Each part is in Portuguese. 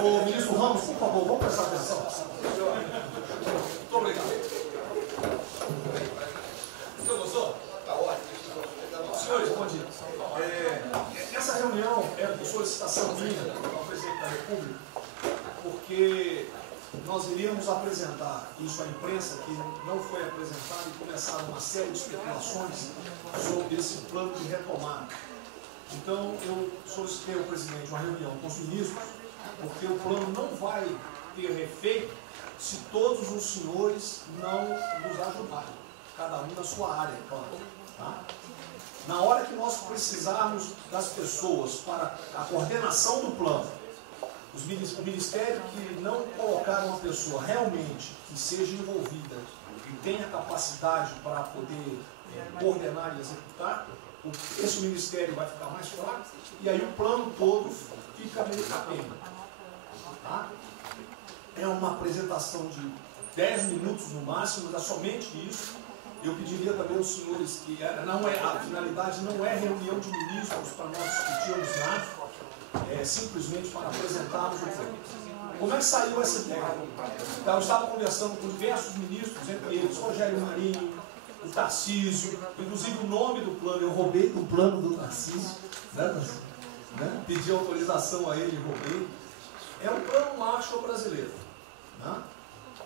Ô, ministro Ramos, por favor, vamos prestar atenção. Muito obrigado. Você gostou? Está ótimo. Senhores, bom dia. Essa reunião é por solicitação minha ao presidente da República, porque nós iríamos apresentar isso à imprensa, que não foi apresentado, e começar uma série de especulações sobre esse plano de retomada. Então, eu solicitei ao presidente uma reunião com os ministros, porque o plano não vai ter efeito se todos os senhores não nos ajudarem, cada um na sua área, claro. Tá? Na hora que nós precisarmos das pessoas para a coordenação do plano, o Ministério que não colocar uma pessoa realmente que seja envolvida e tenha capacidade para poder coordenar e executar, esse Ministério vai ficar mais fraco e aí o plano todo fica meio capenga. Tá? É uma apresentação de 10 minutos no máximo, mas é somente isso. Eu pediria também aos senhores que a finalidade não é reunião de ministros para nós discutirmos nada, é simplesmente para apresentarmos o plano. Como é que saiu essa ideia? Então, eu estava conversando com diversos ministros, entre eles Rogério Marinho, o Tarcísio, inclusive o nome do plano, eu roubei do plano do Tarcísio, né? Pedi autorização a ele e roubei. É um plano Marshall brasileiro. Né?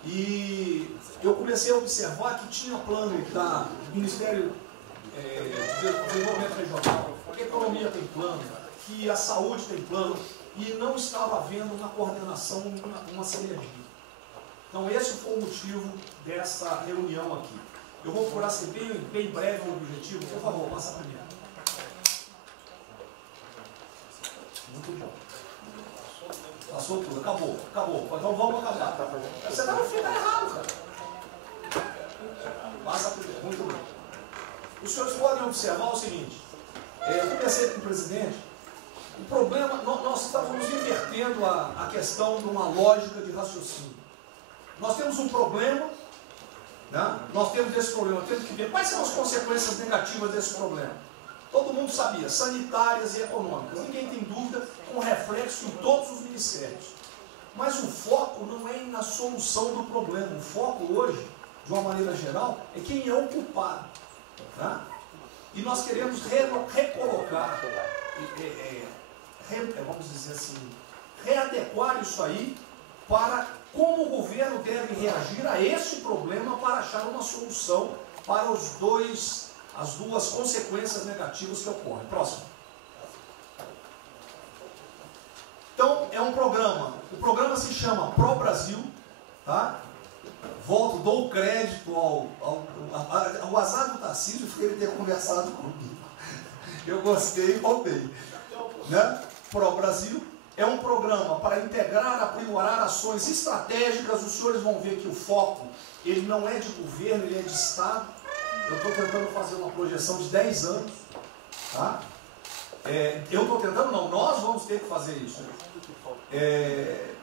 E eu comecei a observar que tinha plano do Ministério de Desenvolvimento Regional, que a economia tem plano, que a saúde tem plano, e não estava havendo uma coordenação, uma sinergia. Então esse foi o motivo dessa reunião aqui. Eu vou procurar ser bem breve no objetivo. Por favor, passa para mim. Muito bom. Passou tudo, acabou. Então vamos acabar. Você está no fim, está errado, cara. Passa primeiro, muito bem. Os senhores podem observar o seguinte. Eu conversei com o presidente. O problema, nós estamos invertendo a questão de uma lógica de raciocínio. Nós temos um problema, né? Nós temos esse problema, temos que ver quais são as consequências negativas desse problema. Todo mundo sabia, sanitárias e econômicas. Ninguém tem dúvida, com reflexo em todos os ministérios. Mas o foco não é na solução do problema. O foco hoje, de uma maneira geral, é quem é o culpado. Tá? E nós queremos recolocar, vamos dizer assim, readequar isso aí para como o governo deve reagir a esse problema para achar uma solução para as duas consequências negativas que ocorrem. Próximo. Então, é um programa. O programa se chama Pro Brasil. Tá? Dou crédito ao azar do Tarcísio por ele ter conversado comigo. Eu gostei e voltei. Né? Pro Brasil é um programa para integrar, aprimorar ações estratégicas. Os senhores vão ver que o foco ele não é de governo, ele é de Estado. Eu estou tentando fazer uma projeção de 10 anos. Tá? Eu estou tentando, não, nós vamos ter que fazer isso.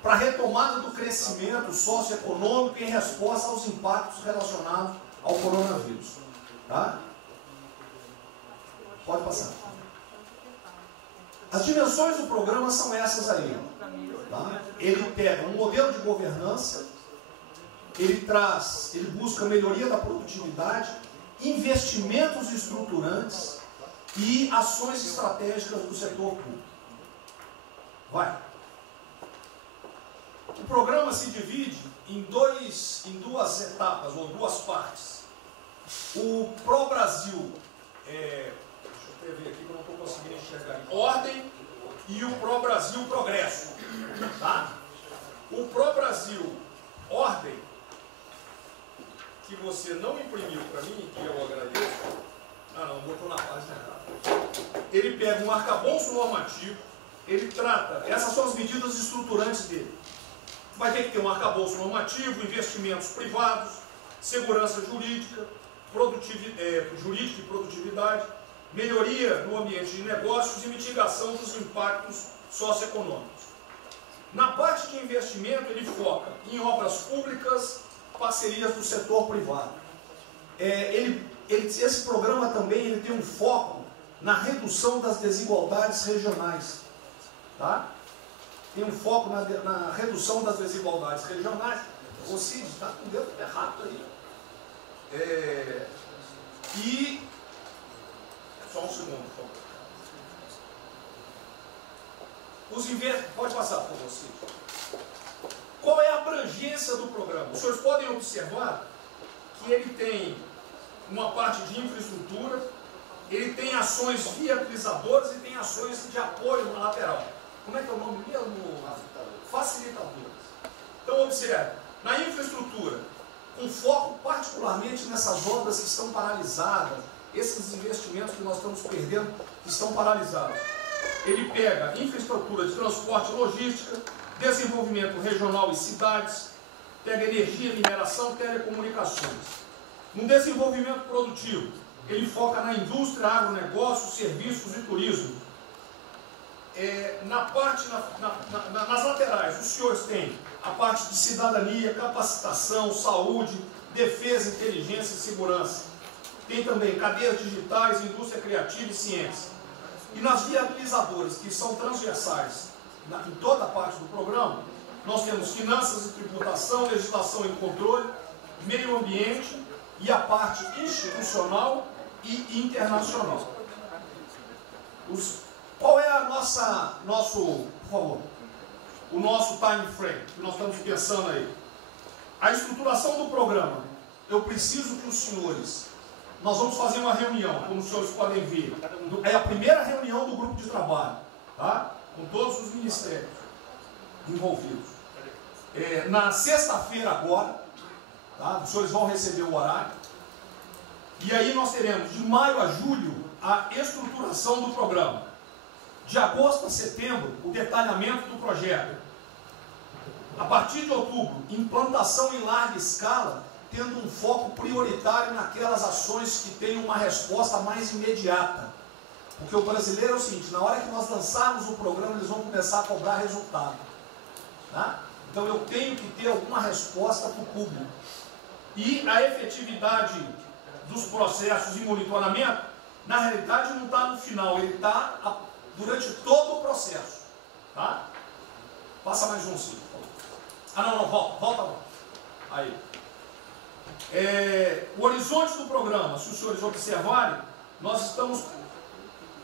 Para a retomada do crescimento socioeconômico em resposta aos impactos relacionados ao coronavírus. Tá? Pode passar. As dimensões do programa são essas aí. Tá? Ele pega um modelo de governança, ele busca melhoria da produtividade, investimentos estruturantes e ações estratégicas do setor público. Vai. O programa se divide em duas etapas, ou duas partes. O Pro Brasil, deixa eu ver aqui que eu não estou conseguindo enxergar. Ordem e o Pro Brasil Progresso. Tá? O Pro Brasil Ordem, que você não imprimiu para mim, que eu agradeço. Não, botou na página errada. Ele pega um arcabouço normativo, ele trata, essas são as medidas estruturantes dele. Vai ter que ter um arcabouço normativo, investimentos privados, segurança jurídica, jurídica e produtividade, melhoria no ambiente de negócios e mitigação dos impactos socioeconômicos. Na parte de investimento, ele foca em obras públicas, parcerias do setor privado. Esse programa também ele tem um foco na redução das desigualdades regionais. Tá? tem um foco na redução das desigualdades regionais. O Cid está com o dedo errado aí. E só um segundo, por favor. Pode passar, por favor, Cid. Qual é a abrangência do programa? Os senhores podem observar que ele tem uma parte de infraestrutura, ele tem ações viabilizadoras e tem ações de apoio na lateral. Como é que é o nome mesmo? Facilitadoras. Então, observe, na infraestrutura, com foco particularmente nessas obras que estão paralisadas, esses investimentos que nós estamos perdendo, que estão paralisados. Ele pega infraestrutura de transporte e logística, desenvolvimento regional e cidades, pega energia, mineração, telecomunicações. No desenvolvimento produtivo, ele foca na indústria, agronegócio, serviços e turismo. Nas laterais, os senhores têm a parte de cidadania, capacitação, saúde, defesa, inteligência e segurança. Tem também cadeias digitais, indústria criativa e ciência. E nas viabilizadoras, que são transversais em toda a parte do programa, nós temos finanças e tributação, legislação e controle, meio ambiente e a parte institucional e internacional. Qual é o nosso time frame que nós estamos pensando aí? A estruturação do programa. Eu preciso que os senhores, nós vamos fazer uma reunião, como os senhores podem ver, é a primeira reunião do grupo de trabalho, tá? Com todos os ministérios envolvidos. Na sexta-feira agora, tá? Os senhores vão receber o horário, e aí nós teremos de maio a julho a estruturação do programa. De agosto a setembro, o detalhamento do projeto. A partir de outubro, implantação em larga escala, tendo um foco prioritário naquelas ações que têm uma resposta mais imediata. Porque o brasileiro é o seguinte, na hora que nós lançarmos o programa, eles vão começar a cobrar resultado. Tá? Então eu tenho que ter alguma resposta para o público. E a efetividade dos processos de monitoramento, na realidade não está no final, ele está durante todo o processo. Tá? Passa mais um, sim. Volta. Aí. O horizonte do programa, se os senhores observarem, nós estamos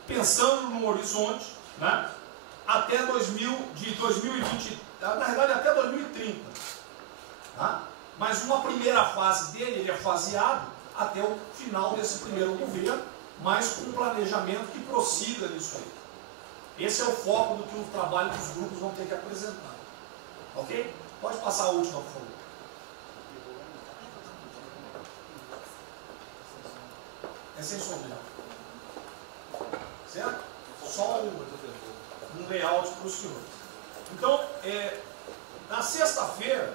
pensando no horizonte, né, até 2020, na verdade até 2030. Tá? Mas uma primeira fase dele, ele é faseado até o final desse primeiro governo, mas com um planejamento que prossiga nisso aí. Esse é o foco do que o trabalho dos grupos vão ter que apresentar. Ok? Pode passar a última, por favor. É sem sombra. Certo? Só um layout para os senhores. Então, na sexta-feira,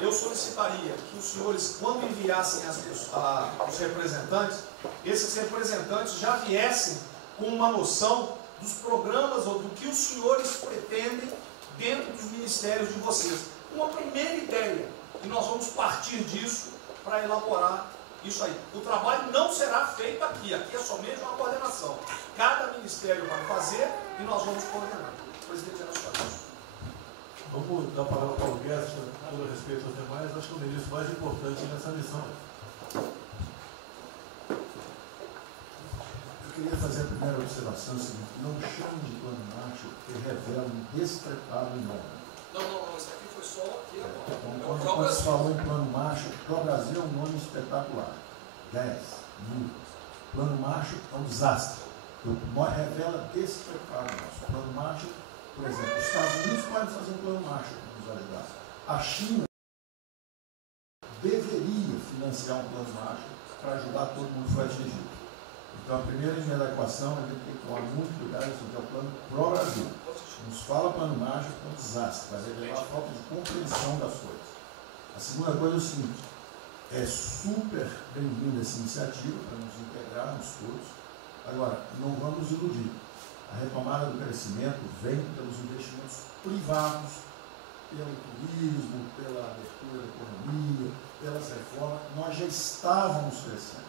eu solicitaria que os senhores, quando enviassem os representantes, esses representantes já viessem com uma noção dos programas ou do que os senhores pretendem dentro dos ministérios de vocês. Uma primeira ideia, e nós vamos partir disso para elaborar isso aí. O trabalho não será feito aqui é somente uma coordenação. Cada ministério vai fazer e nós vamos coordenar. Presidente, era só isso. Vamos dar a palavra para o Guedes, com todo respeito aos demais, acho que é o ministro mais importante nessa missão. Eu queria fazer a primeira observação seguinte: não chame de plano macho que revela um despreparo enorme. Não, isso aqui foi só aqui agora. Então, quando se falou em plano macho, para o Brasil é um nome espetacular. 10, 1000. Plano macho é um desastre. Revela despreparo nosso. Plano macho, por exemplo, os Estados Unidos podem fazer um plano macho para nos ajudar. A China deveria financiar um plano macho para ajudar todo mundo que foi atingido. Então, a primeira linha da equação, a gente tem que tomar muito cuidado, isso é o plano pró-Brasil. Nos fala plano mágico, é um desastre, vai revelar a falta de compreensão das coisas. A segunda coisa é o seguinte: é super bem-vinda essa iniciativa para nos integrarmos todos. Agora, não vamos iludir. A retomada do crescimento vem pelos investimentos privados, pelo turismo, pela abertura da economia, pelas reformas. Nós já estávamos crescendo.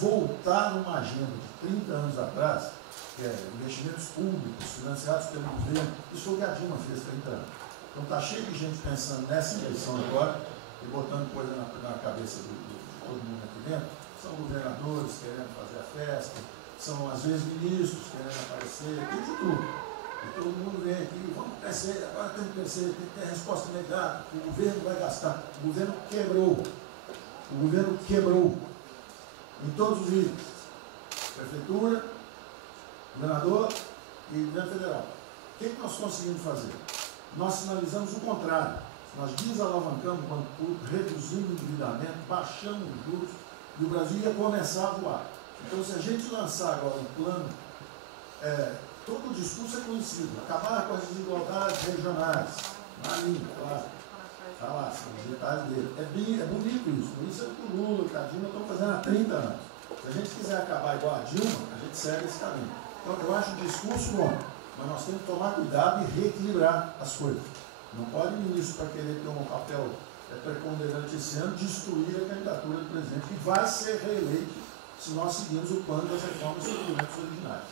Voltar numa agenda de 30 anos atrás que é investimentos públicos financiados pelo governo. Isso foi o que a Dilma fez 30 anos. Então está cheio de gente pensando nessa eleição agora e botando coisa na cabeça de todo mundo aqui dentro. São governadores querendo fazer a festa, são às vezes ministros querendo aparecer, tem de tudo. E todo mundo vem aqui, vamos crescer, agora tem que crescer, tem que ter resposta imediata, o governo vai gastar. O governo quebrou. O governo quebrou em todos os níveis. Prefeitura, governador e governo federal. O que nós conseguimos fazer? Nós sinalizamos o contrário. Nós desalavancamos o banco público, reduzimos o endividamento, baixamos os juros e o Brasil ia começar a voar. Então, se a gente lançar agora um plano, todo o discurso é conhecido, acabar com as desigualdades regionais, na linha, claro. Está lá, são os detalhes dele. É bonito isso. Isso é o que o Lula e a Dilma estão fazendo há 30 anos. Se a gente quiser acabar igual a Dilma, a gente segue esse caminho. Então, eu acho o discurso bom, mas nós temos que tomar cuidado e reequilibrar as coisas. Não pode o ministro, para querer ter um papel preponderante esse ano, destruir a candidatura do presidente, que vai ser reeleito se nós seguirmos o plano das reformas dos documentos originários.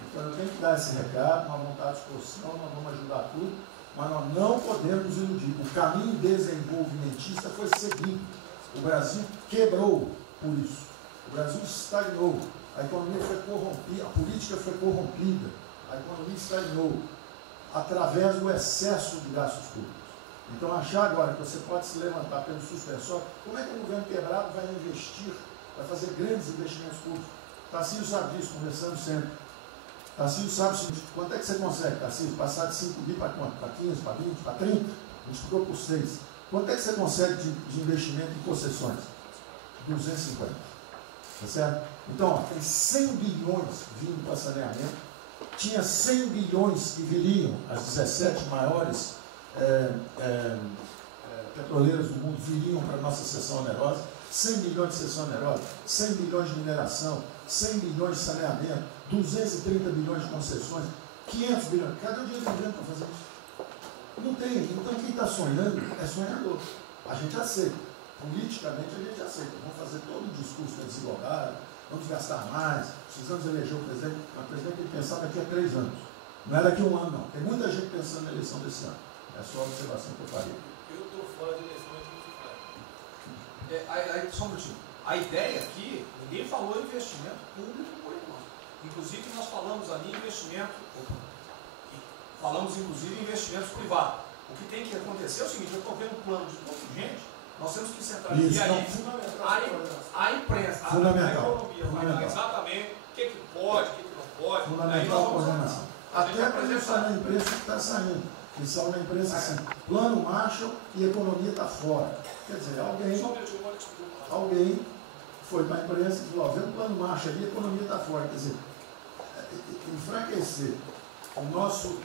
Então, eu tenho que dar esse recado, uma vontade de exposição, nós vamos ajudar tudo, mas nós não podemos iludir. O caminho desenvolvimentista foi seguido. O Brasil quebrou por isso. O Brasil estagnou. A economia foi corrompida, a política foi corrompida. A economia estagnou através do excesso de gastos públicos. Então, achar agora que você pode se levantar pelo suspensório, como é que um governo quebrado vai investir, vai fazer grandes investimentos públicos? Tarcísio sabe disso, conversando sempre. Tarcísio sabe o seguinte: quanto é que você consegue, Tarcísio? Passar de 5 bi para quanto? Para 15, para 20, para 30? Multiplicou por 6. Quanto é que você consegue de investimento em concessões? 250. Tá certo? Então, ó, tem 100 bilhões vindo para saneamento, tinha 100 bilhões que viriam, as 17 maiores petroleiras do mundo viriam para a nossa seção onerosa, 100 bilhões de seção onerosa, 100 bilhões de mineração, 100 bilhões de saneamento, 230 bilhões de concessões, 500 bilhões. Cadê o dinheiro do governo para fazer isso? Não tem. Então, quem está sonhando é sonhador. A gente aceita. Politicamente, a gente aceita. Vamos fazer todo o discurso da desigualdade, vamos gastar mais, precisamos eleger o presidente. Mas o presidente tem que pensar daqui a 3 anos. Não é daqui a 1 ano, não. Tem muita gente pensando na eleição desse ano. É só a observação que eu faria. Eu estou fora de eleição de aí, só um minutinho. A ideia aqui, ninguém falou em investimento público por enquanto. Inclusive, nós falamos ali em investimento, falamos inclusive em investimentos privados. O que tem que acontecer é o seguinte: eu estou vendo um plano de tanta gente, nós temos que centralizar. Isso, e aí, a imprensa, a economia vai dar exatamente o que pode, o que não pode. Fundamental a coordenação. Até para isso na imprensa que está saindo. Que saiu na imprensa assim: plano Marshall e a economia está fora. Quer dizer, alguém foi para a imprensa e falou: vê um plano Marshall ali, a economia está fora. Quer dizer, enfraquecer o nosso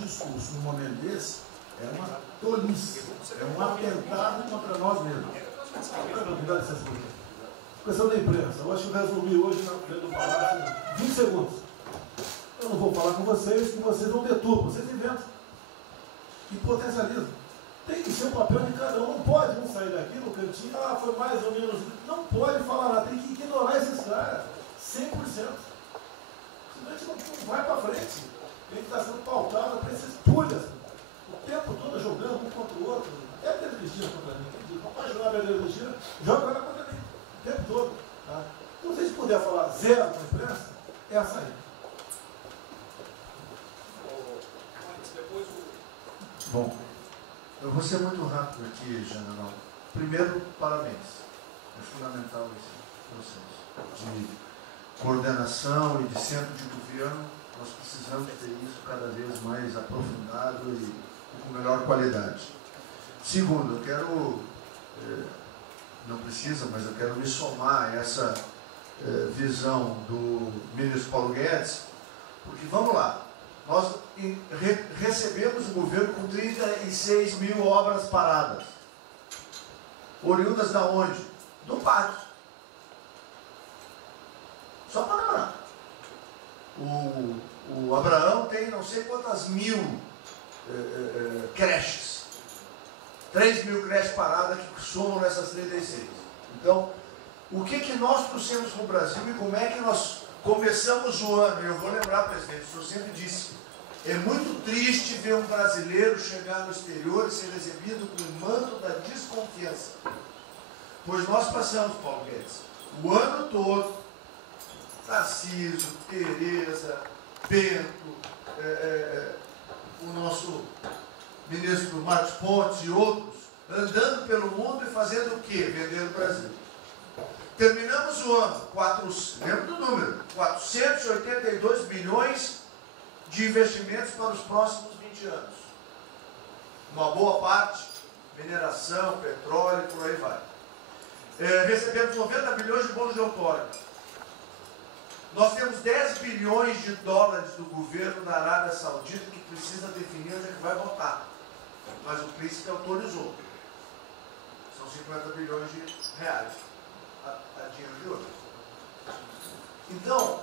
discurso num momento desse é uma tolice, é um atentado contra nós mesmos. Questão da imprensa, eu acho que eu resumi hoje dentro do palácio 20 segundos. Eu não vou falar com vocês, que vocês não deturpam, vocês inventam e potencializam. Tem que ser o papel de cada um, não pode um sair daqui no cantinho, foi mais ou menos. Não pode falar nada, tem que ignorar esses caras, 100%. Senão a gente não vai para frente. Tem que estar sendo pautado para esses pulhas. O tempo todo jogando um contra o outro. É a Pedro Cristina contra mim. Não pode jogar a Pedro Cristina, joga ela contra mim. O tempo todo. Tá? Então, se a gente puder falar zero na imprensa, é a saída. Bom, eu vou ser muito rápido aqui, general. Primeiro, parabéns. É fundamental esse processo de coordenação e de centro de governo. Nós precisamos ter isso cada vez mais aprofundado e com melhor qualidade. Segundo, eu quero, não precisa, mas eu quero me somar a essa visão do ministro Paulo Guedes, porque, vamos lá, nós recebemos o governo com 36 mil obras paradas. Oriundas da onde? Do pátio. Só para lembrar. O Abraão tem não sei quantas mil creches. 3 mil creches paradas que somam nessas 36. Então, o que nós trouxemos para o Brasil e como é que nós começamos o ano, e eu vou lembrar, presidente, o senhor sempre disse, é muito triste ver um brasileiro chegar no exterior e ser recebido com o manto da desconfiança. Pois nós passamos, Paulo Guedes, o ano todo, Tarcísio, Tereza, Bento, o nosso ministro Marcos Pontes e outros, andando pelo mundo e fazendo o quê? Vendendo o Brasil. Terminamos o ano, lembra do número, 482 bilhões de investimentos para os próximos 20 anos. Uma boa parte, mineração, petróleo, por aí vai. Recebemos 90 bilhões de bônus de outorga. Nós temos 10 bilhões de dólares do governo da Arábia Saudita que precisa definir onde é que vai votar. Mas o príncipe autorizou. São 50 bilhões de reais. A dinheiro de hoje. Então,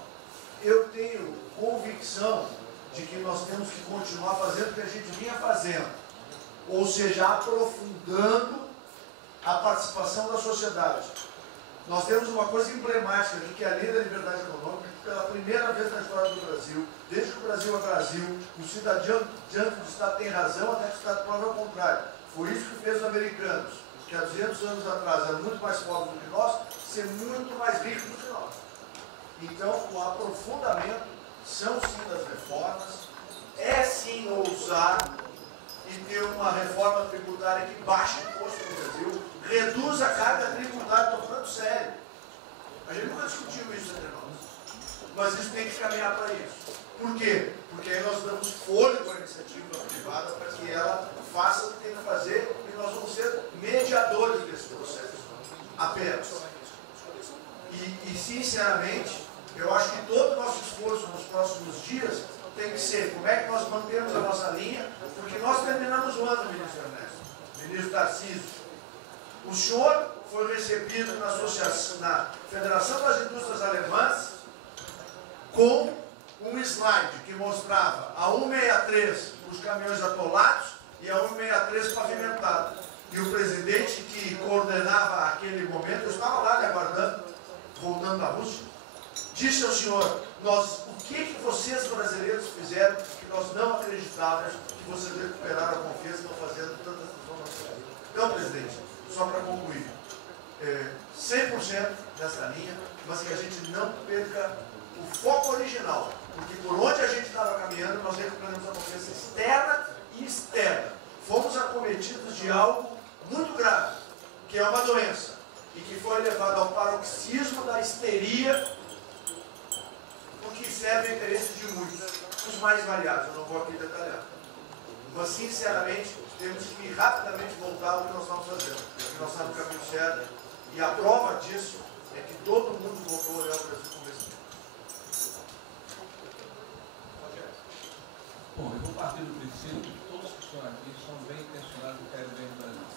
eu tenho convicção de que nós temos que continuar fazendo o que a gente vinha fazendo. Ou seja, aprofundando a participação da sociedade. Nós temos uma coisa emblemática aqui, que é a Lei da Liberdade Econômica, que pela primeira vez na história do Brasil, desde que o Brasil é Brasil, o cidadão diante do Estado tem razão, até que o Estado prova ao contrário. Foi isso que fez os americanos, que há 200 anos atrás eram muito mais pobres do que nós, ser muito mais ricos do que nós. Então, o aprofundamento são sim das reformas, é sim ousar e ter uma reforma tributária que baixe o imposto no Brasil, reduz a carga tributária, estou falando sério. A gente nunca discutiu isso entre nós, mas isso tem que caminhar para isso. Por quê? Porque aí nós damos fôlego à iniciativa privada para que ela faça o que tem que fazer e nós vamos ser mediadores desse processo. Apenas. E sinceramente, eu acho que todo o nosso esforço nos próximos dias tem que ser como é que nós mantemos a nossa linha, porque nós terminamos o ano, ministro Ernesto, ministro Tarcísio. O senhor foi recebido na Federação das Indústrias Alemãs com um slide que mostrava a 163 os caminhões atolados e a 163 pavimentado. E o presidente que coordenava aquele momento, eu estava lá lhe aguardando, voltando da Rússia, disse ao senhor, o que vocês brasileiros fizeram que nós não acreditávamos que vocês recuperaram a confiança e estão fazendo tantas transformações. Então, presidente, só para concluir, 100% nessa linha, mas que a gente não perca o foco original, porque por onde a gente estava caminhando, nós recuperamos a confiança externa e externa. Fomos acometidos de algo muito grave, que é uma doença, e que foi levado ao paroxismo da histeria, o que serve ao interesse de muitos, os mais variados, eu não vou aqui detalhar. Mas, sinceramente, temos que rapidamente voltar ao que nós estamos fazendo, porque nós estamos no caminho certo, e a prova disso é que todo mundo voltou a olhar o Brasil como esse. Bom, eu vou partir do princípio que todos que estão aqui são bem intencionados e querem bem o Brasil.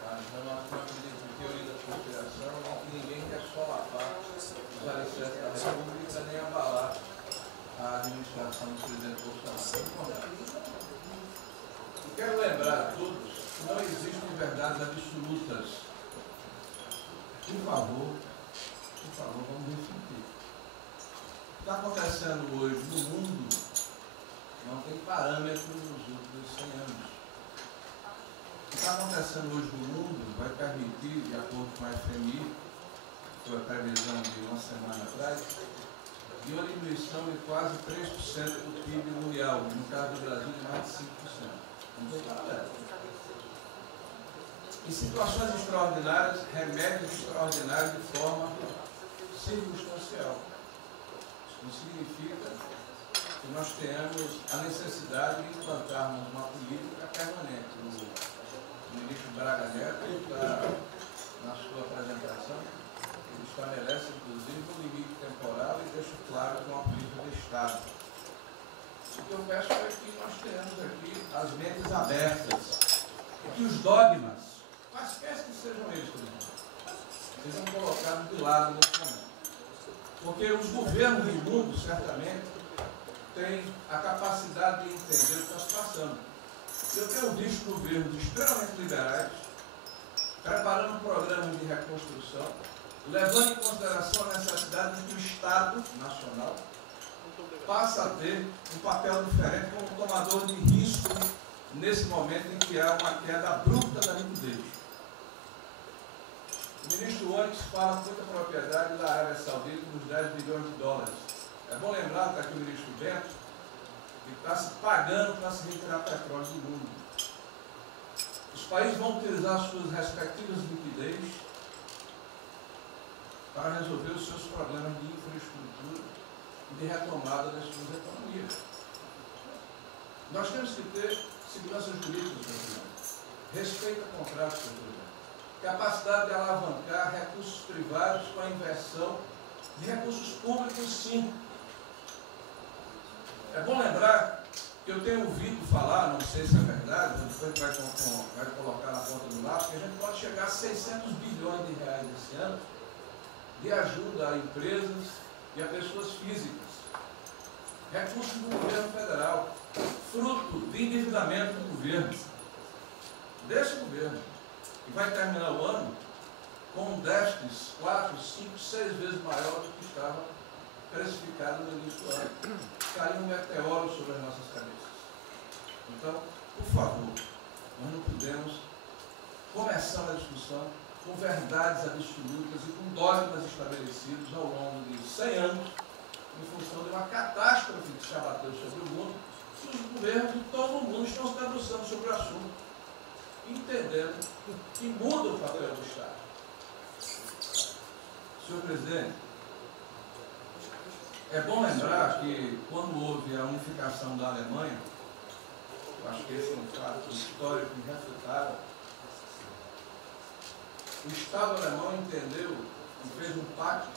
Tá? Então, nós não acreditamos em teoria da conspiração, nem que ninguém quer solapar os alicerces da República, nem abalar a administração do presidente Bolsonaro. Eu quero lembrar a todos que não existem verdades absolutas. Por favor, vamos refletir. O que está acontecendo hoje no mundo não tem parâmetro nos últimos 100 anos. O que está acontecendo hoje no mundo vai permitir, de acordo com a FMI, que foi a previsão de uma semana atrás, de uma diminuição de quase 3% do PIB mundial, no caso do Brasil, de mais de 5%. Não tem paralelo. Em situações extraordinárias, remédios extraordinários de forma circunstancial. Isso não significa que nós tenhamos a necessidade de implantarmos uma política permanente. O ministro Braga Neto, na sua apresentação, ele estabelece, inclusive, um limite temporal e deixa claro que é uma política de Estado. O que eu peço é que nós tenhamos aqui as mentes abertas e que os dogmas, quaisquer que sejam eles, sejam colocados de lado nesse momento. Porque os governos do mundo, certamente, têm a capacidade de entender o que está se passando. Eu tenho visto governos extremamente liberais preparando programas de reconstrução, levando em consideração a necessidade de que o Estado Estado Nacional passa a ter um papel diferente como tomador de risco nesse momento em que há uma queda abrupta da liquidez. O ministro Onyx fala com muita propriedade da Arábia Saudita dos 10 bilhões de dólares. É bom lembrar, está aqui o ministro Bento, que está se pagando para se retirar petróleo do mundo. Os países vão utilizar suas respectivas liquidez para resolver os seus problemas de infraestrutura e de retomada das suas economias. Nós temos que ter segurança jurídica, respeito a contratos, capacidade de alavancar recursos privados com a inversão de recursos públicos, sim. É bom lembrar que eu tenho ouvido falar, não sei se é verdade, depois vai colocar na ponta do lápis, que a gente pode chegar a 600 bilhões de reais esse ano de ajuda a empresas e a pessoas físicas. Recursos do governo federal, fruto de endividamento do governo, desse governo, que vai terminar o ano com déficits 4, 5, 6 vezes maior do que estava precificado no início do ano. Caiu um meteoro sobre as nossas cabeças. Então, por favor, nós não podemos começar a discussão com verdades absolutas e com dogmas estabelecidos ao longo de 100 anos, em função de uma catástrofe que se abateu sobre o mundo, que os governos de todo o mundo estão se debruçando sobre o assunto, entendendo que muda o papel do Estado. Senhor presidente, é bom lembrar que quando houve a unificação da Alemanha, eu acho que esse é um fato histórico irrefutável, o Estado alemão entendeu e fez um pacto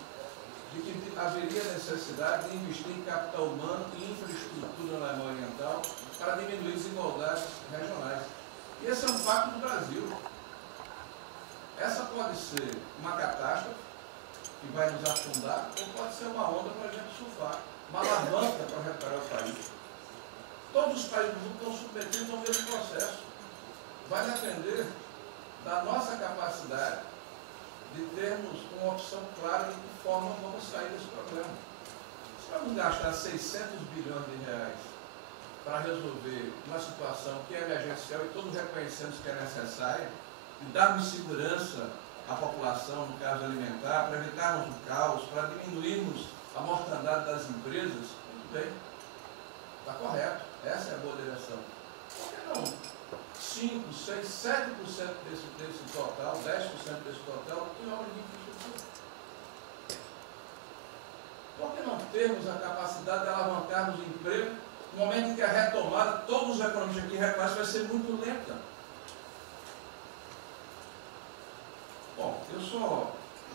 de que haveria necessidade de investir em capital humano e infraestrutura na Alemanha Oriental para diminuir desigualdades regionais. E esse é um pacto do Brasil. Essa pode ser uma catástrofe que vai nos afundar, ou pode ser uma onda para a gente surfar, uma alavanca para recuperar o país. Todos os países do mundo estão submetidos ao mesmo processo. Vai depender da nossa capacidade de termos uma opção clara de que forma vamos sair desse problema. Se vamos gastar 600 bilhões de reais para resolver uma situação que é emergencial e todos reconhecemos que é necessária, e darmos segurança à população, no caso alimentar, para evitarmos o caos, para diminuirmos a mortandade das empresas, muito bem, está correto, essa é a boa direção. Por que não 5, 6, 7% desse total, 10% desse total, em obra de infraestrutura? Por que não termos a capacidade de alavancarmos o emprego no momento em que a retomada, todos os economistas aqui reconhecem, vai ser muito lenta? Bom, eu só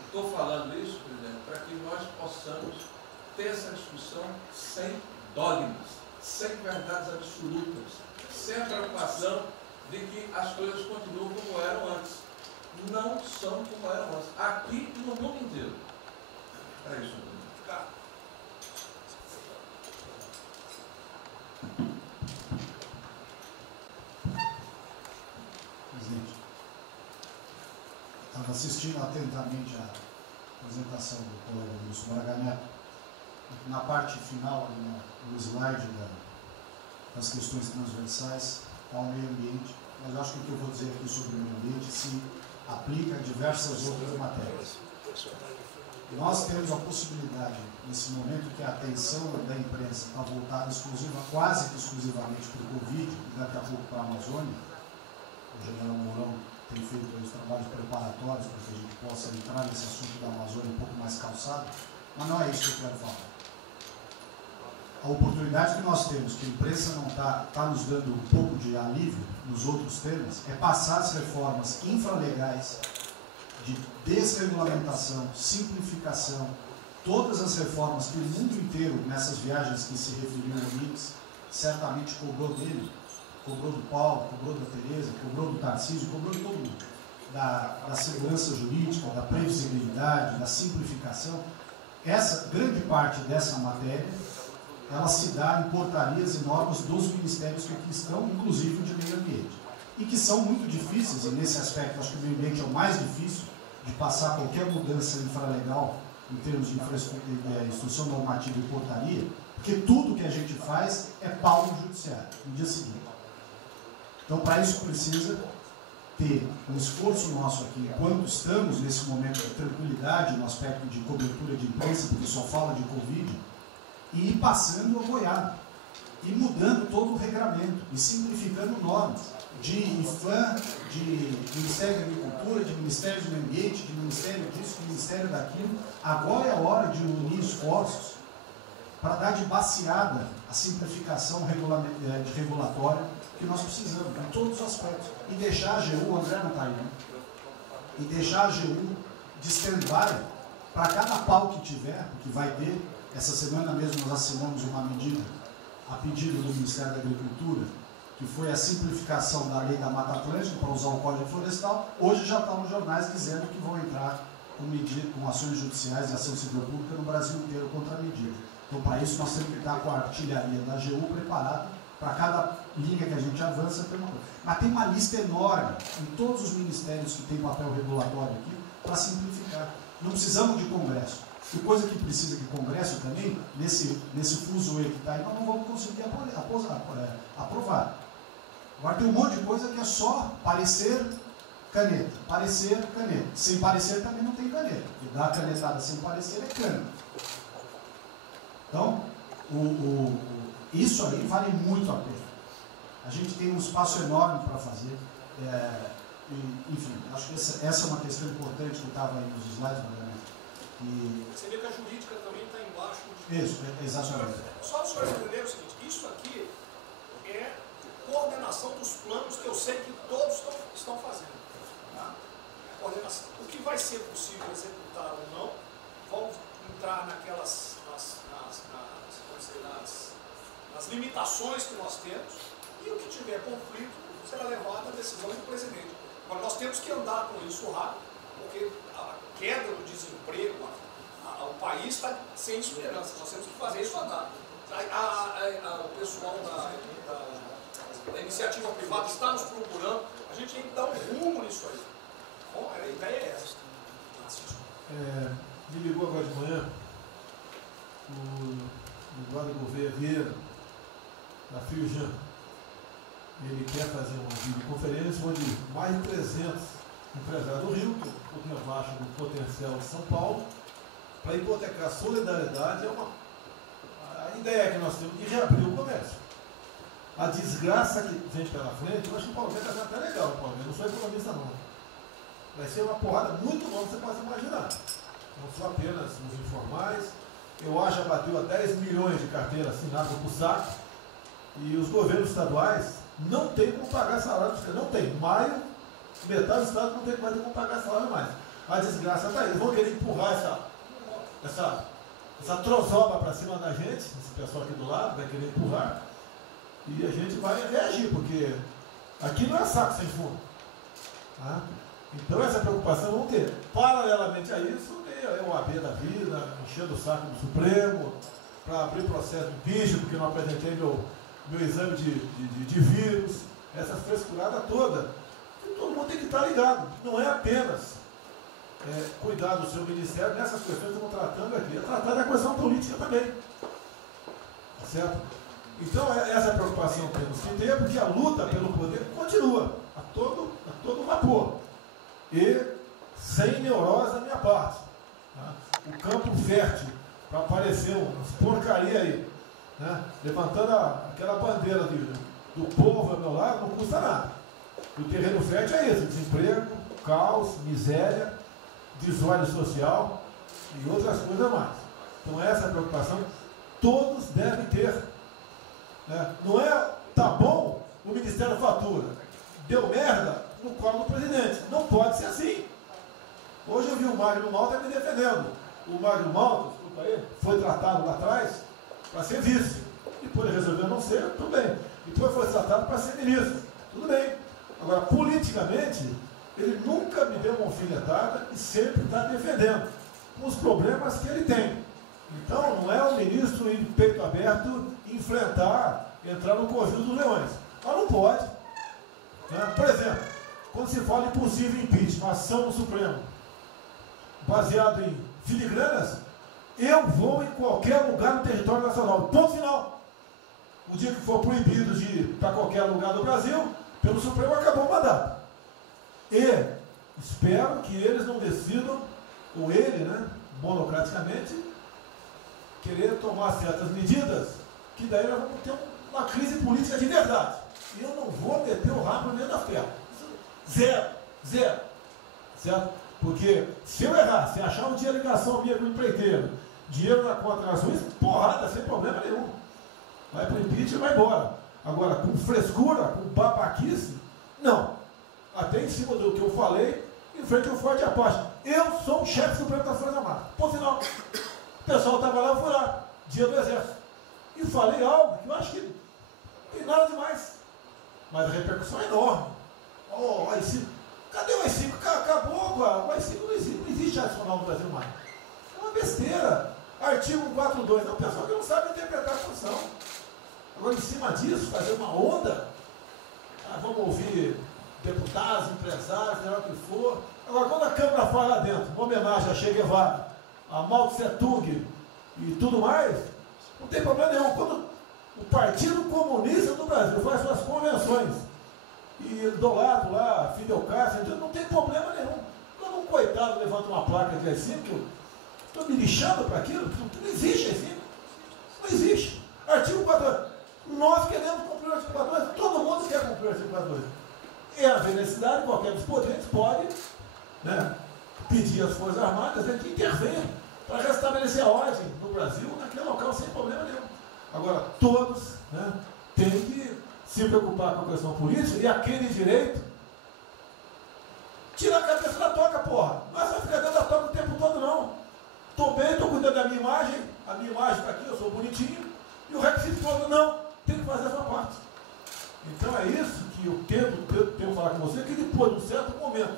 estou falando isso, presidente, para que nós possamos ter essa discussão sem dogmas, sem verdades absolutas, sem a preocupação de que as coisas continuam como eram antes. Não são como eram antes. Aqui e no mundo inteiro. É isso. Presidente, estava assistindo atentamente a apresentação do colega Wilson Braga Neto. Na parte final, no slide das questões transversais, ao meio ambiente, mas acho que o que eu vou dizer aqui sobre o meio ambiente se aplica a diversas outras matérias. Nós temos a possibilidade, nesse momento que a atenção da imprensa está voltada quase que exclusivamente para o Covid e daqui a pouco para a Amazônia, o general Mourão tem feito os trabalhos preparatórios para que a gente possa entrar nesse assunto da Amazônia um pouco mais calçado, mas não é isso que eu quero falar. A oportunidade que nós temos, que a imprensa não está nos dando um pouco de alívio nos outros temas, é passar as reformas infralegais de desregulamentação, simplificação, todas as reformas que o mundo inteiro, nessas viagens que se referiu ao Mix, certamente cobrou dele, cobrou do Paulo, cobrou da Tereza, cobrou do Tarcísio, cobrou de todo mundo, da segurança jurídica, da previsibilidade, da simplificação. Essa grande parte dessa matéria, ela se dá em portarias e normas dos ministérios que aqui estão, inclusive de meio ambiente, e que são muito difíceis, e nesse aspecto acho que o meio ambiente é o mais difícil de passar qualquer mudança infralegal em termos de instrução normativa e portaria, porque tudo que a gente faz é pau no judiciário, no dia seguinte. Então, para isso precisa ter um esforço nosso aqui, enquanto estamos nesse momento de tranquilidade, no aspecto de cobertura de imprensa, porque só fala de Covid, e ir passando a boiada, e mudando todo o regramento, e simplificando normas, de IFAM, de Ministério da Agricultura, de Ministério do Meio Ambiente, de Ministério disso, de Ministério daquilo. Agora é a hora de unir esforços para dar de baseada a simplificação regulatória que nós precisamos, em todos os aspectos. E deixar a AGU, o André não está aí, né? E deixar a AGU de stand-by para cada pau que tiver, porque vai ter. Essa semana mesmo nós assinamos uma medida, a pedido do Ministério da Agricultura, que foi a simplificação da lei da Mata Atlântica para usar o Código Florestal. Hoje já está nos jornais dizendo que vão entrar com ações judiciais e ação civil pública no Brasil inteiro contra a medida. Então, para isso, nós temos que estar com a artilharia da AGU preparada para cada linha que a gente avança. Mas tem uma lista enorme em todos os ministérios que têm papel regulatório aqui para simplificar. Não precisamos de Congresso. E coisa que precisa de Congresso também, nesse fuzuê que está aí, nós não vamos conseguir aprovar. Agora tem um monte de coisa que é só parecer, caneta. Parecer, caneta. Sem parecer também não tem caneta. E dar canetada sem parecer é cana. Então, isso aí vale muito a pena. A gente tem um espaço enorme para fazer. Enfim, acho que essa é uma questão importante que estava aí nos slides, Você vê que a jurídica também está embaixo. Isso, exatamente. Só os senhores entenderem o seguinte, isso aqui é coordenação dos planos que eu sei que todos estão fazendo. Tá? A coordenação. O que vai ser possível executar ou não, vamos entrar naquelas nas limitações que nós temos, e o que tiver conflito será levado à decisão do presidente. Agora nós temos que andar com isso rápido, porque a queda do desemprego, o país está sem esperança, nós temos que fazer isso andar. O pessoal da iniciativa privada está nos procurando, a gente tem que dar um rumo nisso aí. Bom, a ideia é essa. Me ligou agora de manhã o Eduardo Gouveia Vieira, da Firjan. Ele quer fazer uma videoconferência onde mais de 300 empresários do Rio, que é um pouquinho abaixo do potencial de São Paulo, para hipotecar solidariedade. A ideia que nós temos de reabrir o comércio. A desgraça que vem pela frente, eu acho que o Paulo Bento está até legal, Paulo Bento, não sou economista não. Vai ser uma porrada muito longa, você pode imaginar. Não são apenas os informais. Eu acho que bateu a 10 milhões de carteiras assinadas por SAC, e os governos estaduais não tem como pagar salário, não tem. Maio, metade do estado não tem mais como pagar salário mais. A desgraça está aí. Eles vão querer empurrar essa trozoba para cima da gente, esse pessoal aqui do lado vai querer empurrar, e a gente vai reagir, porque aqui não é saco sem fundo. Tá? Então essa preocupação vamos ter. Paralelamente a isso, é o AB da vida, enchendo o saco do Supremo, para abrir processo de impeachment, porque não apresentei meu exame de vírus, essa frescurada toda. E todo mundo tem que estar ligado. Não é apenas cuidar do seu ministério nessas questões que estamos tratando aqui, é tratar da questão política também. Tá certo? Então, essa preocupação temos que ter, porque a luta pelo poder continua a todo vapor. E sem neurose da minha parte. Tá? O campo fértil para aparecer umas porcaria aí, né? Levantando aquela bandeira do povo ao meu lado, não custa nada. O terreno fértil é isso: desemprego, caos, miséria, desordem social e outras coisas mais. Então essa preocupação todos devem ter. Né? Não é, tá bom, o Ministério fatura, deu merda no colo do presidente. Não pode ser assim. Hoje eu vi o Magno Malta me defendendo. O Magno Malta, desculpa aí, foi tratado lá atrás para ser vice. Depois ele resolveu não ser, tudo bem. Depois foi tratado para ser ministro, tudo bem. Agora, politicamente, ele nunca me deu uma alfinetada e sempre está defendendo os problemas que ele tem. Então, não é o ministro em peito aberto entrar no covil dos leões. Mas não pode. Né? Por exemplo, quando se fala em possível impeachment, ação no Supremo, baseado em filigranas, Eu vou em qualquer lugar no território nacional. Ponto final. O dia que for proibido de ir para qualquer lugar do Brasil, pelo Supremo acabou o mandato. E espero que eles não decidam, ou ele, né, monocraticamente, querer tomar certas medidas, que daí nós vamos ter uma crise política de verdade. E eu não vou meter o rabo no meio da ferro. Zero. Certo? Porque se eu errar, se achar um dia ligação minha com o empreiteiro, dinheiro na conta na Suíça, porrada, sem problema nenhum. Vai para o impeachment e vai embora. Agora, com frescura, com babaquice, não. Até em cima do que eu falei, em frente ao Forte Apache. Eu sou o chefe supremo das Forças Armadas. Por sinal, o pessoal estava lá, eu fui lá, dia do Exército. E falei algo que eu acho que não tem nada demais. Mas a repercussão é enorme. Oh, AI-5. Cadê o AI-5? Acabou, o AI-5 não existe adicional no Brasil mais. É uma besteira. Artigo 142. É o pessoal que não sabe interpretar a função. Agora, em cima disso, fazer uma onda. Vamos ouvir deputados, empresários, seja o que for. Agora, quando a Câmara fala lá dentro, uma homenagem a Che Guevara, a Mao Tse Tung e tudo mais, não tem problema nenhum. Quando o Partido Comunista do Brasil faz suas convenções e do lado lá, Fidel Castro, não tem problema nenhum. Quando um coitado levanta uma placa de AI-5, eu estou me lixando para aquilo, não existe AI-5. Não existe. Artigo 42. Nós queremos cumprir o artigo 42, todo mundo quer cumprir o artigo 42. É haver necessidade, qualquer dos poderes pode, né, pedir às Forças Armadas, né, que intervenham para restabelecer a ordem no Brasil, naquele local, sem problema nenhum. Agora, todos, né, têm que se preocupar com a questão política e aquele direito tira a cabeça da toca, porra. Não é só ficar dentro da toca o tempo todo, não. Estou bem, estou cuidando da minha imagem, a minha imagem está aqui, eu sou bonitinho, e o requisito todo, não, tem que fazer a sua parte. Então é isso que eu tento falar com você, que depois de um certo momento,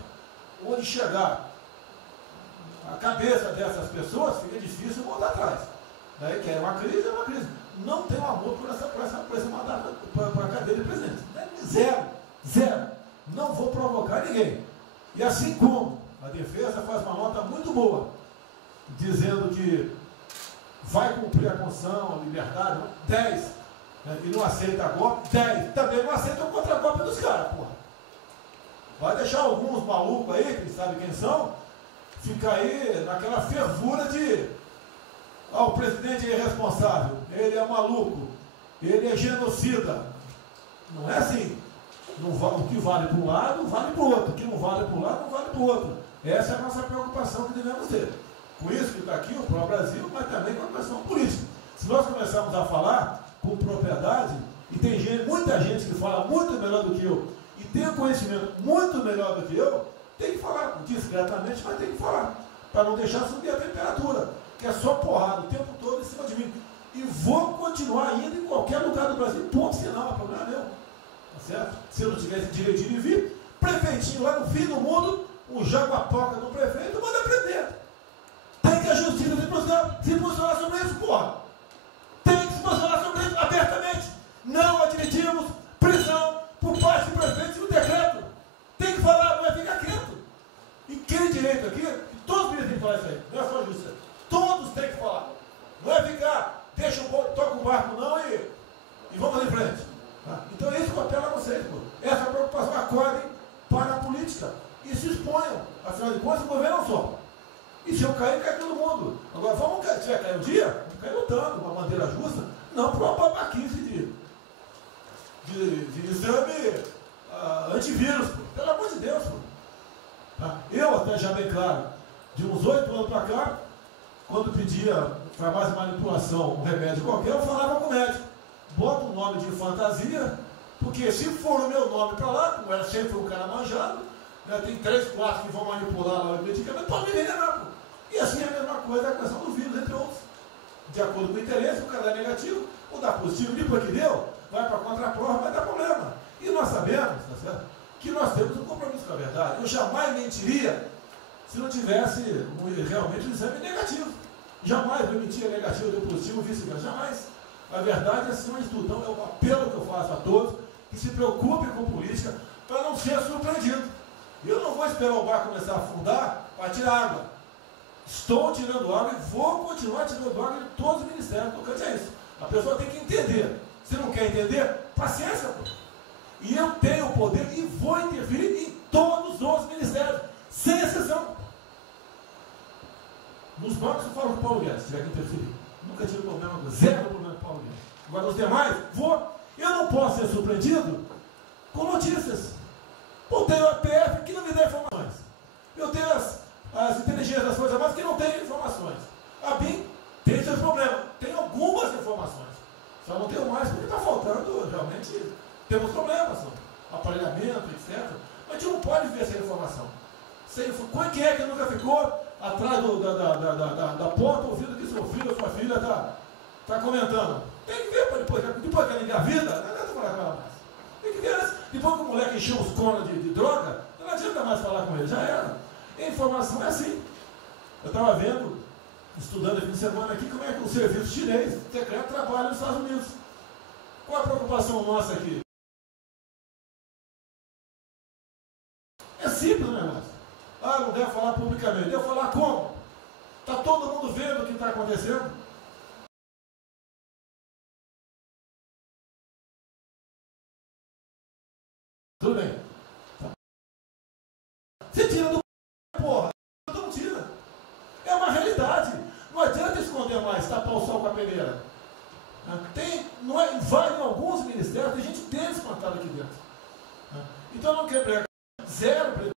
onde chegar a cabeça dessas pessoas, fica difícil voltar atrás. Daí que é uma crise, é uma crise. Não tenho amor por esse mandato, para a cadeira de presidente. Zero. Não vou provocar ninguém. E assim como a defesa faz uma nota muito boa, dizendo que vai cumprir a Constituição, a liberdade, 10, né, e não aceita golpe, 10, também não aceita o contra-golpe dos caras, porra. Vai deixar alguns malucos aí, que sabe quem são, ficar aí naquela fervura de o presidente é irresponsável, ele é maluco, ele é genocida. Não é assim. O que vale para um lado, vale para o outro. O que não vale para um lado, não vale para o outro. Essa é a nossa preocupação que devemos ter. Por isso que está aqui o próprio Brasil, mas também com a questão política. Se nós começarmos a falar com propriedade, e tem muita gente que fala muito melhor do que eu, e tem um conhecimento muito melhor do que eu, tem que falar, discretamente, mas tem que falar, para não deixar subir a temperatura, que é só porrada o tempo todo em cima de mim. E vou continuar indo em qualquer lugar do Brasil, ponto final, é problema meu. Tá certo? Se eu não tivesse direitinho de vir, prefeitinho lá no fim do mundo, o jaguapoca do prefeito, manda prender. Tem que a justiça se posicionar sobre isso, porra. Tem que se posicionar sobre isso abertamente. Não admitimos prisão por parte do prefeito e o decreto. Tem que falar, não é ficar quieto. E quem direito aqui, todos têm que falar isso aí, não é só a justiça. Todos têm que falar. Não é ficar, toca o barco não e vamos em frente. Tá? Então é isso que eu apelo a vocês, pô. Essa preocupação, acordem para a política e se exponham. Afinal de contas, o governo não só. E se eu cair, cai todo mundo. Agora, se vai cair um dia, vamos cair lutando, uma maneira justa, não para uma babaquice de exame antivírus, pô. Pelo amor de Deus, pô. Tá? Eu, até já bem claro, de uns 8 anos para cá, quando pedia farmácia de manipulação, um remédio qualquer, eu falava com o médico. Bota um nome de fantasia, porque se for o meu nome para lá, como era sempre um cara manjado, né, tem 3, 4 que vão manipular lá o medicamento, pode me envenenar, pô. E assim é a mesma coisa a questão do vírus, entre outros. De acordo com o interesse, o cara dá negativo, ou dá positivo, depois que deu, vai para a contraprova, vai dar problema. E nós sabemos, tá certo, que nós temos um compromisso com a verdade. Eu jamais mentiria se não tivesse realmente um exame negativo. Jamais eu mentia negativo, deu positivo, vice-versa. Jamais. A verdade é acima de tudo. Então é o apelo que eu faço a todos que se preocupem com política para não ser surpreendido. Eu não vou esperar o barco começar a afundar para tirar água. Estou tirando água e vou continuar tirando água de todos os ministérios. Tocante a isso. A pessoa tem que entender. Se não quer entender, paciência, pô. E eu tenho o poder e vou interferir em todos os ministérios, sem exceção. Nos bancos eu falo com o Paulo Guedes, se tiver que interferir. Nunca tive problema, zero problema com o Paulo Guedes. Agora os demais, vou. Eu não posso ser surpreendido com notícias. Eu tenho a PF que não me dá informações. Eu tenho as inteligências das Forças Armadas que não têm informações. A BIM tem seus problemas. Tem algumas informações. Só não tenho mais porque está faltando, realmente, temos problemas. Aparelhamento, etc. Mas a gente não pode ver essa informação. Quem é que nunca ficou atrás da porta ouvindo que seu filho ou sua filha está comentando? Tem que ver, depois que ela engravida, não adianta falar com ela mais. Tem que ver antes. Depois que o moleque encheu os conos de droga, não adianta mais falar com ele, já era. A informação é assim. Eu estava vendo, estudando esse fim de semana aqui, como é que o serviço chinês secreto trabalha nos Estados Unidos. Qual a preocupação nossa aqui? É simples o negócio. Ah, não deve falar publicamente. Deve falar como? Está todo mundo vendo o que está acontecendo? Tudo bem. Você tira do porra. Não tira. É uma realidade. Não adianta esconder mais, tapar o sol com a peneira. Vai em alguns ministérios, tem gente deles plantada aqui dentro. Então não quer pregar. Zero.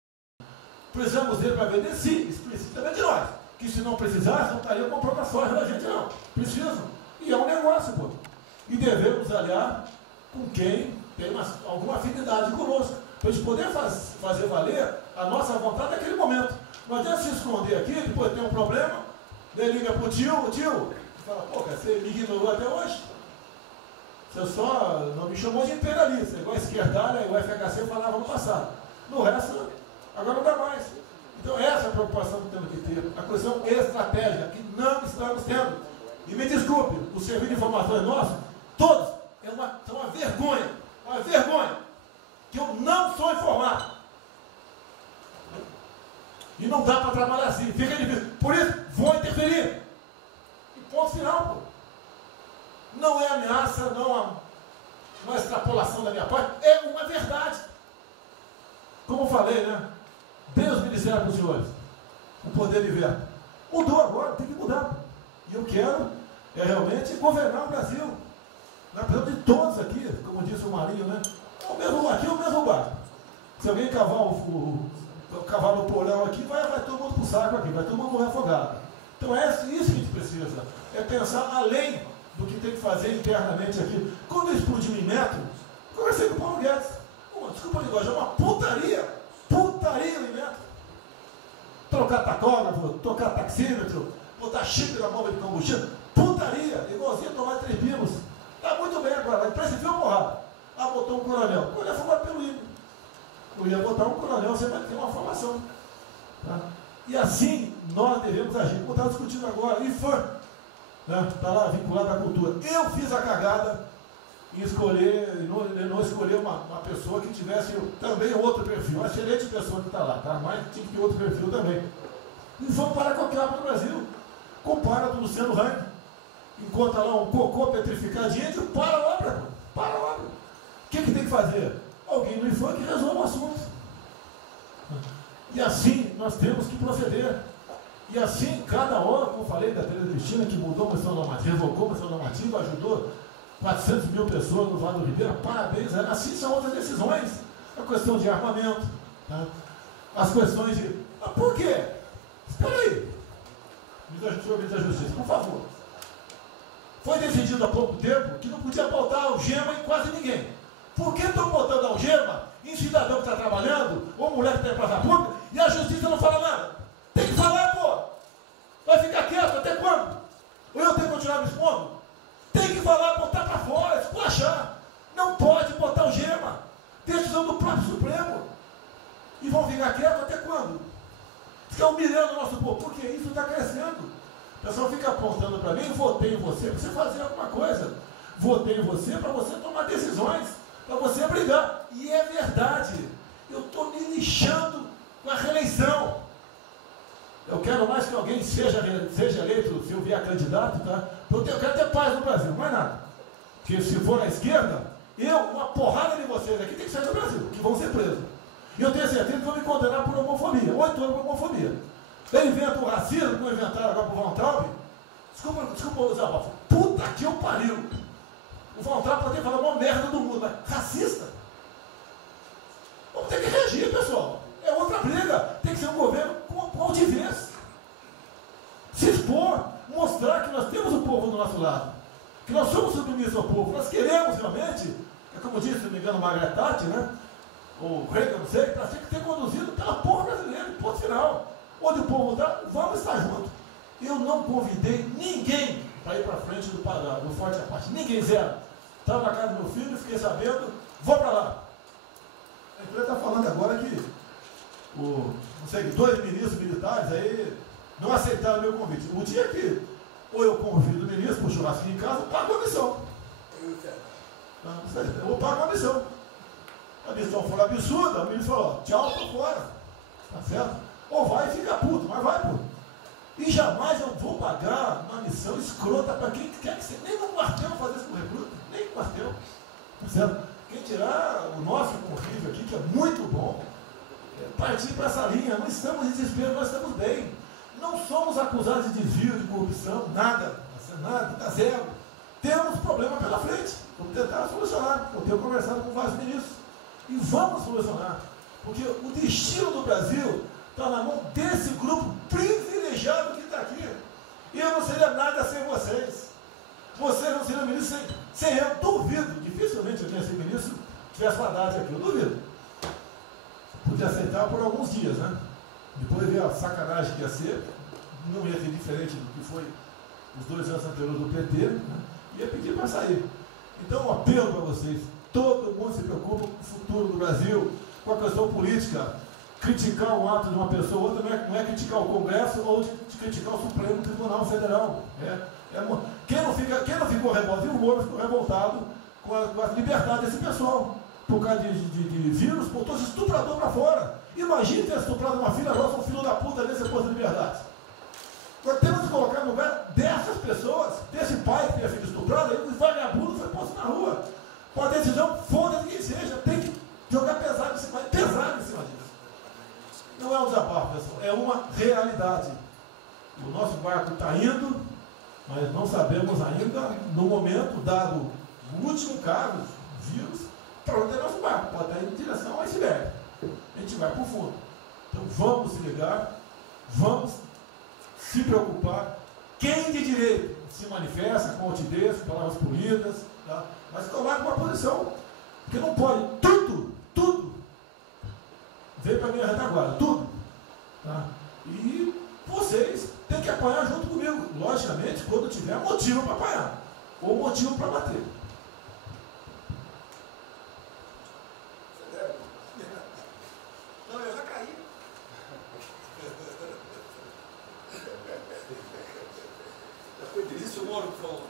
Precisamos dele para vender? Sim, isso precisa também de nós. Que se não precisasse, não estaria comprando a soja da gente, não. Precisam. E é um negócio, pô. E devemos aliar com quem tem alguma afinidade conosco, para a gente poder fazer valer a nossa vontade naquele momento. Não adianta se esconder aqui, depois tem um problema, daí liga para o tio, fala, pô, cara, você me ignorou até hoje. Você só não me chamou de imperialista, igual a esquerdalha e o FHC falava no passado. No resto, agora não dá mais. Então essa é a preocupação que temos que ter, a questão estratégica, que não estamos tendo. E me desculpe, o serviço de informações nosso, todos, são uma vergonha, que eu não sou informado. E não dá para trabalhar assim, fica difícil. Por isso, vou interferir. E ponto final, pô. Não é ameaça, não é extrapolação da minha parte, é uma verdade. Como eu falei, né? Deus ministério para os senhores. O poder de veto. Mudou agora, tem que mudar. E eu quero realmente governar o Brasil. Nós precisamos de todos aqui, como disse o Marinho, né? Aqui é o mesmo barco. Se alguém cavar no porão aqui, vai todo mundo para o saco aqui, vai todo mundo morrer afogado. Então é isso que a gente precisa. É pensar além do que tem que fazer internamente aqui. Quando eu explodi em metro, conversei com o Paulo Guedes. Desculpa a linguagem, é uma putaria em metro. Trocar tacógrafo, trocar taxímetro, botar chip na bomba de combustível, putaria, igualzinho tomar 3 pinos. Está muito bem agora, vai precipitar uma porrada. Ah, botou um coronel. O coronel foi pelo hino. Eu ia botar um coronel, você vai ter uma formação. Tá? E assim nós devemos agir. Como está discutindo agora, IFAM, né? Está lá vinculado à cultura. Eu fiz a cagada em escolher, não escolher uma pessoa que tivesse também outro perfil. Uma excelente pessoa que está lá, tá? Mas tinha que ter outro perfil também. E vamos parar com a capa do Brasil. Compara do Luciano Hang. Encontra lá um cocô petrificado de índio, para a obra. Para a obra. O que tem que fazer? Alguém no IFAM que resolva o assunto. E assim nós temos que proceder. E assim, cada hora, como eu falei da Tereza Cristina, que mudou a questão normativa, revocou a questão normativa, ajudou 400 mil pessoas no Vale do Ribeira, parabéns. Assim são outras decisões. A questão de armamento, tá? As questões de... por quê? Espera aí. Senhor Ministro da Justiça, por favor. Foi decidido há pouco tempo que não podia botar algema em quase ninguém. Por que estão botando algema em cidadão que está trabalhando, ou mulher que está em praça pública, e a justiça não fala nada? Tem que falar, pô! Vai ficar quieto até quando? Ou eu tenho que continuar me expondo? Tem que falar, botar para fora, esculachar. Não pode botar algema. Decisão do próprio Supremo. E vão ficar quietos até quando? Fica humilhando o nosso povo, porque isso está crescendo. O pessoal fica apontando para mim, votei em você para você fazer alguma coisa. Votei em você para você tomar decisões, para você brigar. E é verdade. Eu estou me lixando com a reeleição. Eu quero mais que alguém seja eleito, se eu vier candidato, tá? Eu quero ter paz no Brasil, mais nada. Porque se for na esquerda, uma porrada de vocês aqui tem que sair do Brasil, que vão ser presos. E eu tenho certeza que vão me condenar por homofobia, 8 anos por homofobia. Ele inventa o racismo, como inventaram agora por Von Traub. Desculpa usar a palavra. Puta que eu pariu. O Von Traub pode ter falado uma merda do mundo, mas racista. Vamos ter que reagir, pessoal. É outra briga. Tem que ser um governo com altivez. Se expor, mostrar que nós temos o povo do nosso lado. Que nós somos submissos ao povo. Nós queremos realmente, é como disse, se não me engano, Margaret Thatcher, né? Ou Reagan, não sei, para ser conduzido pela povo brasileiro, ponto final. Onde o povo está, vamos estar juntos. Eu não convidei ninguém para ir para frente do Forte Apache. Ninguém, zero. Estava na casa do meu filho, fiquei sabendo, vou para lá. A empresa está falando agora que não sei, 2 ministros militares aí não aceitaram meu convite. O dia que ou eu convido o ministro para o churrasco em casa, eu pago a missão. Eu vou pagar a missão. A missão foi absurda, o ministro falou, tchau, estou fora. Tá certo? Ou vai e fica puto, mas vai, puto. E jamais eu vou pagar uma missão escrota para quem quer que seja. Nem no quartel fazer isso com o recruta, nem no quartel. Tá certo? Quem tirar o nosso convívio aqui, que é muito bom, partir para essa linha. Não estamos em desespero, nós estamos bem. Não somos acusados de desvio, de corrupção, nada, tá zero. Temos problema pela frente. Vamos tentar solucionar. Eu tenho conversado com vários ministros. E vamos solucionar. Porque o destino do Brasil está na mão desse grupo privilegiado que está aqui. E eu não seria nada sem vocês. Vocês não seriam ministros sem eu. Duvido. Dificilmente eu tenha sido ministro se tivesse uma data aqui. Eu duvido. Podia aceitar por alguns dias, né? Depois ver a sacanagem que ia ser. Não ia ser diferente do que foi os 2 anos anteriores do PT. Né? Ia pedir para sair. Então, um apelo para vocês. Todo mundo se preocupa com o futuro do Brasil, com a questão política. Criticar um ato de uma pessoa ou outra não é criticar o Congresso ou de criticar o Supremo Tribunal Federal. Quem não ficou revoltado, o Moro ficou revoltado com a liberdade desse pessoal. Por causa de vírus, botou esse estuprador para fora. Imagine ter estuprado uma filha nossa, um filho da puta desse posto de liberdade. Nós temos que colocar no lugar dessas pessoas, desse pai que tenha sido estuprado, aí os vagabundos foi posto na rua. Com a decisão, foda-se quem seja, tem que jogar pesado em cima disso. Não é um desabafo, pessoal, é uma realidade. O nosso barco está indo, mas não sabemos ainda, no momento, dado o último caso, vírus, para onde é nosso barco. Pode estar indo em direção ao iceberg. A gente vai para o fundo. Então vamos se ligar, vamos se preocupar. Quem de direito se manifesta com altivez, com palavras polidas, tá? Mas tomar uma posição. Porque não pode tudo veio para a minha retaguarda, tudo. Tá? E vocês têm que apanhar junto comigo. Logicamente, quando tiver motivo para apanhar. Ou motivo para bater. Não, eu já caí. Já foi ministro Moro que falou.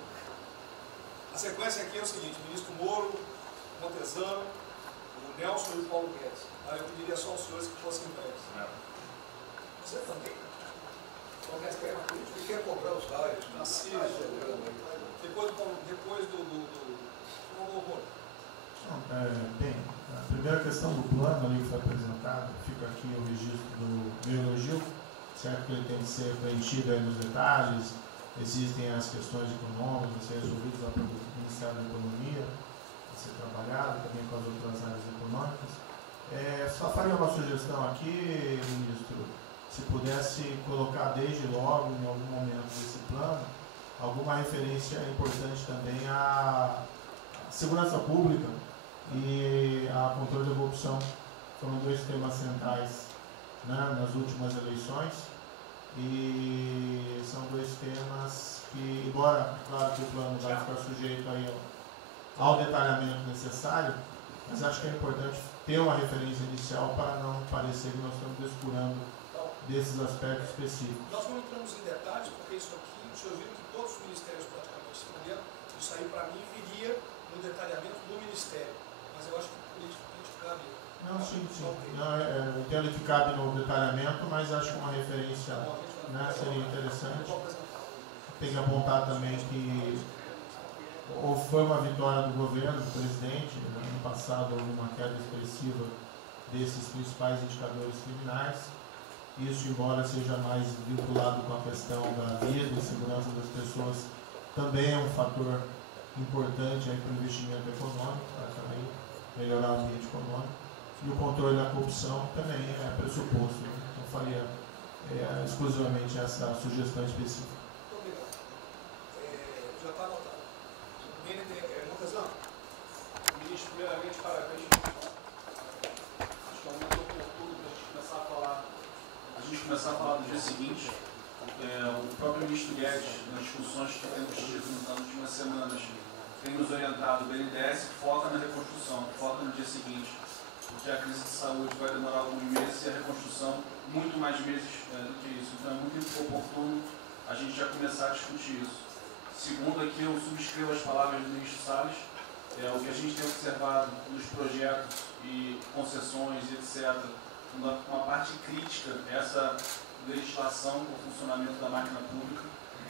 A sequência aqui é o seguinte: ministro Moro, Montezano, o Nelson e o Paulo Guedes. Aí eu pediria só aos senhores que fossem breves. Você também? Paulo Guedes quer uma política e quer cobrar os raios. Depois do Moro. Bem, a primeira questão do plano ali que foi apresentado, fica aqui o registro do meu elogio, certo que ele tem que ser preenchido aí nos detalhes, existem as questões econômicas a ser resolvidas lá pelo Ministério da Economia, a ser trabalhado também com as outras áreas econômicas. Só faria uma sugestão aqui, ministro, se pudesse colocar desde logo, em algum momento desse plano, alguma referência importante também à segurança pública e a controle da corrupção. Foram 2 temas centrais, né, nas últimas eleições, e são 2 temas que, embora, claro que o plano vai ficar sujeito aí ao detalhamento necessário, mas acho que é importante ter uma referência inicial para não parecer que nós estamos descurando desses aspectos específicos. Nós não entramos em detalhes, porque isso aqui, o senhor viu que todos os ministérios praticamente responderam, isso aí para mim viria no detalhamento do ministério, mas eu acho que politicamente cabe. Não, sim. Não, eu entendo que cabe no detalhamento, mas acho que uma referência né, seria interessante. Tem que apontar também que foi uma vitória do governo, do presidente. No ano passado houve uma queda expressiva desses principais indicadores criminais. Isso, embora seja mais vinculado com a questão da vida e segurança das pessoas, também é um fator importante para o investimento econômico, para também melhorar o ambiente econômico. E o controle da corrupção também é pressuposto. Né? Então, faria exclusivamente essa sugestão específica. Muito obrigado. Já está anotado. Montezano, ministro, primeiramente, parabéns. Acho que é um momento oportuno para a gente começar a falar do dia seguinte. O próprio ministro Guedes, nas discussões que temos tido nas últimas semanas, tem nos orientado. O BNDES foca na reconstrução, foca no dia seguinte, porque a crise de saúde vai demorar alguns meses e a reconstrução muito mais meses do que isso. Então é muito oportuno a gente já começar a discutir isso. Segundo, aqui eu subscrevo as palavras do ministro Salles. O que a gente tem observado nos projetos e concessões, etc., uma parte crítica, essa legislação para o funcionamento da máquina pública.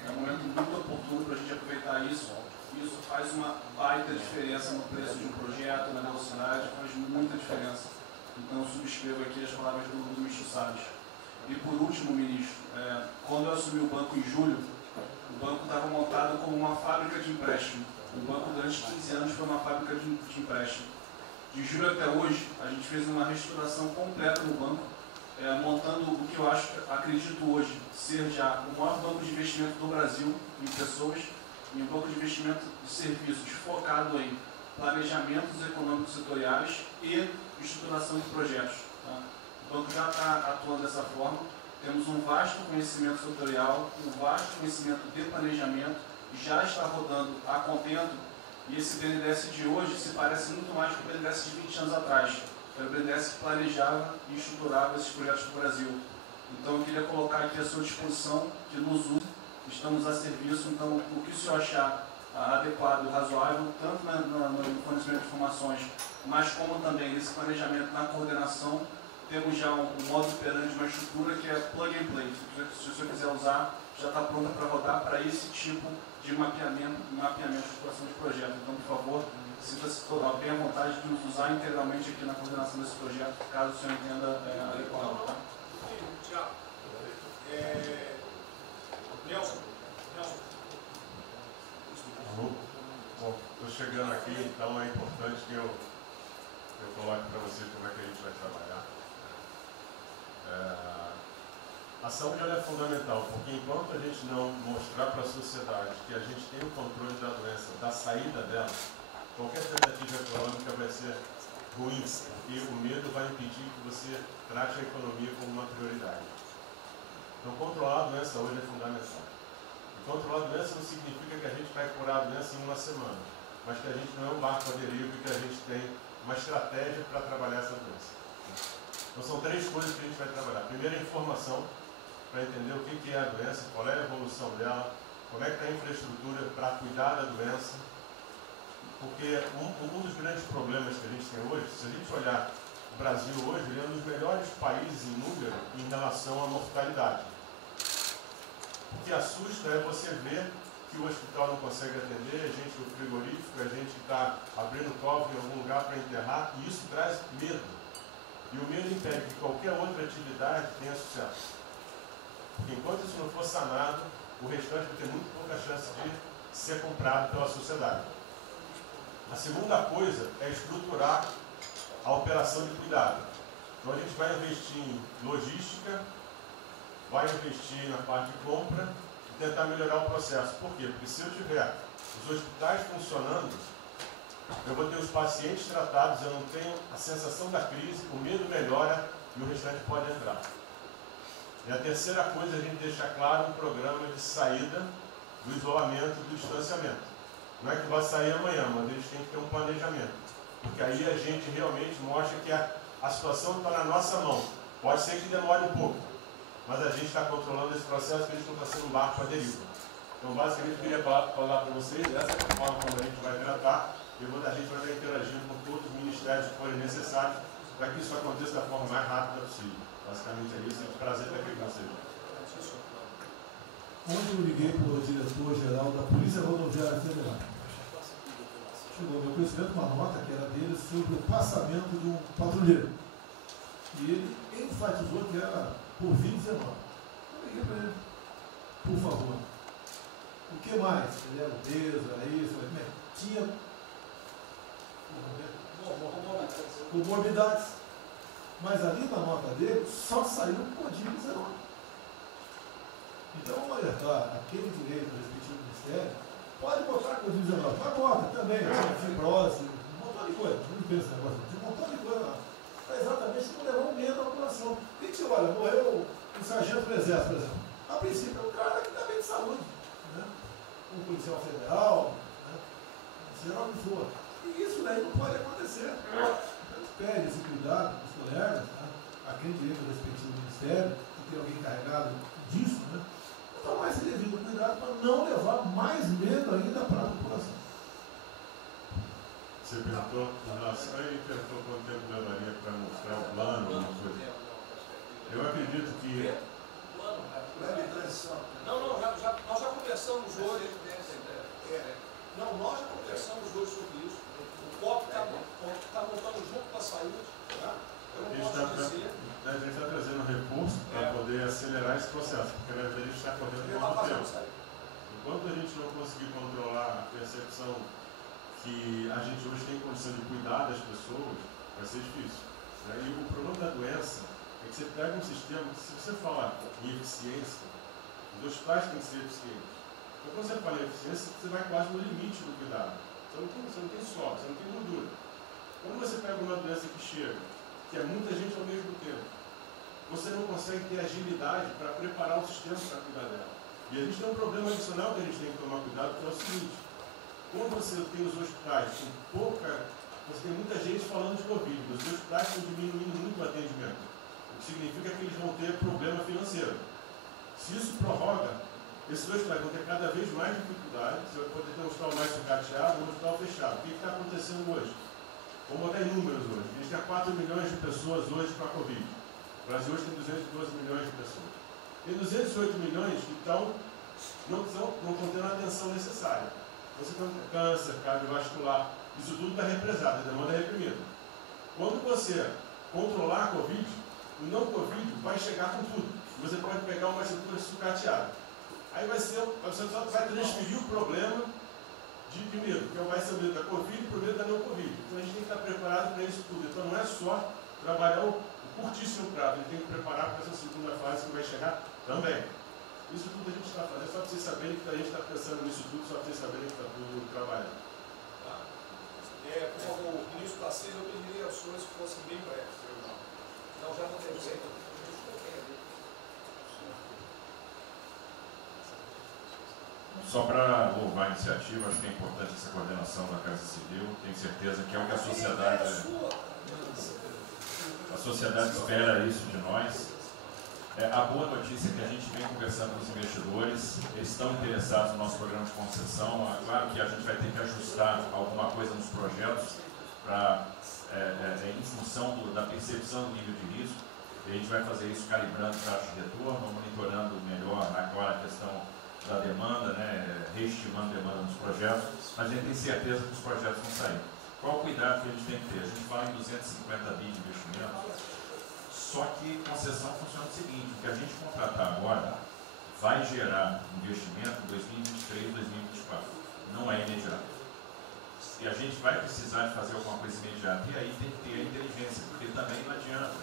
É um momento muito oportuno para a gente aproveitar isso. Isso faz uma baita diferença no preço de um projeto, na velocidade, faz muita diferença. Então, eu subscrevo aqui as palavras do ministro Salles. E, por último, ministro, quando eu assumi o banco em julho, o banco estava montado como uma fábrica de empréstimo. O banco, durante 15 anos, foi uma fábrica de empréstimo. De julho até hoje, a gente fez uma reestruturação completa no banco, montando o que eu acredito hoje ser já o maior banco de investimento do Brasil em pessoas, e um banco de investimento de serviços focado em planejamentos econômicos setoriais e estruturação de projetos. Tá? O banco já está atuando dessa forma. Temos um vasto conhecimento setorial, um vasto conhecimento de planejamento, já está rodando a contento, e esse BNDES de hoje se parece muito mais com o BNDES de 20 anos atrás, que era o BNDES que planejava e estruturava esses projetos no Brasil. Então, eu queria colocar aqui à sua disposição, que nos use, estamos a serviço. Então, o que o senhor achar adequado, razoável, tanto no fornecimento de informações, mas como também nesse planejamento, na coordenação, temos já um modo operante, uma estrutura que é plug and play. Se o senhor quiser usar, já está pronta para rodar para esse tipo de mapeamento de estruturação de projeto. Então, por favor, sinta-se bem à vontade de nos usar integralmente aqui na coordenação desse projeto, caso o senhor entenda adequado. Tá? Tiago. Nelson. Bom, estou chegando aqui, então é importante que eu coloque para vocês como é que a gente vai trabalhar. A saúde ela é fundamental, porque enquanto a gente não mostrar para a sociedade que a gente tem o controle da doença, da saída dela, qualquer tentativa econômica vai ser ruim, porque o medo vai impedir que você trate a economia como uma prioridade. Então, controlar a doença hoje é fundamental. E controlar a doença não significa que a gente vai curar a doença em uma semana, mas que a gente não é um barco à deriva e que a gente tem uma estratégia para trabalhar essa doença. Então, são 3 coisas que a gente vai trabalhar. Primeiro, a informação, para entender o que é a doença, qual é a evolução dela, como é que está a infraestrutura para cuidar da doença. Porque um dos grandes problemas que a gente tem hoje, se a gente olhar o Brasil hoje, ele é um dos melhores países em número em relação à mortalidade. O que assusta é você ver que o hospital não consegue atender, a gente no frigorífico, a gente está abrindo cofre em algum lugar para enterrar, e isso traz medo. E o medo impede que qualquer outra atividade tenha sucesso. Porque enquanto isso não for sanado, o restante vai ter muito pouca chance de ser comprado pela sociedade. A segunda coisa é estruturar a operação de cuidado. Então a gente vai investir em logística, vai investir na parte de compra e tentar melhorar o processo. Por quê? Porque se eu tiver os hospitais funcionando, eu vou ter os pacientes tratados, eu não tenho a sensação da crise, o medo melhora e o restante pode entrar. E a terceira coisa é a gente deixar claro um programa de saída do isolamento e do distanciamento. Não é que vai sair amanhã, mas eles têm que ter um planejamento. Porque aí a gente realmente mostra que a situação está na nossa mão. Pode ser que demore um pouco, mas a gente está controlando esse processo, que a gente não está sendo um barco à deriva. Então, basicamente, eu queria falar para vocês, essa é a forma como a gente vai tratar. A gente vai estar interagindo com todos os ministérios que forem necessários para que isso aconteça da forma mais rápida possível. Basicamente é isso. É um prazer estar aqui com vocês. Ontem eu liguei para o diretor-geral da Polícia Rodoviária Federal. Chegou ao meu conhecimento uma nota que era dele sobre o passamento de um patrulheiro. E ele enfatizou que era por 2019. Eu liguei para ele, por favor. O que mais? Ele era obeso, era isso, tinha comorbidades. Mas ali na nota dele só saiu Covid-19. Então, vamos alertar aquele direito do respectivo ministério, pode botar Covid-19, mas bota também, fibrose, um montão de coisa. Não pensa nesse negócio, tem um montão de coisa lá. Mas exatamente não levar um medo à população. E que olha, morreu um sargento do exército, por exemplo. A princípio é um cara que está bem de saúde. Né? Um policial federal, né? Seja o que for. E isso daí não pode acontecer. Então, pede esse cuidado com os colegas, tá? A quem direito do respectivo ministério, que tem alguém encarregado disso, né? Tomar esse devido cuidado para não levar mais medo ainda para a população. Você perguntou, nossa, aí perguntou quanto tempo levaria para mostrar o plano, alguma coisa. Eu acredito que. Não, nós já conversamos hoje. Não, nós já conversamos hoje sobre isso. O COP está montando junto com a saúde. Tá? Eu não posso dizer. A gente está trazendo recurso para poder acelerar esse processo, porque a gente está correndo muito tempo. Enquanto a gente não conseguir controlar a percepção que a gente hoje tem condição de cuidar das pessoas, vai ser difícil. Né? E o problema da doença é que você pega um sistema que, se você falar em eficiência, os hospitais têm que ser eficientes. Então, quando você fala em eficiência, você vai quase no limite do cuidado. Você não tem sobra, você não tem gordura. Quando você pega uma doença que chega, que é muita gente ao mesmo tempo, você não consegue ter agilidade para preparar o sistema para cuidar dela. E a gente tem um problema adicional que a gente tem que tomar cuidado, que é o seguinte: quando você tem os hospitais com pouca, você tem muita gente falando de Covid, os hospitais estão diminuindo muito o atendimento, o que significa que eles vão ter problema financeiro. Se isso prorroga, esses hospitais vão ter cada vez mais dificuldade, você vai poder ter um hospital mais sucateado, um hospital fechado. O que está acontecendo hoje? Vamos botar em números hoje. A gente tem 4 milhões de pessoas hoje com a Covid. O Brasil hoje tem 212 milhões de pessoas. Tem 208 milhões que não estão tendo a atenção necessária. Você tem câncer, cardiovascular, isso tudo está represado, a demanda é reprimida. Quando você controlar a Covid, o não Covid vai chegar com tudo. Você pode pegar uma estrutura sucateada. Aí você só vai transferir o problema de medo, que vai ser o medo da Covid e o medo da não Covid. Então a gente tem que estar preparado para isso tudo. Então não é só trabalhar o curtíssimo prazo, a gente tem que preparar para essa segunda fase que vai chegar também. Isso tudo a gente está fazendo, só para vocês saberem que a gente está pensando nisso tudo, só para vocês saberem que está tudo trabalhando. Tá. Por favor, o ministro Tarcísio, eu pediria aos senhores que fossem bem breves. Não, já não tem jeito. Só para louvar a iniciativa, acho que é importante essa coordenação da Casa Civil. Tenho certeza que é o que a sociedade espera isso de nós. A boa notícia é que a gente vem conversando com os investidores, eles estão interessados no nosso programa de concessão. Claro que a gente vai ter que ajustar alguma coisa nos projetos em função da percepção do nível de risco. E a gente vai fazer isso calibrando taxa de retorno, monitorando melhor agora a questão da demanda, né, reestimando a demanda dos projetos, mas a gente tem certeza que os projetos vão sair. Qual o cuidado que a gente tem que ter? A gente fala em 250 bi de investimento, só que concessão funciona o seguinte: o que a gente contratar agora vai gerar investimento em 2023, 2024, não é imediato. E a gente vai precisar de fazer alguma coisa imediata, e aí tem que ter a inteligência, porque também não adianta.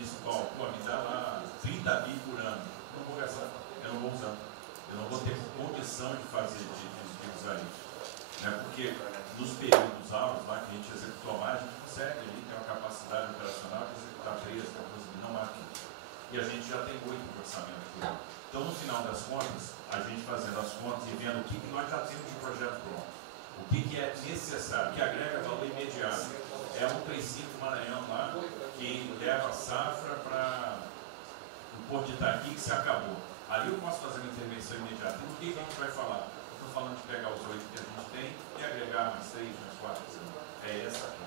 Isso, me dá lá 30 bi por ano, não vou gastar, eu não vou usar. Eu não vou ter condição de fazer, de usar isso. Né? Porque nos períodos altos, lá que a gente executou mais, a gente consegue ali ter uma capacidade operacional de executar 13, 14 mil, não mais. E a gente já tem 8 de orçamento aqui. Então, no final das contas, a gente fazendo as contas e vendo o que nós já temos de projeto pronto, o que é necessário, que agrega valor imediato. É um 35 Maranhão lá, que leva a safra para o Porto de Itaqui, que se acabou. Ali eu posso fazer uma intervenção imediata. E o que a gente vai falar? Eu estou falando de pegar os 8 que a gente tem e agregar mais 3, mais 4. É essa aqui.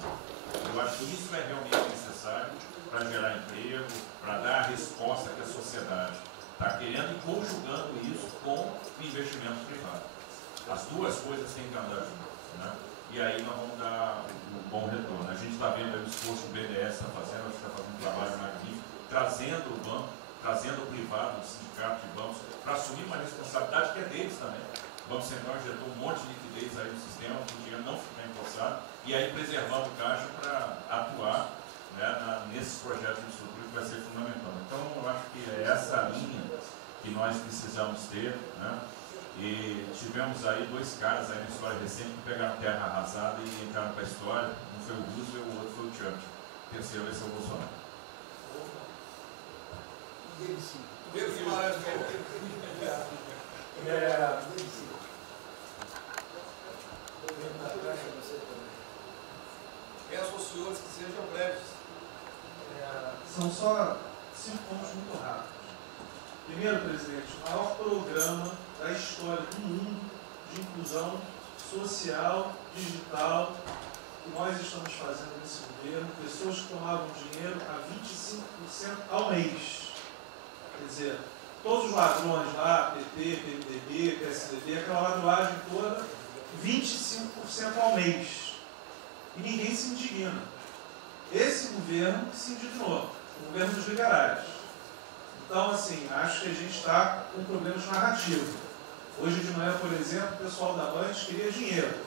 Eu acho que isso é realmente necessário para gerar emprego, para dar a resposta que a sociedade está querendo e conjugando isso investimento privado. As duas coisas têm que andar juntas, né? E aí nós vamos dar um bom retorno. A gente está vendo aí o esforço que o BNDES está fazendo, acho que está fazendo um trabalho magnífico, trazendo o banco, trazendo o privado, o sindicato de bancos, para assumir uma responsabilidade que é deles também. O Banco Central injetou um monte de liquidez aí no sistema, para o dinheiro não ficar empossado, e aí preservando o caixa para atuar, né, nesses projetos de estrutura que vai ser fundamental. Então, eu acho que é essa linha que nós precisamos ter, né? E tivemos aí dois caras aí na história recente que pegaram terra arrasada e entraram para a história. Um foi o Roosevelt, o outro foi o Churchill. O terceiro vai ser o Bolsonaro. Peço aos senhores que sejam breves. São só 5 pontos muito rápidos. Primeiro, presidente, o maior programa da história do mundo de inclusão social, digital, que nós estamos fazendo nesse governo, pessoas que tomavam dinheiro a 25% ao mês. Quer dizer, todos os ladrões lá, PT, PMDB, PSDB, aquela ladroagem toda, 25% ao mês. E ninguém se indigna. Esse governo se indignou, o governo dos liberais. Então, assim, acho que a gente está com problemas narrativos. Hoje de manhã, por exemplo, o pessoal da Band queria dinheiro.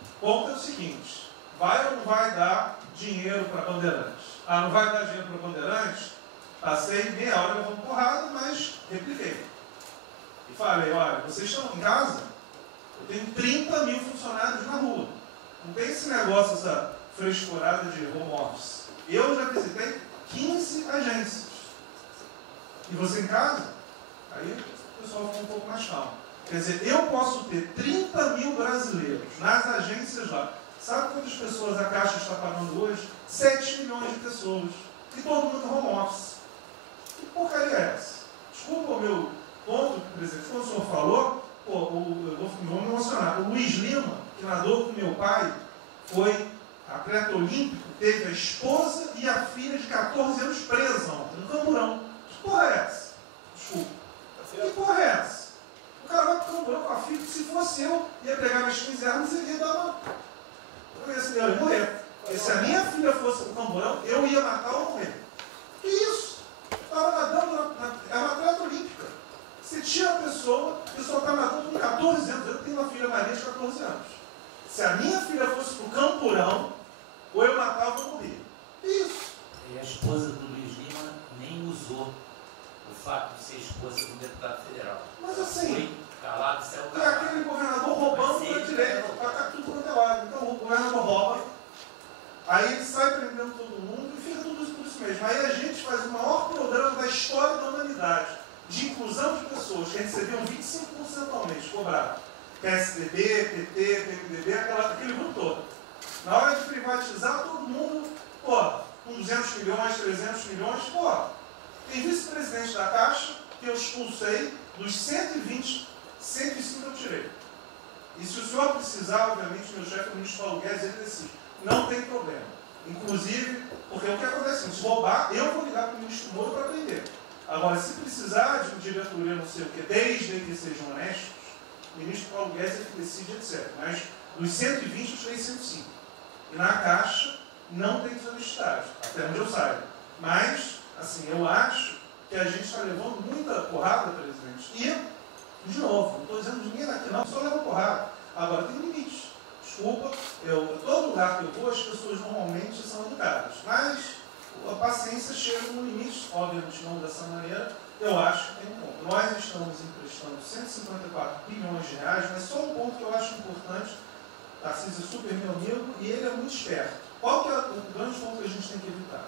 O ponto é o seguinte, vai ou não vai dar dinheiro para Bandeirantes? Ah, não vai dar dinheiro para Bandeirantes? Passei meia hora levando porrada, mas repliquei. E falei, olha, vocês estão em casa? Eu tenho 30 mil funcionários na rua. Não tem esse negócio, essa frescurada de home office. Eu já visitei 15 agências. E você em casa? Aí o pessoal ficou um pouco mais calmo. Quer dizer, eu posso ter 30 mil brasileiros nas agências lá. Sabe quantas pessoas a Caixa está pagando hoje? 7 milhões de pessoas. E todo mundo home office. Que porcaria é essa? Desculpa o meu ponto, presidente. Quando o senhor falou, eu vou me emocionar. O Luiz Lima, que nadou com meu pai, foi atleta olímpico, teve a esposa e a filha de 14 anos presas ontem, no Camburão. Que porra é essa? Desculpa. Que porra é essa? O cara vai pro Camburão com a filha, que se fosse eu, ia pegar minhas 15 armas e ia dar uma... Eu ia morrer. Porque se a minha filha fosse pro Camburão, eu ia matar ou morrer. Que isso? Estava nadando, é uma atleta olímpica. Você tira a pessoa está nadando com 14 anos. Eu tenho uma filha Maria de 14 anos. Se a minha filha fosse pro Camburão, ou eu matava ou eu morria. Isso. E a esposa do Luiz Lima nem usou o fato de ser esposa do deputado federal. Mas assim, foi calado, saiu calado. E aquele governador roubando para direito, para tudo quanto é lado. Então o governador rouba, aí ele sai prendendo todo mundo e fica tudo isso por isso mesmo. Aí a gente faz o maior programa da história da humanidade de inclusão de pessoas que recebiam 25% ao mês, cobrado. PSDB, PT, PMDB, aquele grupo todo. Na hora de privatizar, todo mundo, com 200 milhões, 300 milhões, tem vice-presidente da Caixa que eu expulsei, dos 120, 105 eu tirei. E se o senhor precisar, obviamente, meu chefe, o ministro Paulo Guedes, ele decide. Não tem problema. Inclusive, porque o que acontece? Se roubar, eu vou ligar para o ministro Moro para prender. Agora, se precisar de um diretoria, não sei o que, desde que sejam honestos, o ministro Paulo Guedes é que decide, etc. Mas dos 120, eu tirei 105. E na Caixa, não tem desonestidade, até onde eu saiba. Mas, assim, eu acho que a gente está levando muita porrada, presidente. E, de novo, não estou dizendo ninguém daqui não, só leva porrada. Agora, tem limite. Desculpa, todo lugar que eu vou, as pessoas normalmente são educadas. Mas a paciência chega no limite, obviamente não dessa maneira, eu acho que tem um ponto. Nós estamos emprestando 154 bilhões de reais, mas só um ponto que eu acho importante, Tarcísio é super meu amigo e ele é muito esperto. Qual que é o grande ponto que a gente tem que evitar?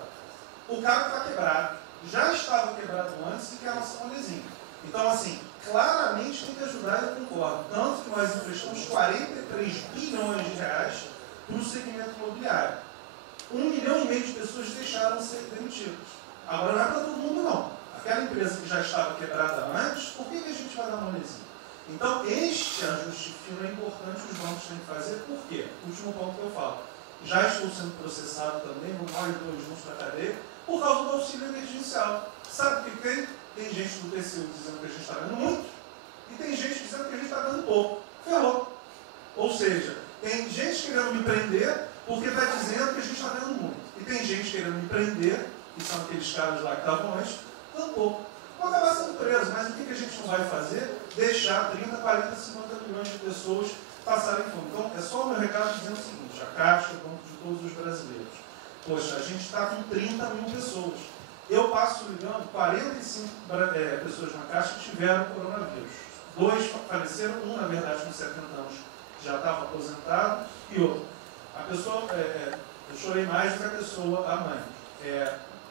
O cara está quebrado, já estava quebrado antes e quer lançar um lesinho. Então, assim, claramente tem que ajudar, eu concordo. Tanto que nós emprestamos 43 bilhões de reais para o segmento imobiliário. 1,5 milhão de pessoas deixaram de ser demitidas. Agora não é para todo mundo, não. Aquela empresa que já estava quebrada antes, por que a gente vai dar uma lesinha? Então, este ajuste fino é importante, os bancos têm que fazer. Por quê? Último ponto que eu falo. Já estou sendo processado também, vou mais 2 juntos para a cadeia, por causa do auxílio emergencial. Sabe o que tem? Tem gente do TCU dizendo que a gente está ganhando muito, E tem gente dizendo que a gente está dando pouco. Ferrou. Ou seja, tem gente querendo me prender porque está dizendo que a gente está dando muito. E tem gente querendo me prender, que são aqueles caras lá que estavam antes, dando pouco. Vou acabar sendo preso, mas o que a gente não vai fazer? Deixar 30, 40, 50 milhões de pessoas passarem fome. Então, é só o meu recado dizendo o seguinte: a Caixa, como de todos os brasileiros. Poxa, a gente está com 30 mil pessoas. Eu passo ligando, 45 pessoas na Caixa tiveram coronavírus. 2 faleceram, um, na verdade, com 70 anos já estava aposentado, e outro. A pessoa, eu chorei mais do que a pessoa, a mãe.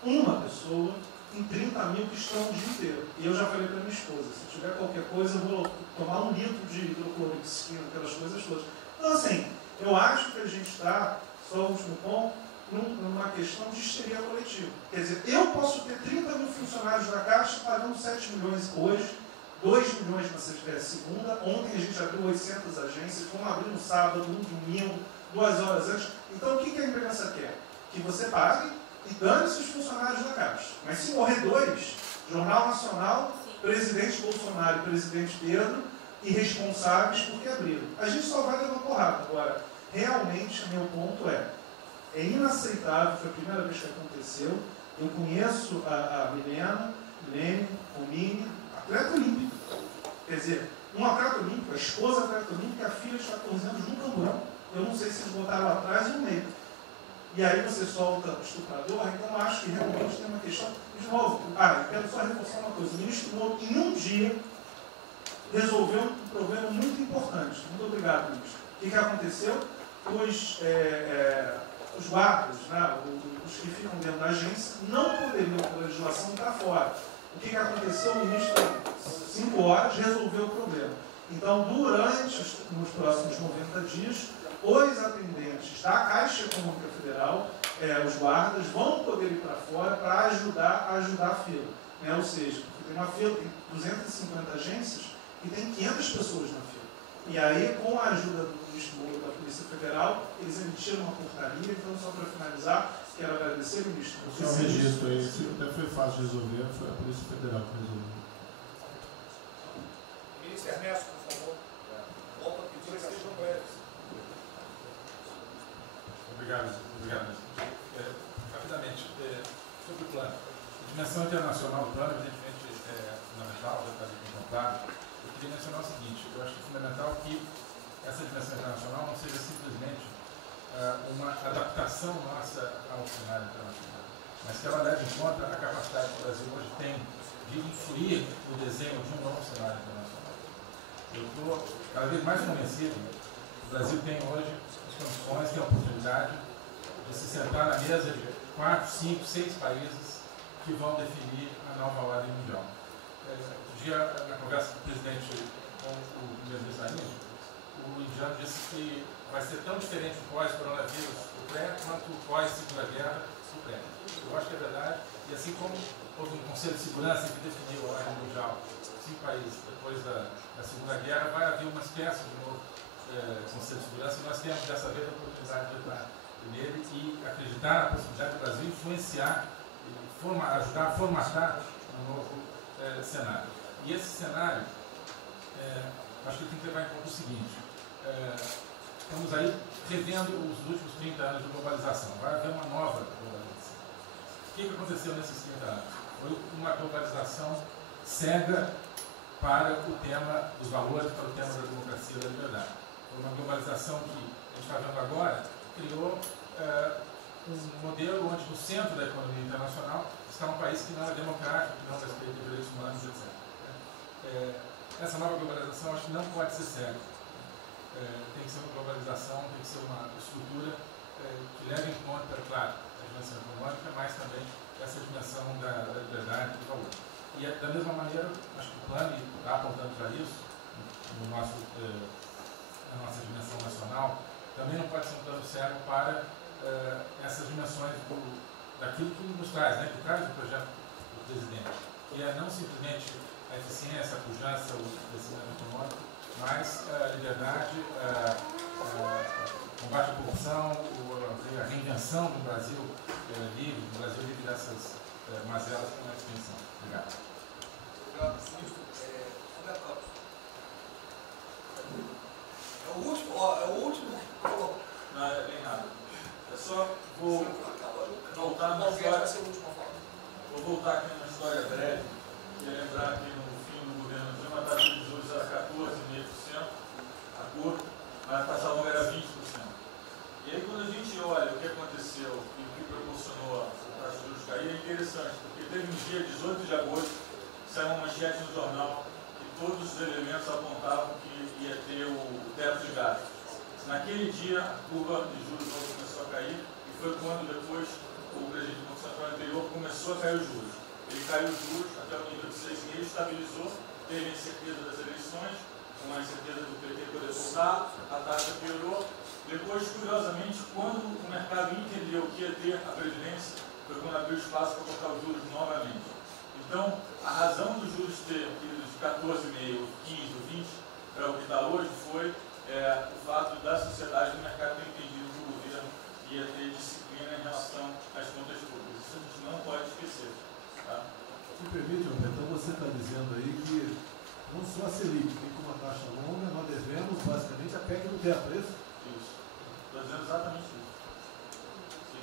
Uma pessoa em 30 mil que estão o dia inteiro. E eu já falei para minha esposa, se tiver qualquer coisa, eu vou tomar 1 litro de hidrocloroquina, aquelas coisas todas. Então, assim, eu acho que a gente está, só o último ponto, numa questão de histeria coletiva. Quer dizer, eu posso ter 30 mil funcionários da Caixa pagando 7 milhões hoje, 2 milhões na segunda. Ontem a gente abriu 800 agências, vamos abrir no sábado, no domingo, 2 horas antes. Então, o que a imprensa quer? Que você pague e dane-se os funcionários da Caixa. Mas se morrer 2, Jornal Nacional, presidente Bolsonaro e presidente Pedro, irresponsáveis porque abriram. A gente só vai levar porrada. Agora, realmente, meu ponto é inaceitável, foi a primeira vez que aconteceu. Eu conheço a Milena, Romini, atleta olímpica. Quer dizer, um atleta olímpico, a esposa atleta olímpica, a filha de 14 anos no camburão. Eu não sei se eles botaram lá atrás ou no meio. E aí você solta o estuprador, então acho que realmente tem uma questão. De novo, eu quero só reforçar uma coisa. O ministro Moro, em um dia, resolveu um problema muito importante. Muito obrigado, ministro. O que aconteceu? Os guardas, né, os que ficam dentro da agência, não poderiam, pela legislação, estar fora. O que aconteceu? O ministro, 5 horas, resolveu o problema. Então, nos próximos 90 dias, os atendentes da Caixa Econômica Federal, os guardas, vão poder ir para fora para ajudar a fila. Né? Ou seja, tem uma fila, tem 250 agências e tem 500 pessoas na fila. E aí, com a ajuda do ministro Moro da Polícia Federal, eles emitiram uma portaria. Então, só para finalizar, quero agradecer o ministro. O seu registro aí, até foi fácil de resolver, foi a Polícia Federal que resolveu. Ministro Ernesto, por favor. Volta a pedir que sejam breves. Obrigado. Rapidamente, sobre o plano. A dimensão internacional do plano, evidentemente, é fundamental, já está ali contemplado. Eu queria mencionar o seguinte: eu acho que é fundamental que essa dimensão internacional não seja simplesmente uma adaptação nossa ao cenário internacional, mas que ela leve em conta a capacidade que o Brasil hoje tem de influir no desenho de um novo cenário internacional. Eu estou cada vez mais convencido que o Brasil tem hoje as condições e a oportunidade de se sentar na mesa de 4, 5, 6 países que vão definir a nova ordem mundial. Outro dia, na conversa do presidente com o primeiro-ministro da Índia, o indiano disse que vai ser tão diferente o pós-coronavírus, o pré, quanto o pós-segunda guerra, o pré. Eu acho que é verdade. E assim como houve um Conselho de Segurança que definiu a ordem mundial, 5 países depois da Segunda Guerra, vai haver uma espécie de novo Conselho de Segurança, e nós temos dessa vez a oportunidade de entrar nele e acreditar na possibilidade do Brasil influenciar, ajudar a formatar um novo cenário. E esse cenário, acho que tem que levar em conta o seguinte: estamos aí revendo os últimos 30 anos de globalização. Vai haver uma nova globalização. O que aconteceu nesses 30 anos? Foi uma globalização cega para o tema dos valores, para o tema da democracia e da liberdade. Foi uma globalização que a gente está vendo agora, criou um modelo onde no centro da economia internacional está um país que não é democrático, que não respeita os direitos humanos, etc. Essa nova globalização acho que não pode ser cega. Tem que ser uma globalização, tem que ser uma estrutura que leve em conta, claro, a dimensão econômica, mas também essa dimensão da liberdade e do valor. E da mesma maneira, acho que o plano está apontando para isso, na nossa dimensão nacional, também não pode ser um plano cego para essas dimensões daquilo que nos traz, né, que traz o projeto do presidente, que é não simplesmente a eficiência, a pujança, o crescimento econômico, mas a liberdade, o combate à corrupção, a reinvenção do Brasil livre dessas mazelas com a extensão. Obrigado. Obrigado, ministro. Roberto Campos. É o último, ó, é o último. Não, é bem rápido. É só vou voltar na história. Vou voltar aqui numa história breve. Queria lembrar que no fim do governo Dilma a taxa de juros era 14,5%, a curva, mas a taxa longa era 20%. E aí quando a gente olha o que aconteceu e o que proporcionou a taxa de juros cair, é interessante, porque teve um dia, 18 de agosto, saiu uma manchete no jornal que todos os elementos apontavam que ia ter o teto de gastos. Naquele dia, a curva de juros começou a cair e foi quando depois o presidente do Banco Central anterior começou a cair os juros. Ele caiu os juros até o nível de 6,5, estabilizou, teve a incerteza das eleições, com a incerteza do PT poder voltar, a taxa piorou. Depois, curiosamente, quando o mercado entendeu que ia ter a Previdência, foi quando abriu espaço para cortar os juros novamente. Então, a razão dos juros ter ido de 14,5, 15 ou 20 para o que está hoje foi o fato da sociedade do mercado ter entendido que o governo ia ter disciplina em relação às contas públicas. Isso a gente não pode esquecer. Tá? Me permite, então você está dizendo aí que não só a Selic tem como a taxa longa, nós devemos basicamente a PEC do teto, é isso? Isso. Estou dizendo exatamente isso.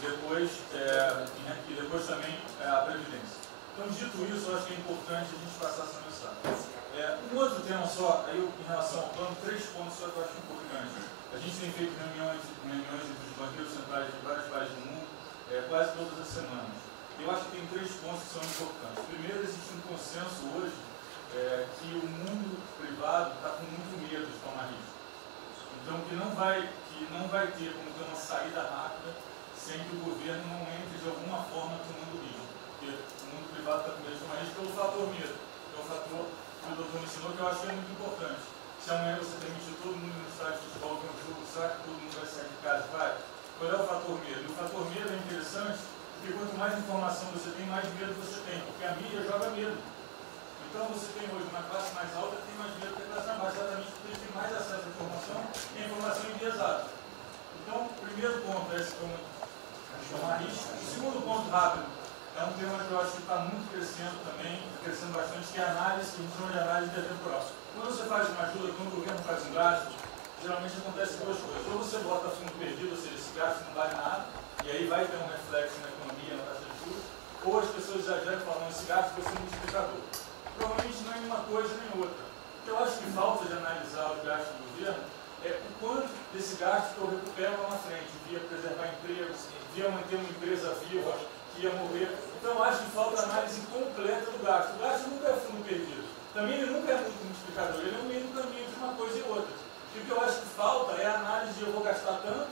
E depois também a Previdência. Então, dito isso, eu acho que é importante a gente passar essa mensagem. Um outro tema só, aí em relação ao plano, 3 pontos só que eu acho importantes. A gente tem feito reuniões entre os banqueiros centrais de vários países do mundo, quase todas as semanas. Eu acho que tem 3 pontos que são importantes. Primeiro, existe um consenso hoje que o mundo privado está com muito medo de tomar risco. Então, que não vai ter como ter uma saída rápida sem que o governo não entre de alguma forma no mundo risco. Porque o mundo privado está com medo de tomar risco pelo fator medo. Que é o fator que o doutor me ensinou, que eu acho que é muito importante. Se amanhã você permitir todo mundo no estádio de futebol ver um jogo, será que todo mundo vai sair de casa e vai? Qual é o fator medo? E o fator medo é interessante, porque quanto mais informação você tem, mais medo você tem, porque a mídia joga medo. Então você tem hoje uma classe mais alta, tem mais medo que a classe mais baixa, exatamente porque eles têm mais acesso à informação e a informação enviesada. Então, o primeiro ponto é esse tomar risco. O segundo ponto rápido é um tema que eu acho que está muito crescendo também, crescendo bastante, que é a análise, que a gente chama de análise intertemporal. Quando você faz uma ajuda, quando o governo faz um gasto, geralmente acontece 2 coisas. Ou você bota fundo perdido, ou seja, esse gasto não vale nada, e aí vai ter um reflexo na economia, na taxa de juros, ou as pessoas exageram falando esse gasto vai ser um multiplicador. Provavelmente não é uma coisa nem outra. O que eu acho que falta de analisar os gastos do governo é o quanto desse gasto que eu recupero lá na frente, via preservar empregos, via manter uma empresa viva, que ia morrer. Então eu acho que falta análise completa do gasto. O gasto nunca é fundo perdido. Também ele nunca é muito multiplicador, ele é um meio do caminho entre uma coisa e outra. E o que eu acho que falta é a análise de eu vou gastar tanto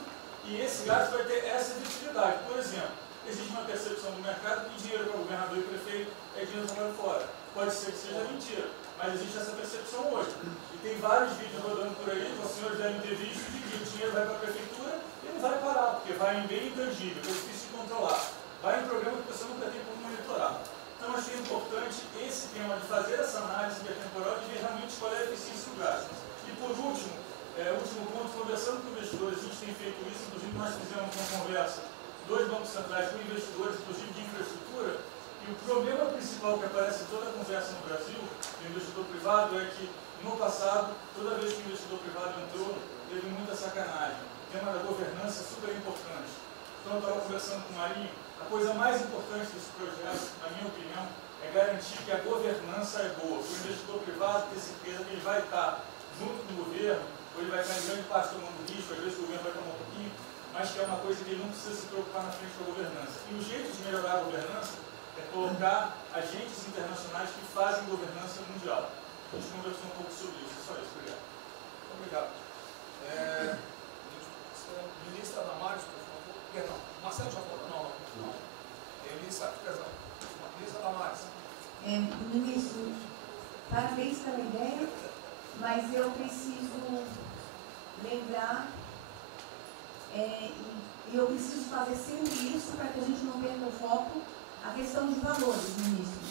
e esse gasto vai ter essa efetividade. Por exemplo, existe uma percepção do mercado que dinheiro para o governador e prefeito é dinheiro jogado fora. Pode ser que seja mentira, mas existe essa percepção hoje. E tem vários vídeos rodando por aí, que os senhores devem ter visto, de que o dinheiro vai para a prefeitura e não vai parar, porque vai em bem intangível, que é difícil de controlar. Vai em programa que você nunca tem como monitorar. Então, acho que é importante esse tema de fazer essa análise intertemporal e ver realmente qual é a eficiência do gasto. E, por último, último ponto, conversando com investidores, a gente tem feito isso, inclusive nós fizemos uma conversa, 2 bancos centrais com investidores, inclusive de infraestrutura, e o problema principal que aparece em toda a conversa no Brasil, do investidor privado, é que, no passado, toda vez que o investidor privado entrou, teve muita sacanagem. O tema da governança é super importante. Então, eu estava conversando com o Marinho, a coisa mais importante desse projeto, na minha opinião, é garantir que a governança é boa. O investidor privado ter certeza que ele vai estar junto com o governo, ou ele vai estar em grande parte tomando risco, às vezes o governo vai tomar um pouquinho, mas que é uma coisa que ele não precisa se preocupar na frente da governança. E o jeito de melhorar a governança é colocar agentes internacionais que fazem governança mundial. A gente conversou um pouco sobre isso, é só isso. Obrigado. Obrigado. Ministra Damares, por favor. Perdão, Marcelo já falou. Não. Ministra Damares. Ministro, parabéns pela ideia, mas eu preciso lembrar e eu preciso fazer sempre isso para que a gente não perca o foco, a questão de valores, ministro.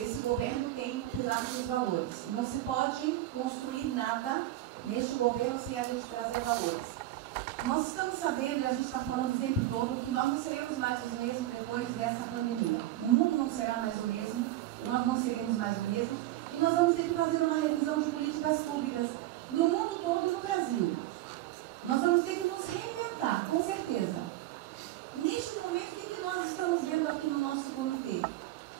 Esse governo tem um pilar dos valores. Não se pode construir nada neste governo sem a gente trazer valores. Nós estamos sabendo, e a gente está falando o tempo todo, que nós não seremos mais os mesmos depois dessa pandemia. O mundo não será mais o mesmo, nós não seremos mais o mesmo. e nós vamos ter que fazer uma revisão de políticas públicas no mundo todo e no Brasil. Nós vamos ter que nos reinventar, com certeza. Neste momento, o que nós estamos vendo aqui no nosso comitê?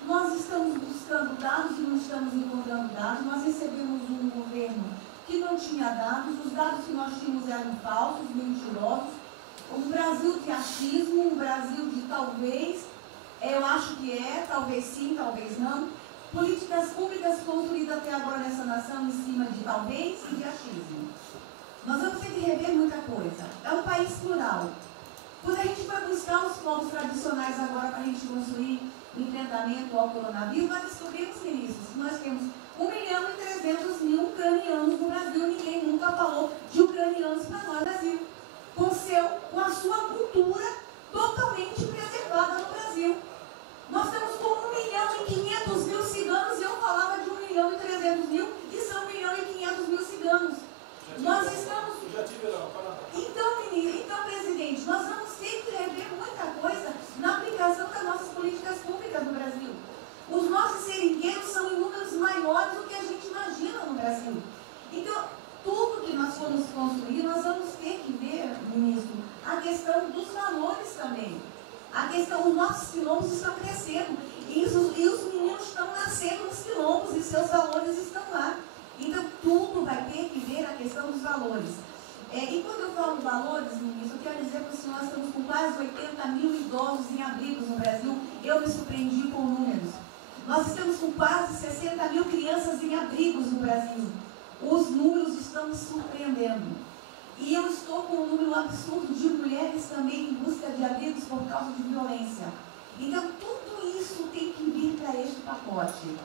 Nós estamos buscando dados e não estamos encontrando dados. Nós recebemos um governo que não tinha dados, os dados que nós tínhamos eram falsos, mentirosos. Um Brasil de achismo, um Brasil de talvez, eu acho que é, talvez sim, talvez não. Políticas públicas construídas até agora nessa nação em cima de talvez e de achismo. Nós vamos ter que rever muita coisa. É um país plural. Quando a gente vai buscar os povos tradicionais agora para a gente construir enfrentamento ao coronavírus, nós descobrimos, ministros, que nós temos 1.300.000 ucranianos no Brasil. Ninguém nunca falou de ucranianos para nós, Brasil. Com a sua cultura totalmente preservada no Brasil. Nós estamos com 1.500.000 ciganos, e eu falava de 1.300.000, e são 1.500.000 ciganos. Nós estamos... Então, presidente, nós vamos ter que rever muita coisa na aplicação das nossas políticas públicas no Brasil. Os nossos seringueiros são em números maiores do que a gente imagina no Brasil. Então, tudo que nós formos construir, nós vamos ter que ver, ministro, a questão dos valores também. A questão, os nossos quilombos estão crescendo, e os meninos estão nascendo nos quilombos, e seus valores estão lá. Então, tudo vai ter que ver a questão dos valores. E quando eu falo valores, ministro, eu quero dizer para o senhor, nós estamos com quase 80.000 idosos em abrigos no Brasil. Eu me surpreendi com números. Nós estamos com quase 60.000 crianças em abrigos no Brasil. Os números estão me surpreendendo. E eu estou com um número absurdo de mulheres também em busca de abrigos por causa de violência. Então, tudo isso tem que vir para este pacote.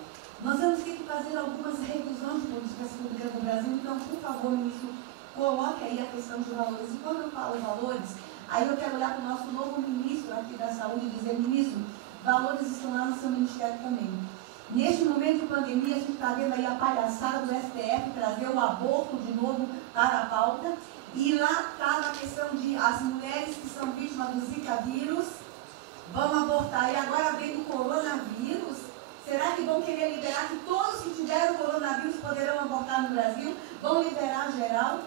Nós vamos ter que fazer algumas revisões de políticas públicas no Brasil. Então, por favor, ministro, coloque aí a questão de valores. E quando eu falo valores, aí eu quero olhar para o nosso novo ministro aqui da Saúde e dizer, ministro, valores estão lá no seu ministério também. Neste momento de pandemia, a gente está vendo aí a palhaçada do STF trazer o aborto de novo para a pauta. E lá está a questão de as mulheres que são vítimas do Zika vírus vão abortar. E agora vem do coronavírus. Será que vão querer liberar que todos que tiveram coronavírus poderão abortar no Brasil? Vão liberar geral?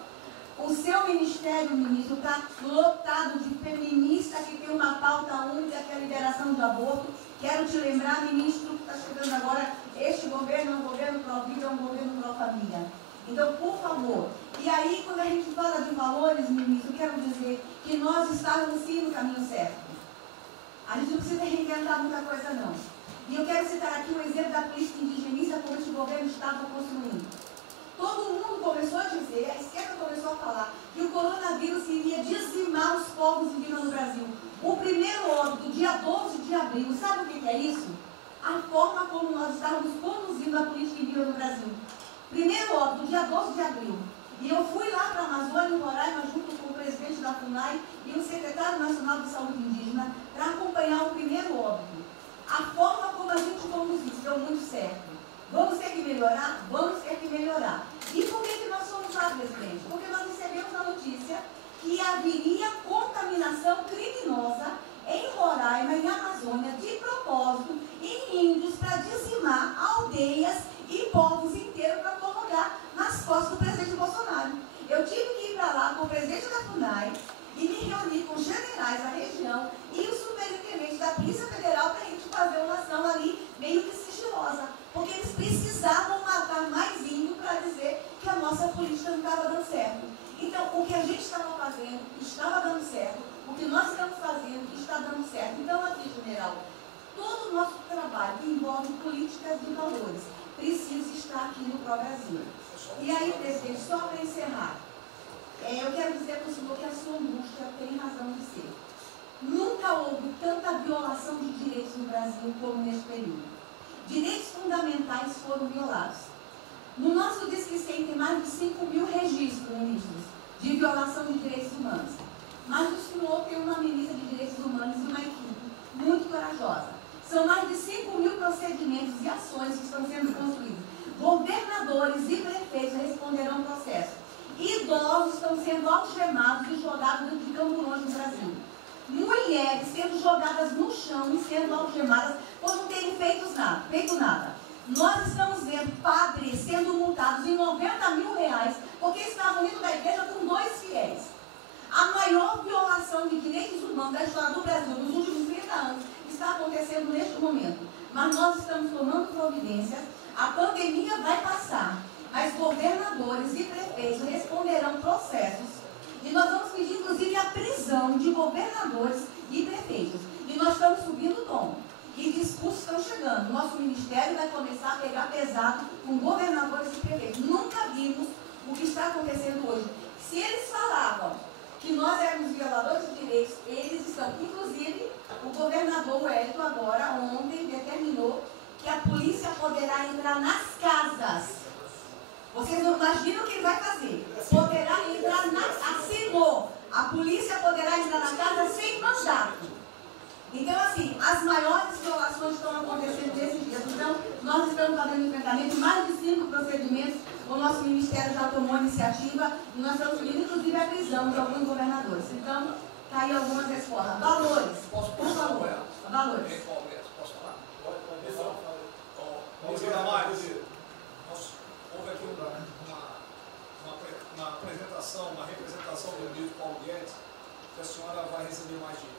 O seu ministério, ministro, está lotado de feminista que tem uma pauta única, que é a liberação do aborto. Quero te lembrar, ministro, que está chegando agora, este governo é um governo pró-vida, é um governo pró-família. Então, por favor. E aí, quando a gente fala de valores, ministro, eu quero dizer que nós estávamos sim no caminho certo. A gente não precisa reinventar muita coisa, não. E eu quero citar aqui um exemplo da política indigenista, como este governo estava construindo. Todo mundo começou a dizer, a esquerda começou a falar, que o coronavírus iria dizimar os povos indígenas no Brasil. O primeiro óbito, dia 12 de abril, sabe o que é isso? A forma como nós estávamos conduzindo a política indígena no Brasil. Primeiro óbito, dia 12 de abril. E eu fui lá para a Amazônia, em Roraima, junto com o presidente da FUNAI e o secretário nacional de saúde indígena, para acompanhar o primeiro óbito. A forma como a gente conduziu deu muito certo. Vamos ter que melhorar? Vamos ter que melhorar. E por que nós fomos lá, presidente? Porque nós recebemos a notícia que haveria contaminação criminosa em Roraima, em Amazônia, de propósito, em índios, para dizimar aldeias e povos inteiros para colocar nas costas do presidente Bolsonaro. Eu tive que ir para lá com o presidente da FUNAI e me reunir com os generais da região e o superintendente da Polícia Federal para a gente fazer uma ação ali meio que sigilosa, porque eles precisavam matar mais índio para dizer que a nossa política não estava dando certo. Então, o que a gente estava fazendo estava dando certo, o que nós estamos fazendo está dando certo. Então, aqui, general, todo o nosso trabalho que envolve políticas de valores precisa estar aqui no Pró-Brasil. E aí, presidente, só para encerrar, eu quero dizer para o senhor que a sua angústia tem razão de ser. Nunca houve tanta violação de direitos no Brasil como neste período. Direitos fundamentais foram violados. No nosso Disque 100 tem mais de 5.000 registros, ministros, de violação de direitos humanos. Mas o senhor tem uma ministra de direitos humanos e uma equipe muito corajosa. São mais de 5.000 procedimentos e ações que estão sendo construídos. Governadores e prefeitos responderão ao processo. Idosos estão sendo algemados e jogados de camburões no Brasil. Mulheres sendo jogadas no chão e sendo algemadas por não terem feito nada. Nós estamos vendo padres sendo multados em R$90 mil porque estavam indo da igreja com 2 fiéis. A maior violação de direitos humanos da história do Brasil nos últimos 30 anos está acontecendo neste momento. Mas nós estamos tomando providências, a pandemia vai passar, mas governadores e prefeitos responderão processos. E nós vamos pedir, inclusive, a prisão de governadores e prefeitos. E nós estamos subindo o tom. E discursos estão chegando. Nosso ministério vai começar a pegar pesado com governadores e prefeitos. Nunca vimos o que está acontecendo hoje. Se eles falavam que nós éramos violadores de direitos, eles estão. Inclusive, o governador Wellington agora, ontem, determinou que a polícia poderá entrar nas casas. Vocês não imaginam o que ele vai fazer. Poderá entrar assinou. A polícia poderá entrar na casa sem mandato. Então, assim, as maiores violações estão acontecendo nesses dias. Então, nós estamos fazendo enfrentamento de mais de 5 procedimentos. O nosso ministério já tomou a iniciativa e nós estamos pedindo, inclusive, a prisão de alguns governadores. Então, está aí algumas respostas. Valores. Por favor. Valores. Posso falar? Pode falar. Houve aqui uma apresentação, uma representação do ministro Paulo Guedes, que a senhora vai receber mais dinheiro.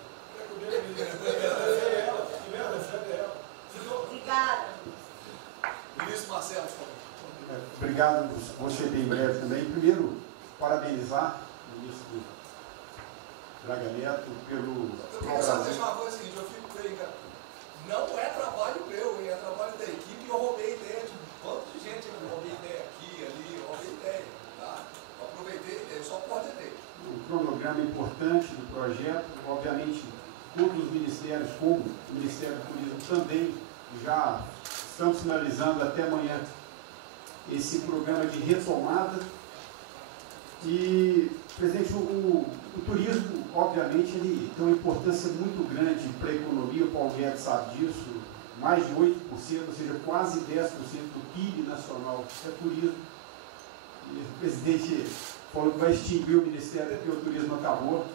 Obrigada. Ministro Marcelo, por favor. Obrigado, vou ser bem breve também. Primeiro, parabenizar o ministro Braga Neto pelo... Eu queria só deixar uma coisa seguinte, eu fico brincando. Não é trabalho meu, é trabalho da equipe e eu roubei ideia de um bando de gente. Eu roubei ideia aqui, ali, eu roubei ideia. Tá? Eu aproveitei a ideia, só coordenei. Um cronograma importante do projeto, obviamente, todos os ministérios, como o Ministério do Turismo também, já estamos finalizando até amanhã esse programa de retomada. E, presidente, o turismo, obviamente, ele tem uma importância muito grande para a economia, o Paulo Guedes sabe disso, mais de 8%, ou seja, quase 10% do PIB nacional é turismo. E o presidente falou que vai extinguir o Ministério porque o turismo acabou.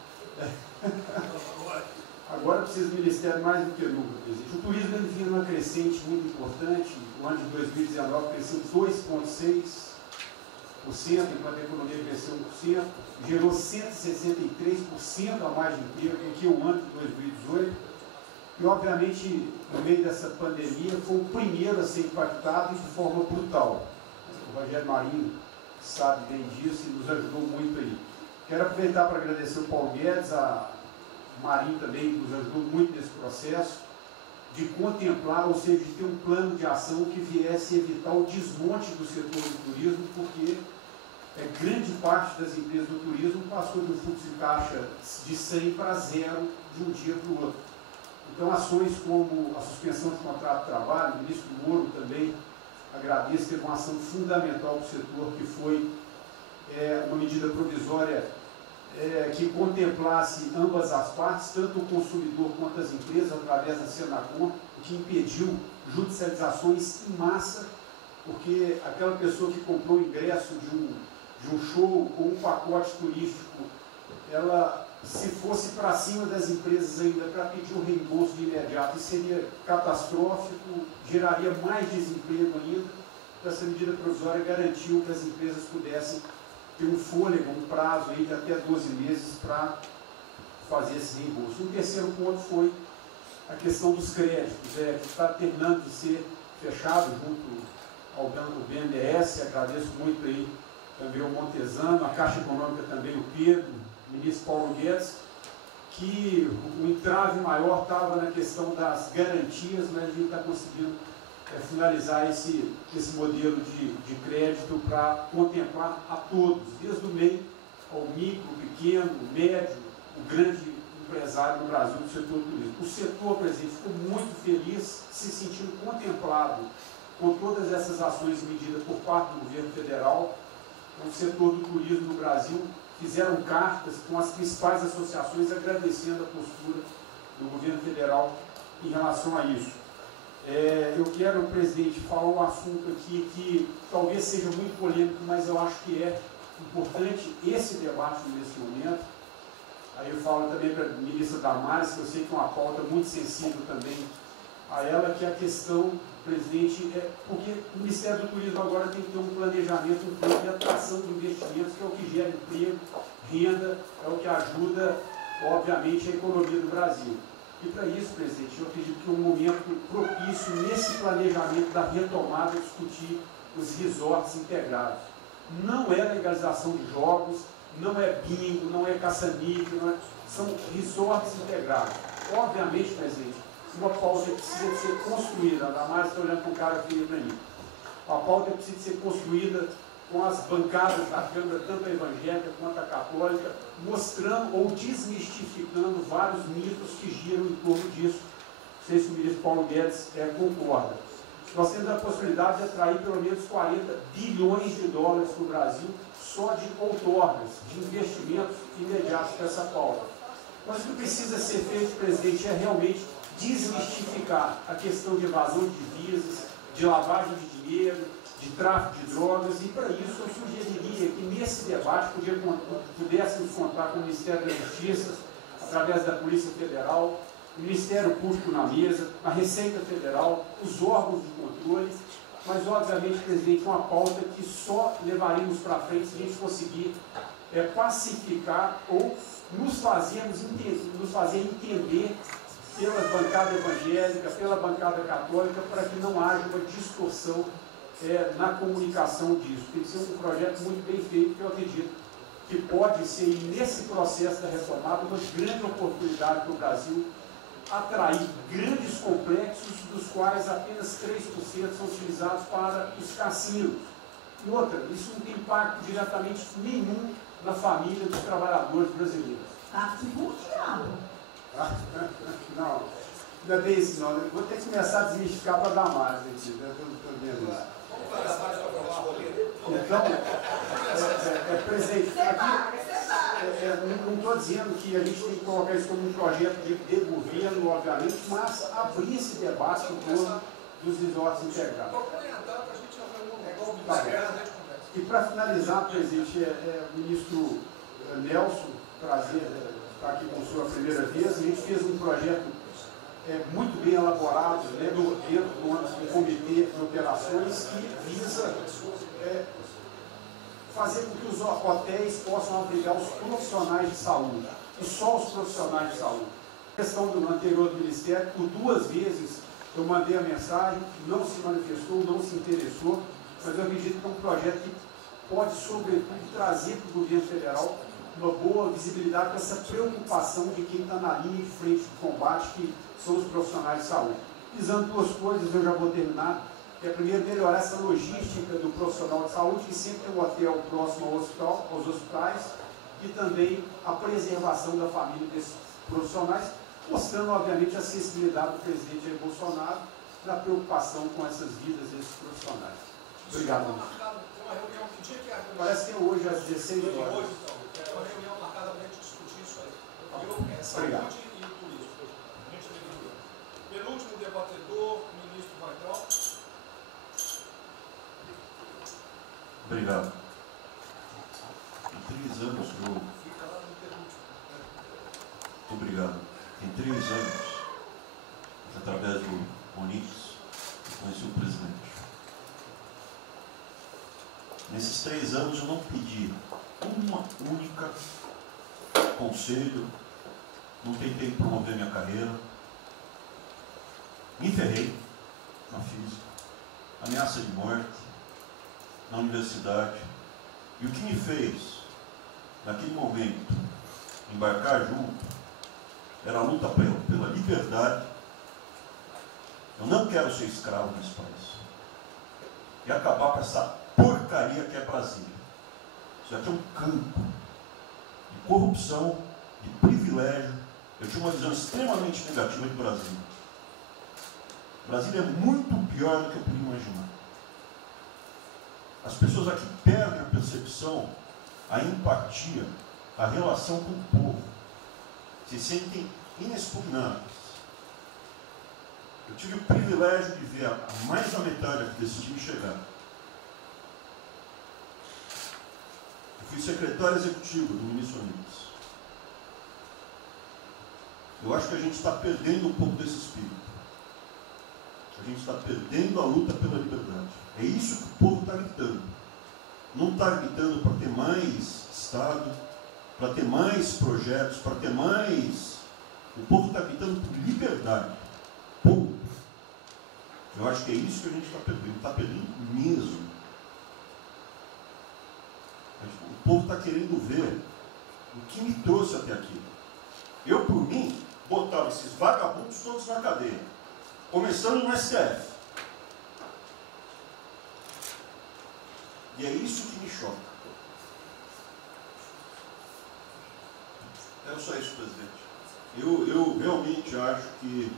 Agora precisa do Ministério mais do que nunca, presidente. O turismo ele vinha numa crescente muito importante. O ano de 2019 cresceu 2,6%, enquanto a economia cresceu 1%, gerou 163% a mais de emprego do que o ano de 2018. E, obviamente, no meio dessa pandemia, foi o primeiro a ser impactado de forma brutal. O Rogério Marinho sabe bem disso e nos ajudou muito aí. Quero aproveitar para agradecer o Paulo Guedes, o Marinho também nos ajudou muito nesse processo, de contemplar, ou seja, de ter um plano de ação que viesse evitar o desmonte do setor do turismo, porque grande parte das empresas do turismo passou de um fluxo de caixa de 100 para 0 de um dia para o outro. Então, ações como a suspensão de contrato de trabalho, o ministro Moro também, agradeço, teve uma ação fundamental para o setor, que foi uma medida provisória que contemplasse ambas as partes, tanto o consumidor quanto as empresas, através da Senacom, o que impediu judicializações em massa, porque aquela pessoa que comprou o ingresso de um show ou um pacote turístico, ela, se fosse para cima das empresas ainda para pedir o reembolso de imediato, isso seria catastrófico, geraria mais desemprego ainda. Essa medida provisória garantiu que as empresas pudessem ter um fôlego, um prazo aí de até 12 meses para fazer esse reembolso. Um terceiro ponto foi a questão dos créditos, que está terminando de ser fechado junto ao Banco BNDES. Agradeço muito aí também o Montesano, a Caixa Econômica também, o Pedro, o ministro Paulo Guedes, que o entrave maior estava na questão das garantias, mas a gente está conseguindo finalizar esse modelo de crédito para contemplar a todos, desde o meio ao micro, pequeno, médio, o grande empresário no Brasil do setor do turismo. O setor, presidente, ficou muito feliz, se sentindo contemplado com todas essas ações medidas por parte do governo federal. O setor do turismo no Brasil fizeram cartas com as principais associações agradecendo a postura do governo federal em relação a isso. Eu quero, presidente, falar um assunto aqui que talvez seja muito polêmico, mas eu acho que é importante esse debate nesse momento. Aí eu falo também para a ministra Damares, que eu sei que é uma pauta muito sensível também a ela, que é a questão, presidente, porque o Ministério do Turismo agora tem que ter um planejamento, um plano de atração de investimentos, que é o que gera emprego, renda, é o que ajuda, obviamente, a economia do Brasil. E para isso, presidente, eu acredito que é um momento propício nesse planejamento da retomada, discutir os resorts integrados. Não é legalização de jogos, não é bingo, não é caça-níquel, são resorts integrados. Obviamente, presidente, uma pauta precisa ser construída, ainda mais estou olhando para o cara aqui para mim. A pauta precisa ser construída com as bancadas da Câmara, tanto a evangélica quanto a católica, mostrando ou desmistificando vários mitos que giram em torno disso. Não sei se o ministro Paulo Guedes concorda. Nós temos a possibilidade de atrair pelo menos 40 bilhões de dólares para o Brasil só de outorgas, de investimentos imediatos para essa pauta. Mas o que precisa ser feito, presidente, é realmente desmistificar a questão de evasão de divisas, de lavagem de dinheiro, de tráfico de drogas, e para isso eu sugeriria que nesse debate pudéssemos contar com o Ministério da Justiça, através da Polícia Federal, o Ministério Público na mesa, a Receita Federal, os órgãos de controle, mas obviamente, presidente, uma pauta que só levaremos para frente se a gente conseguir pacificar ou nos fazer entender pela bancada evangélica, pela bancada católica, para que não haja uma distorção na comunicação disso. Tem que ser um projeto muito bem feito, que eu acredito que pode ser, nesse processo da retomada, uma grande oportunidade para o Brasil atrair grandes complexos, dos quais apenas 3% são utilizados para os cassinos. E outra, isso não tem impacto diretamente nenhum na família dos trabalhadores brasileiros. Tá se diabo. Não, não é bem isso não. Vou ter que começar a desmistificar para dar mais aqui. Estou vendo isso. Então, presidente, aqui não estou dizendo que a gente tem que colocar isso como um projeto de governo, obviamente, mas abrir esse debate em torno dos resorts integrados. Tá. E para finalizar, presidente, o ministro Nelson, prazer estar aqui com a sua primeira vez. A gente fez um projeto muito bem elaborado, né, dentro do comitê de operações, que visa fazer com que os hotéis possam abrigar os profissionais de saúde, e só os profissionais de saúde. A questão do anterior Ministério, por 2 vezes eu mandei a mensagem, não se manifestou, não se interessou, mas eu acredito que é um projeto que pode, sobretudo, trazer para o governo federal uma boa visibilidade com essa preocupação de quem está na linha de frente de combate, que são os profissionais de saúde. Visando 2 coisas, eu já vou terminar. É, primeiro, melhorar essa logística do profissional de saúde, que sempre tem um hotel próximo ao hospital, aos hospitais, e também a preservação da família desses profissionais, mostrando, obviamente, a acessibilidade do presidente Jair Bolsonaro na preocupação com essas vidas desses profissionais. Obrigado. Parece que é hoje às 16 horas. Hoje, então. É uma reunião marcada para a gente discutir isso aí. Obrigado. Saúde e turismo. Penúltimo debatedor, ministro Weintraub. Obrigado. Em 3 anos eu... Obrigado. Em 3 anos, através do Onix, eu conheci o presidente. Nesses 3 anos eu não pedi uma única conselho, não tentei promover minha carreira, me ferrei na física, ameaça de morte, na universidade, e o que me fez, naquele momento, embarcar junto, era a luta pela liberdade. Eu não quero ser escravo nesse país, e acabar com essa porcaria que é Brasília. Isso aqui é um campo de corrupção, de privilégio. Eu tinha uma visão extremamente negativa de Brasília. Brasília é muito pior do que eu podia imaginar. As pessoas aqui perdem a percepção, a empatia, a relação com o povo. Se sentem inexpugnáveis. Eu tive o privilégio de ver a mais da metade aqui desse time chegar. Fui secretário executivo do ministro Onix. Eu acho que a gente está perdendo um pouco desse espírito. A gente está perdendo a luta pela liberdade. É isso que o povo está gritando. Não está gritando para ter mais Estado, para ter mais projetos, para ter mais... O povo está gritando por liberdade. Ponto. Eu acho que é isso que a gente está perdendo. Está perdendo mesmo. O povo está querendo ver o que me trouxe até aqui. Eu, por mim, botava esses vagabundos todos na cadeia. Começando no STF. E é isso que me choca. Era só isso, presidente. Eu realmente acho que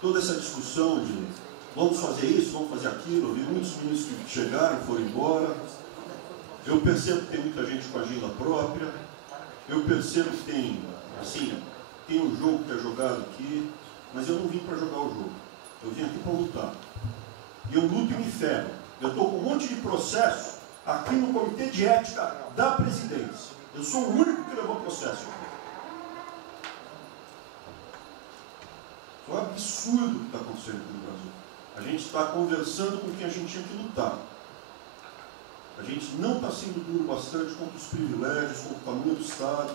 toda essa discussão de vamos fazer isso, vamos fazer aquilo, eu vi muitos ministros que chegaram, foram embora. Eu percebo que tem muita gente com agenda própria. Eu percebo que tem, assim, tem um jogo que é jogado aqui, mas eu não vim para jogar o jogo. Eu vim aqui para lutar. E eu luto e me ferro. Eu estou com um monte de processo aqui no Comitê de Ética da Presidência. Eu sou o único que levou processo. É um absurdo o que está acontecendo aqui no Brasil. A gente está conversando com quem a gente tinha que lutar. A gente não está sendo duro bastante contra os privilégios, contra o tamanho do Estado.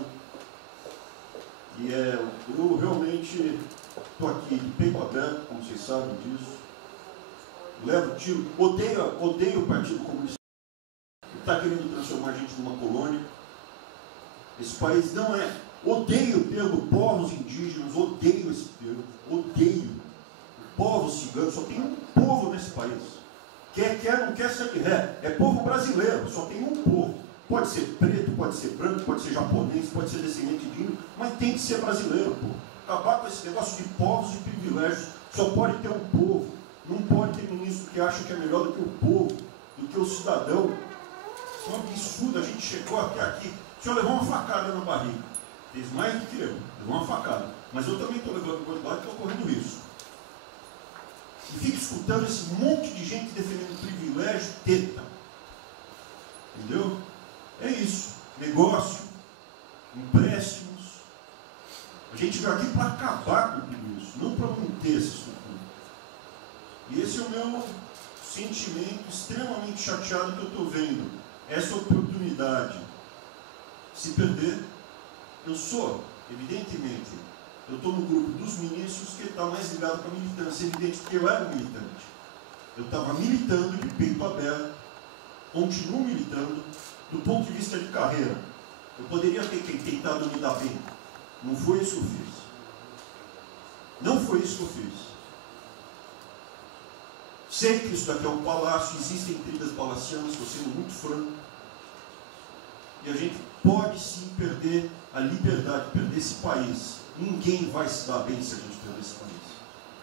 E eu realmente estou aqui de peito aberto, como vocês sabem disso. Levo tiro, odeio o Partido Comunista. Está querendo transformar a gente numa colônia. Esse país não é. Odeio o termo povos indígenas, odeio esse termo, odeio. Povos ciganos, só tem um povo nesse país. Quer, não quer ser ré. É povo brasileiro, só tem um povo. Pode ser preto, pode ser branco, pode ser japonês, pode ser descendente de índio, mas tem que ser brasileiro, pô. Acabar com esse negócio de povos e privilégios. Só pode ter um povo. Não pode ter ministro que acha que é melhor do que o povo, do que o cidadão. É um absurdo, a gente chegou até aqui. O senhor levou uma facada na barriga. Fez mais do que eu, levou uma facada. Mas eu também estou levando quantidade e estou correndo risco. E fico escutando esse monte de gente defendendo privilégio, teta. Entendeu? É isso. Negócio, empréstimos. A gente veio aqui para acabar com tudo isso, não para manter essa estrutura. E esse é o meu sentimento extremamente chateado que eu estou vendo. Essa oportunidade se perder. Eu sou, evidentemente, eu estou no grupo dos ministros que está mais ligado com a militância, evidente que eu era militante. Eu estava militando de peito aberto, continuo militando, do ponto de vista de carreira. Eu poderia ter tentado me dar bem. Não foi isso que eu fiz. Não foi isso que eu fiz. Sei que isso daqui é um palácio, existem intrigas palacianas, estou sendo muito franco. E a gente pode sim perder a liberdade, perder esse país. Ninguém vai se dar bem se a gente perder esse país.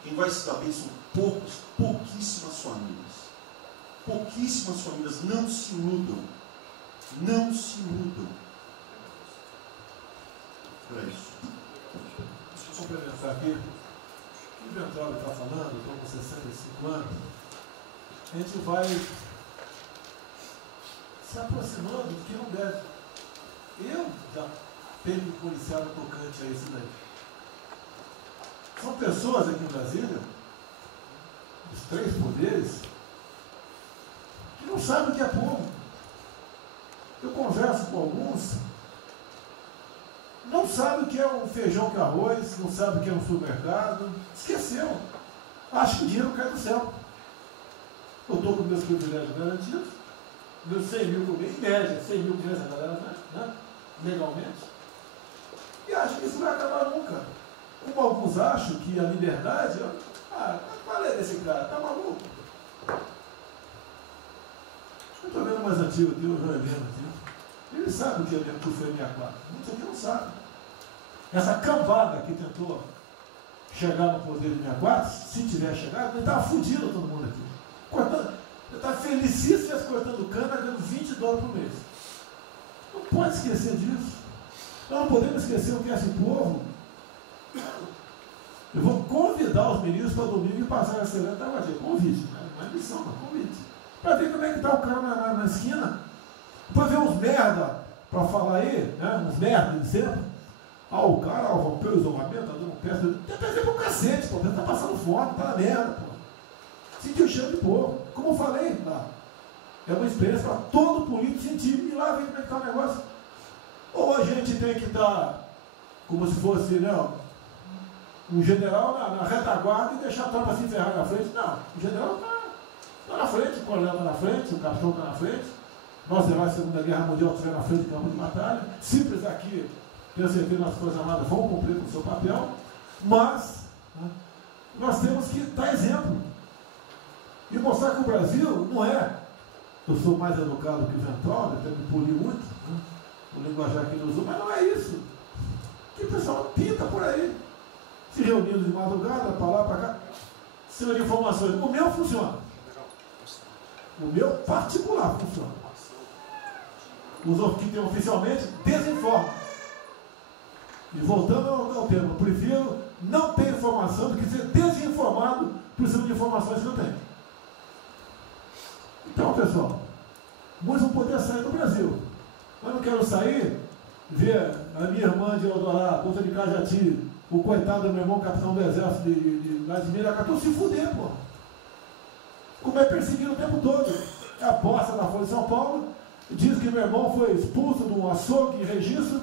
Quem vai se dar bem são pouquíssimas famílias. Pouquíssimas famílias. Não se iludam. Não se iludam. Para isso. Deixa eu complementar aqui. O que o Ventral está falando, eu estou com 65 anos. A gente vai se aproximando do que não deve. Eu já tenho me policiado tocante a isso daí. São pessoas aqui em Brasília, os três poderes, que não sabem o que é povo. Eu converso com alguns, não sabem o que é um feijão com arroz, não sabem o que é um supermercado, esqueceu. Acho que o dinheiro cai do céu. Eu estou com meus privilégios garantidos, meus 100 mil por mês, em média, 100 mil por mês a galera, né? Legalmente. E acho que isso não vai acabar nunca. Como alguns acham que a liberdade, qual é desse cara? Tá maluco? Eu estou vendo mais antigo aqui, o João Helena aqui. Ele sabe o que é mesmo que foi 64. Muitos aqui não sabem. Essa cambada que tentou chegar no poder de 64, se tiver chegado, ele estava fudido todo mundo aqui. Cortando, ele estava felicíssimo cortando cana, ganhando $20 por mês. Não pode esquecer disso. Nós não podemos esquecer o que é esse povo. Eu vou convidar os ministros para domingo e passar essa semana. Convite, né? Não é missão, não, convite. Para ver como é que está o cara na esquina. Para ver uns merda para falar aí, né? Uns merda de sempre. O cara rompeu o isolamento, está dando peça. Tem que fazer pro cacete, pô. Ele está passando fome, está na merda, pô. sentir o cheiro de povo. Como eu falei lá, é uma experiência para todo político sentir. E lá vem como é que está o negócio. Ou a gente tem que dar, como se fosse, né, um general na retaguarda e deixar a tropa se ferrar na frente. Não, o general está na frente, o coronel está na frente, o capitão está na frente. Nós, heróis da Segunda Guerra Mundial, estiveram na frente do campo de batalha. Simples aqui, tenho certeza que as Forças Armadas vão cumprir com o seu papel, mas, né, nós temos que dar exemplo. E mostrar que o Brasil não é. Eu sou mais educado que o Ventral, até me poli muito, né, o linguajar que ele usou, mas não é isso. Que o pessoal pinta por aí, se reunindo de madrugada, para lá, para cá, cima de informações. O meu funciona. O meu particular funciona. Os que tem oficialmente desinformam. E voltando ao tema, eu prefiro não ter informação do que ser desinformado por cima de informações que eu tenho. Então, pessoal, muitos vão poder sair do Brasil. Mas não quero sair, ver a minha irmã de Eldorado, outra de Cajati, o coitado do meu irmão, capitão do exército de Miracatu, se fuder, pô. Como é perseguido o tempo todo. É a bosta da Folha de São Paulo, diz que meu irmão foi expulso de um açougue em registro,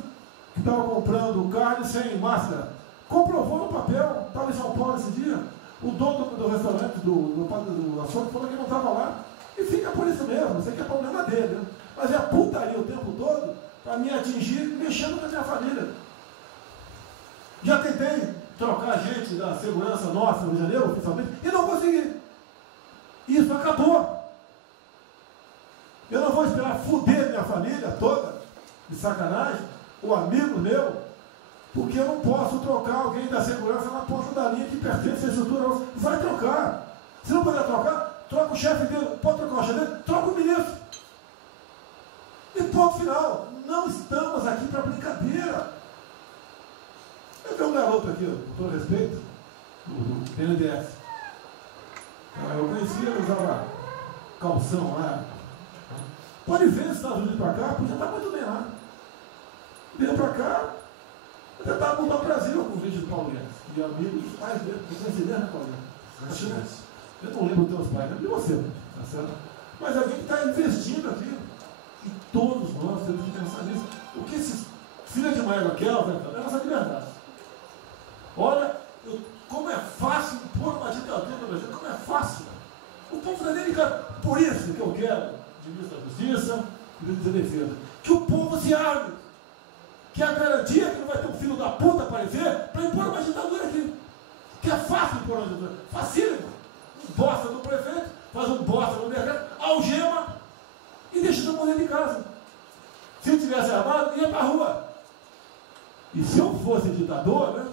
que estava comprando carne sem máscara. Comprovou no papel, estava em São Paulo esse dia. O dono do restaurante, do açougue, falou que não estava lá. E fica por isso mesmo, isso aqui é problema dele. Né? Mas é putaria o tempo todo para me atingir, mexendo com a minha família. Já tentei trocar gente da segurança nossa no Rio de Janeiro, oficialmente, e não consegui. Isso acabou. Eu não vou esperar fuder minha família toda, de sacanagem, ou amigo meu, porque eu não posso trocar alguém da segurança na ponta da linha que pertence à estrutura. Vai trocar. Se não puder trocar, troca o chefe dele. Pode trocar o chefe dele? Troca o ministro. E ponto final. Não estamos aqui para brincadeira. Eu tenho um garoto aqui, com todo respeito, do BNDES. Eu conhecia, ele usava calção lá. Pode ver os Estados Unidos para cá, podia estar muito bem lá. Veio para cá, eu tentava mudar o Brasil com o vídeo do Paulinho. E amigos, pais dele, coincidência, né, Paulinho? Eu não lembro dos teus pais, lembro de você, tá certo? Mas alguém que está investindo aqui. E todos nós temos que pensar nisso. O que esses filhos de Maia Raquel, é a nossa liberdade. Olha, como é fácil pôr uma ditadura no Brasil, como é fácil. O povo da liga, por isso que eu quero, ministro da Justiça, ministro da Defesa, que o povo se abre, que é a garantia que não vai ter um filho da puta aparecer para impor uma ditadura aqui. Que é fácil impor uma ditadura, facílimo. Um bosta do prefeito, faz um bosta no mercado, algema e deixa todo mundo dentro de casa. Se eu tivesse armado, ia para a rua. E se eu fosse ditador, né,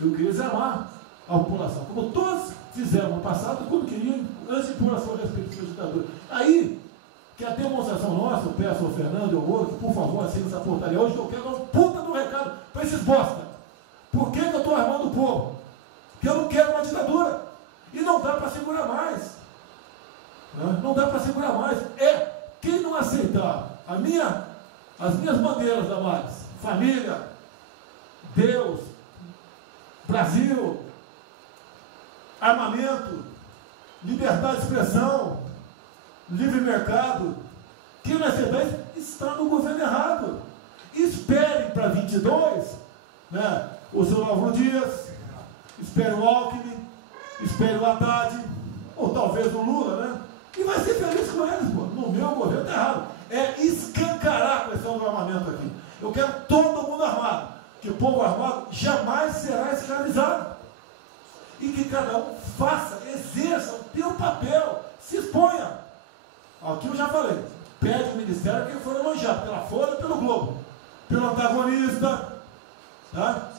eu queria desarmar a população, como todos fizeram no passado, quando queriam, antes de impor a sua respectiva ditadura. Aí, que a demonstração nossa, eu peço ao Fernando e ao outro, por favor, assine essa portaria hoje, que eu quero dar um puta do recado para esses bosta. Por que eu estou armando o povo? Porque eu não quero uma ditadura. E não dá para segurar mais. Não dá para segurar mais. Quem não aceitar as minhas bandeiras, Damares, família, Deus, Brasil, armamento, liberdade de expressão, livre mercado, quem não aceitar isso está no governo errado. Espere para 22, né, o seu Álvaro Dias, espere o Alckmin, espere o Haddad, ou talvez o Lula, né? E vai ser feliz com eles, pô. No meu governo está errado. É escancarar a questão do armamento aqui. Eu quero todo mundo armado. Que o povo armado jamais será escravizado. E que cada um faça, exerça o teu papel, se exponha. Aqui eu já falei. Pede o ministério quem for elogiado, pela Folha e pelo Globo. Pelo antagonista, tá?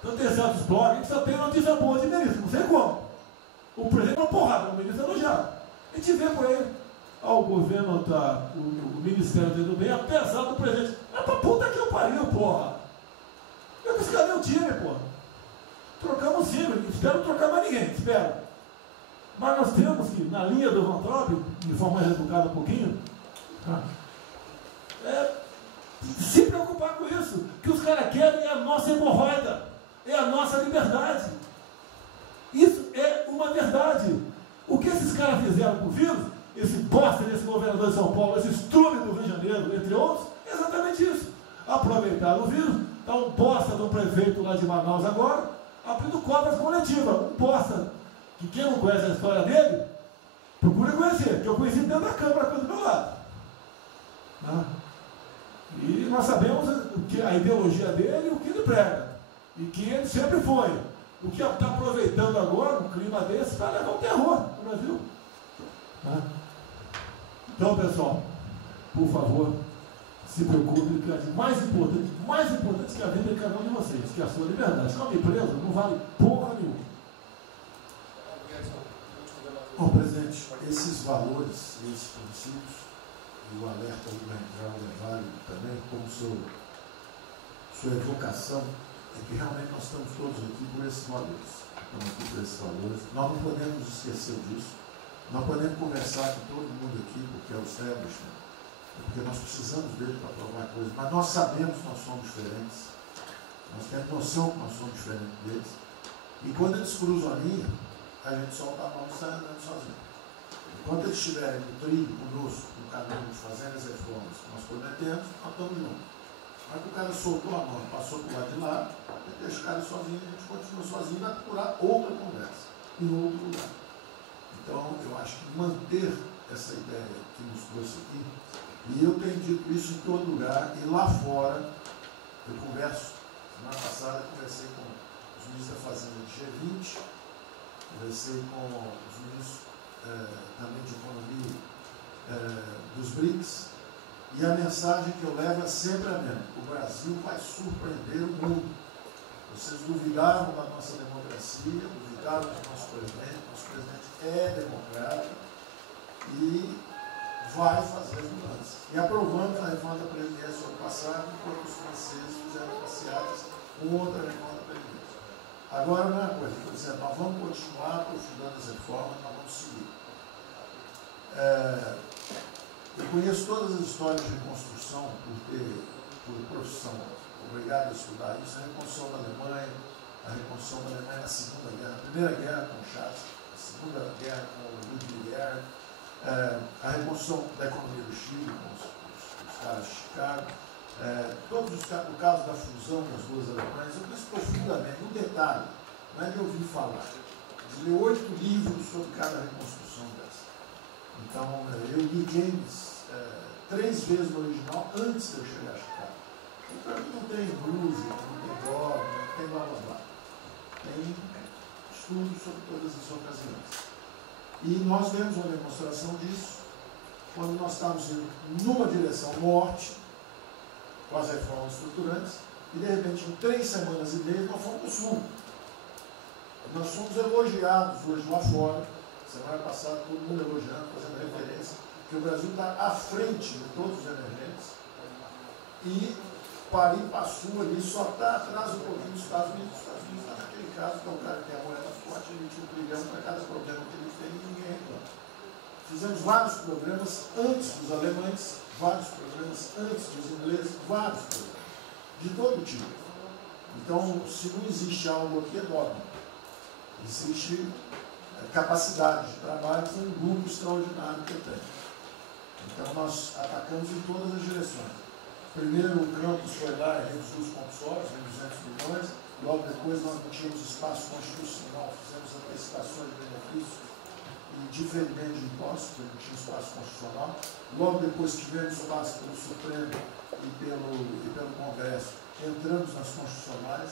Então tem certos blogs que só tem notícia boa de ministro, não sei como. O presidente é uma porrada, o ministro é elogiado. A gente vê por aí, o governo está, o ministério tendo bem, apesar do presidente. É pra puta que eu pariu, porra. Eu disse, cadê o time, porra? Trocamos o time, espero trocar mais ninguém, espero. Mas nós temos que, na linha do Van Trump, de forma mais educada um pouquinho, se preocupar com isso, que os caras querem é a nossa hemorroida, é a nossa liberdade. Isso é uma verdade. O que esses caras caras fizeram com o vírus, esse bosta desse governador de São Paulo, esse estrume do Rio de Janeiro, entre outros, é exatamente isso. Aproveitaram o vírus, está um bosta de um prefeito lá de Manaus agora, abrindo cobras coletivas. Um bosta, que quem não conhece a história dele, procure conhecer, que eu conheci dentro da Câmara aqui do meu lado. Né? E nós sabemos a ideologia dele e o que ele prega. E que ele sempre foi. O que está aproveitando agora, um clima desse, para levar o terror no Brasil. Né? Então, pessoal, por favor, se preocupe, que é mais importante que a vida de cada um de vocês, que é a sua liberdade. Se uma empresa não vale porra nenhuma. Bom, presidente, esses valores, esses princípios, e o alerta do Ventral é válido também, como sua evocação, é que realmente nós estamos todos aqui por esses valores. Estamos aqui por esses valores. Nós não podemos esquecer disso. Nós podemos conversar com todo mundo aqui, porque é o establishment, porque nós precisamos dele para provar coisas, mas nós sabemos que nós somos diferentes. Nós temos noção que nós somos diferentes deles. E quando eles cruzam a linha, a gente solta a mão e sai andando sozinho. Enquanto eles estiverem no trilho conosco, no caminho, fazendo as reformas que nós prometemos, nós estamos juntos. Mas que o cara soltou a mão, passou para o lado de lá, deixa o cara sozinho, a gente continua sozinho e vai procurar outra conversa, em outro lugar. Então, eu acho que manter essa ideia que nos trouxe aqui, e eu tenho dito isso em todo lugar, e lá fora, eu converso, semana passada eu conversei com os ministros da Fazenda de G20, conversei com os ministros também de Economia dos BRICS, e a mensagem que eu levo é sempre a mesma: o Brasil vai surpreender o mundo. Vocês duvidaram da nossa democracia, duvidaram do nosso presidente é democrático e vai fazer as mudanças. E aprovando a reforma da Previdência ano passado, enquanto os franceses fizeram passeatas com outra reforma da Previdência. Agora, não é uma coisa, por exemplo, nós vamos continuar aprofundando as reformas, nós vamos seguir. Eu conheço todas as histórias de reconstrução por profissão, obrigado a estudar isso, a reconstrução da Alemanha na Segunda Guerra, a Primeira Guerra com o Chaves, a Segunda Guerra com o Ludwig Erhard, a reconstrução da economia do Chile com os caras de Chicago, todos os casos, o caso da fusão das duas Alemanhas, eu conheço profundamente, um detalhe, não é de ouvir falar, de ler 8 livros sobre cada reconstrução dessa. Então, eu li James 3 vezes no original antes de eu chegar a Chicago. Então, não tem blues, não tem dogma, não tem blá blá blá. Tem estudos sobre todas as ocasiões. E nós demos uma demonstração disso quando nós estávamos indo numa direção norte, com as reformas estruturantes, e de repente, em 3 semanas e meia, nós fomos para o sul. Nós fomos elogiados hoje lá fora, semana passada, todo mundo elogiando, fazendo referência, que o Brasil está à frente de todos os emergentes, e Paris passou ali, só está atrás um pouquinho dos Estados Unidos. Os Estados Unidos está naquele caso, que é o cara que tem a moeda forte, ele tinha 1 trilhão para cada problema que ele tem, e ninguém reclama. Fizemos vários programas antes dos alemães, vários programas antes dos ingleses, vários programas, de todo tipo. Então, se não existe algo aqui, é dogma. Existe capacidade de trabalho com um grupo extraordinário que eu tenho. Então, nós atacamos em todas as direções. Primeiro, o campus foi lá e reduziu os compulsórios em 200 milhões. Logo depois, nós não tínhamos espaço constitucional, fizemos antecipações de benefícios e diferimento de impostos, porque não tinha espaço constitucional. Logo depois, tivemos espaço pelo Supremo e pelo Congresso. Entramos nas constitucionais,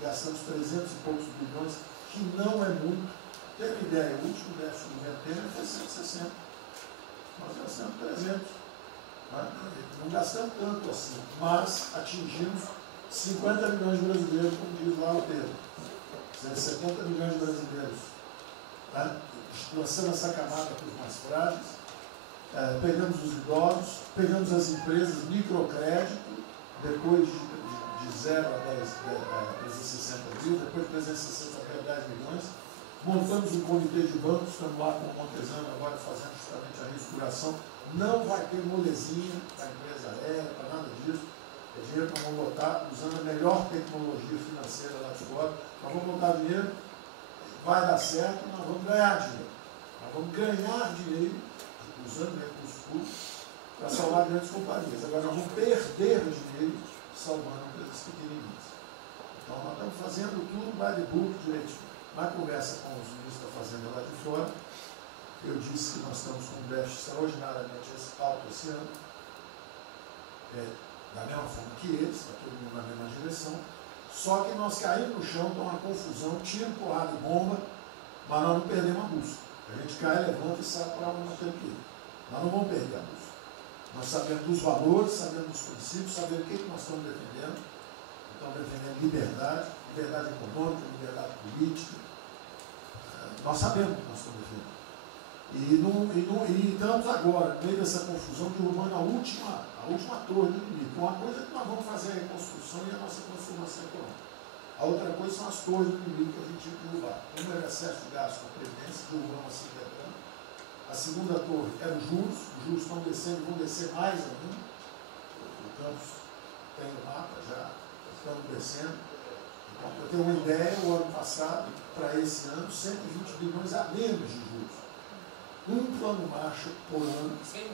gastamos 300 e poucos bilhões, que não é muito. Tem uma ideia, o último déficit do governo Temer foi 160. Nós gastamos 300. Não gastamos tanto assim, mas atingimos 50 milhões de brasileiros, como diz lá o termo. 70 milhões de brasileiros. Lançando essa camada para os mais frágeis, pegamos os idosos, pegamos as empresas, microcrédito, depois de 0 a 360 mil, depois de 360 a 10 milhões. Montamos um comitê de bancos, estamos lá com o Montezano agora fazendo justamente a reestruturação. Não vai ter molezinha para a empresa aérea, para nada disso. É dinheiro que nós vamos botar usando a melhor tecnologia financeira lá de fora. Nós vamos botar dinheiro, vai dar certo, nós vamos ganhar dinheiro. Nós vamos ganhar dinheiro, usando recursos públicos, para salvar grandes companhias. Agora nós vamos perder dinheiro salvando empresas pequenininhas. Então nós estamos fazendo tudo by the book direitinho. Na conversa com os ministros da Fazenda lá de fora, eu disse que nós estamos com um déficit extraordinariamente alto esse ano, da mesma forma que eles, está todo mundo na mesma direção, só que nós caímos no chão, dá uma confusão, tiro, porrada e bomba, mas nós não perdemos a busca. A gente cai, levanta e sai para onde nós temos que ir. Nós não vamos perder a busca. Nós sabemos dos valores, sabemos dos princípios, sabemos o que nós estamos defendendo. Estamos defendendo liberdade, liberdade econômica, liberdade política. Nós sabemos o que nós estamos defendendo. E estamos agora, no meio dessa confusão, derrubando a última torre do inimigo. Uma coisa é que nós vamos fazer a reconstrução e a nossa transformação econômica. A outra coisa são as torres do inimigo que a gente tinha que derrubar. Uma era excesso de gasto com a Previdência, derrubamos assim quebrando. A segunda torre era os juros estão descendo, vão descer mais ainda. O Campos tem o mapa já, estamos descendo. Então, para ter uma ideia, o ano passado, para esse ano, 120 bilhões a menos de juros. Um plano Marshall por ano, sem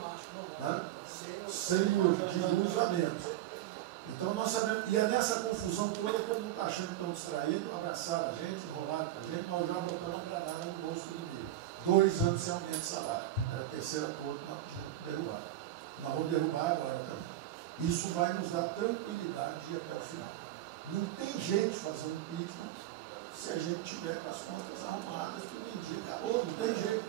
juros a menos. Então nós sabemos, e é nessa confusão toda, todo mundo está achando que estão distraídos, abraçaram a gente, enrolaram com a gente, nós já botamos a granada no bolso do inimigo. 2 anos sem aumento de salário. Era a terceira torre que nós tínhamos que derrubar. Nós vamos derrubar agora também. Isso vai nos dar tranquilidade de ir até o final. Não tem jeito de fazer um impeachment se a gente tiver com as contas arrumadas, que nem dia acabou, não tem jeito.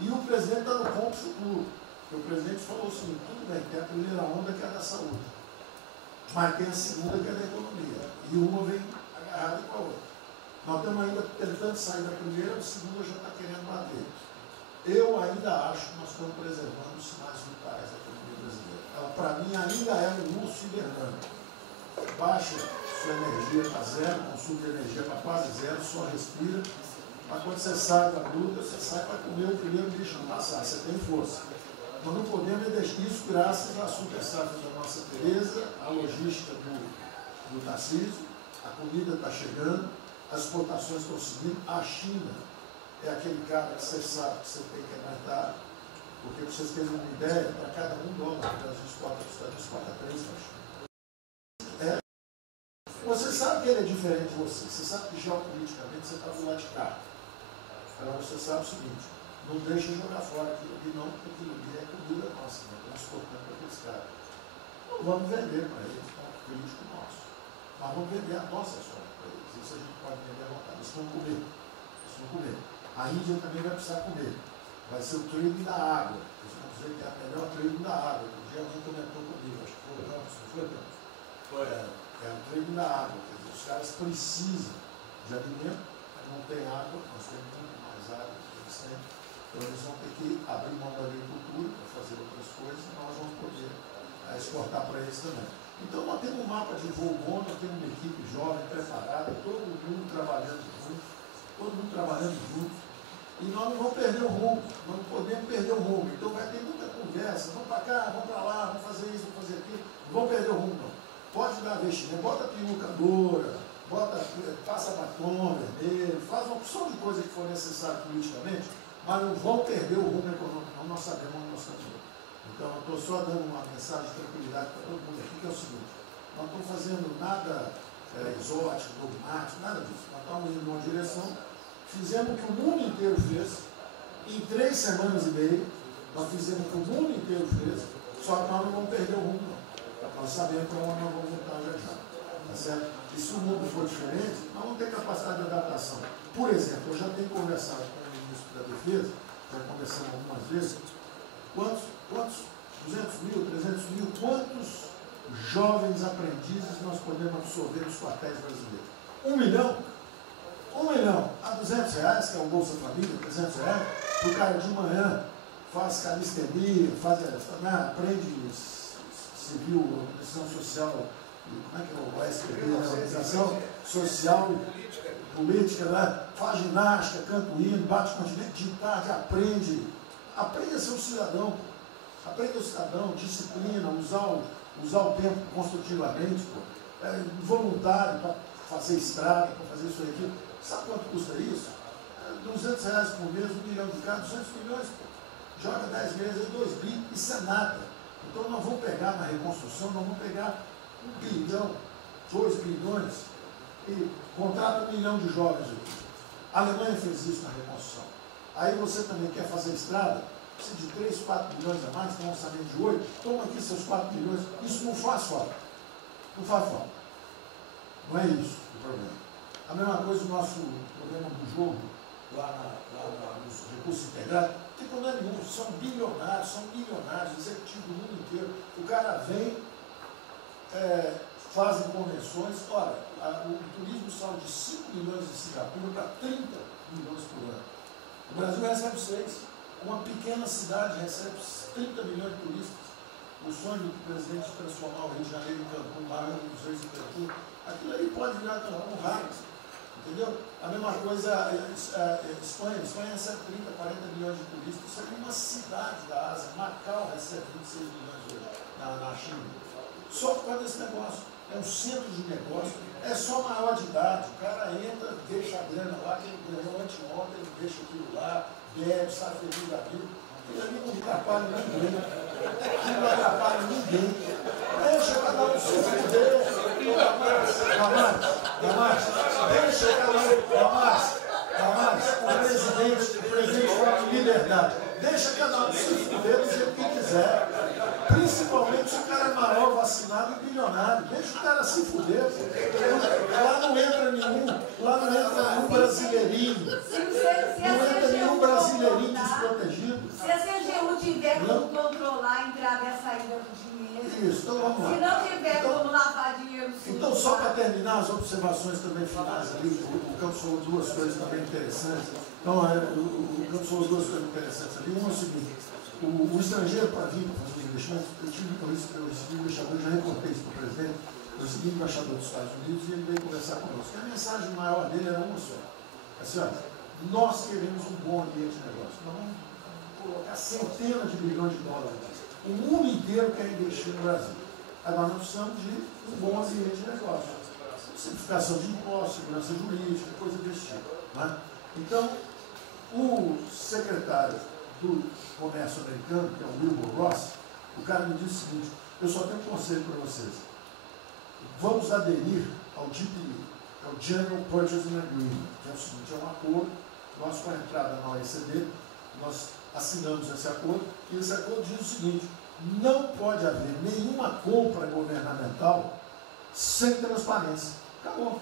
E o presidente está no ponto futuro. Porque o presidente falou assim, tudo bem, tem a primeira onda que é a da saúde, mas tem a segunda que é da economia. E uma vem agarrada com a outra. Nós estamos ainda tentando sair da primeira, a segunda já está querendo bater. Eu ainda acho que nós estamos preservando os sinais vitais da economia brasileira. Ela, para mim, ainda é um urso hibernando. Baixa sua energia para zero, consumo de energia para quase zero, só respira. Mas quando você sai da luta, você sai para comer o primeiro bicho no passar, você tem força. Nós não podemos deixar isso graças à super safra da nossa Tereza, à logística do Tarcísio, a comida está chegando, as exportações estão seguindo, a China é aquele cara que você sabe que você tem que aguentar, porque para vocês terem uma ideia, para cada $1 que o Brasil exporta para os Estados Unidos, exporta 3 para a China. Você sabe que ele é diferente de você, você sabe que geopoliticamente você está do lado de cá. Agora você sabe o seguinte, não deixa jogar fora aquilo ali não, porque aquilo ali é comida nossa, né? Estamos exportando para aqueles caras. Não vamos vender para eles, ponto crítico nosso. Mas vamos vender a nossa soja para eles. Isso a gente pode vender à vontade. Eles vão comer. A Índia também vai precisar comer. Vai ser o trading da água. Eles vão dizer que é a melhor trading da água. Um dia alguém comentou comigo, acho que foi o Campos, não foi o Campos? Foi. É o trading da água. Quer dizer, os caras precisam de alimento, não tem água, nós temos muito mais água do que eles têm. Então eles vão ter que abrir mão da agricultura para fazer outras coisas e nós vamos poder exportar para eles também. Então nós temos um mapa de voo bom, nós temos uma equipe jovem, preparada, todo mundo trabalhando junto, e nós não vamos perder o rumo, nós não podemos perder o rumo. Então vai ter muita conversa, vamos para cá, vamos para lá, vamos fazer isso, vamos fazer aquilo, não vamos perder o rumo não. Pode dar vestimento, bota peruca loura, passa batom vermelho, faz uma opção de coisa que for necessária politicamente, mas não vão perder o rumo econômico, não, nós sabemos onde nós estamos. Então, eu estou só dando uma mensagem de tranquilidade para todo mundo aqui, que é o seguinte, nós não estamos fazendo nada exótico, dogmático, nada disso. Nós estamos indo numa direção, fizemos o que o mundo inteiro fez, em 3 semanas e meia, nós fizemos o que o mundo inteiro fez, só que nós não vamos perder o rumo, não. Nós sabemos para onde nós vamos voltar já. Tá certo? E se o mundo for diferente, nós vamos ter capacidade de adaptação. Por exemplo, eu já tenho conversado com o ministro da Defesa, já conversamos algumas vezes, quantos 200 mil, 300 mil, quantos jovens aprendizes nós podemos absorver nos quartéis brasileiros? 1 milhão? 1 milhão a R$200, que é o Bolsa Família, R$300, o cara de manhã faz calistenia, aprende civil, organização social, como é que é o SPB, organização social, política, né? Faz ginástica, canta o hino, bate continente de tarde, aprende a ser um cidadão, aprende o cidadão, disciplina, usar o tempo construtivamente, voluntário para fazer estrada, para fazer isso e aquilo. Sabe quanto custa isso? R$200 por mês, 1 milhão de cada, 200 milhões, joga 10 meses, 2 bi, isso é nada. Então nós vamos pegar na reconstrução, nós vamos pegar 1 bilhão, 2 bilhões e contrata 1 milhão de jovens aqui. A Alemanha fez isso na reconstrução. Aí você também quer fazer estrada, precisa de 3, 4 bilhões a mais, tem um orçamento de 8, toma aqui seus 4 bilhões. Isso não faz falta. Não faz falta. Não é isso o problema. A mesma coisa o nosso problema do jogo, lá nos recursos integrados, não tem problema nenhum, são milionários, executivos do mundo inteiro. O cara vem, fazem convenções, olha, o turismo saiu de 5 milhões de Singapura para 30 milhões por ano. O Brasil recebe 6. Uma pequena cidade recebe 30 milhões de turistas. O sonho do presidente transformar o Rio de Janeiro em Cancún, Rio dos Reis em Cancún, aquilo ali pode virar um raio. Entendeu? A mesma coisa a Espanha. A Espanha recebe 30, 40 milhões de turistas. Isso aqui é uma cidade da Ásia. Macau recebe 26 milhões hoje na China. Só por causa desse negócio. É um centro de negócio. É só maior de idade. O cara entra, deixa a grana lá, que ele ganhou anteontem, ele deixa aquilo lá, bebe, sai feliz da vida. Aquilo ali não atrapalha ninguém. Aquilo não atrapalha ninguém. Deixa cada um se fuder. Damares, deixa cada um. O presidente fala de liberdade. Deixa cada um se fuder do jeito que quiser. Principalmente se o cara é maior, vacinado e bilionário. Deixa o cara se fuder. Lá não entra nenhum brasileirinho. Não entra nenhum brasileirinho desprotegido. Se a CGU tiver como controlar a entrada e a saída do dinheiro. Isso, então vamos lá. Se não tiver como lavar dinheiro. Então, só para terminar as observações também finais ali, o Campos falou duas coisas também interessantes. Então, o Campos falou duas coisas interessantes ali. Uma é o seguinte: o estrangeiro para vir para fazer investimento, eu recebi um embaixador, já reportei isso para o presidente, eu recebi o embaixador dos Estados Unidos e ele veio conversar conosco. E a mensagem maior dele era uma só. Assim, olha, nós queremos um bom ambiente de negócio. Nós vamos colocar centenas de bilhões de dólares aqui. O mundo inteiro quer investir no Brasil. Agora nós precisamos de um bom ambiente de negócio. Simplificação de impostos, segurança jurídica, coisa desse tipo. Né? Então, o secretário do Comércio Americano, que é o Wilbur Ross, o cara me disse o seguinte: eu só tenho um conselho para vocês. Vamos aderir ao GPA, que é o General Purchasing Agreement, que é o seguinte: é um acordo, nós com a entrada na OECD, nós assinamos esse acordo, e esse acordo diz o seguinte: não pode haver nenhuma compra governamental sem transparência. Acabou.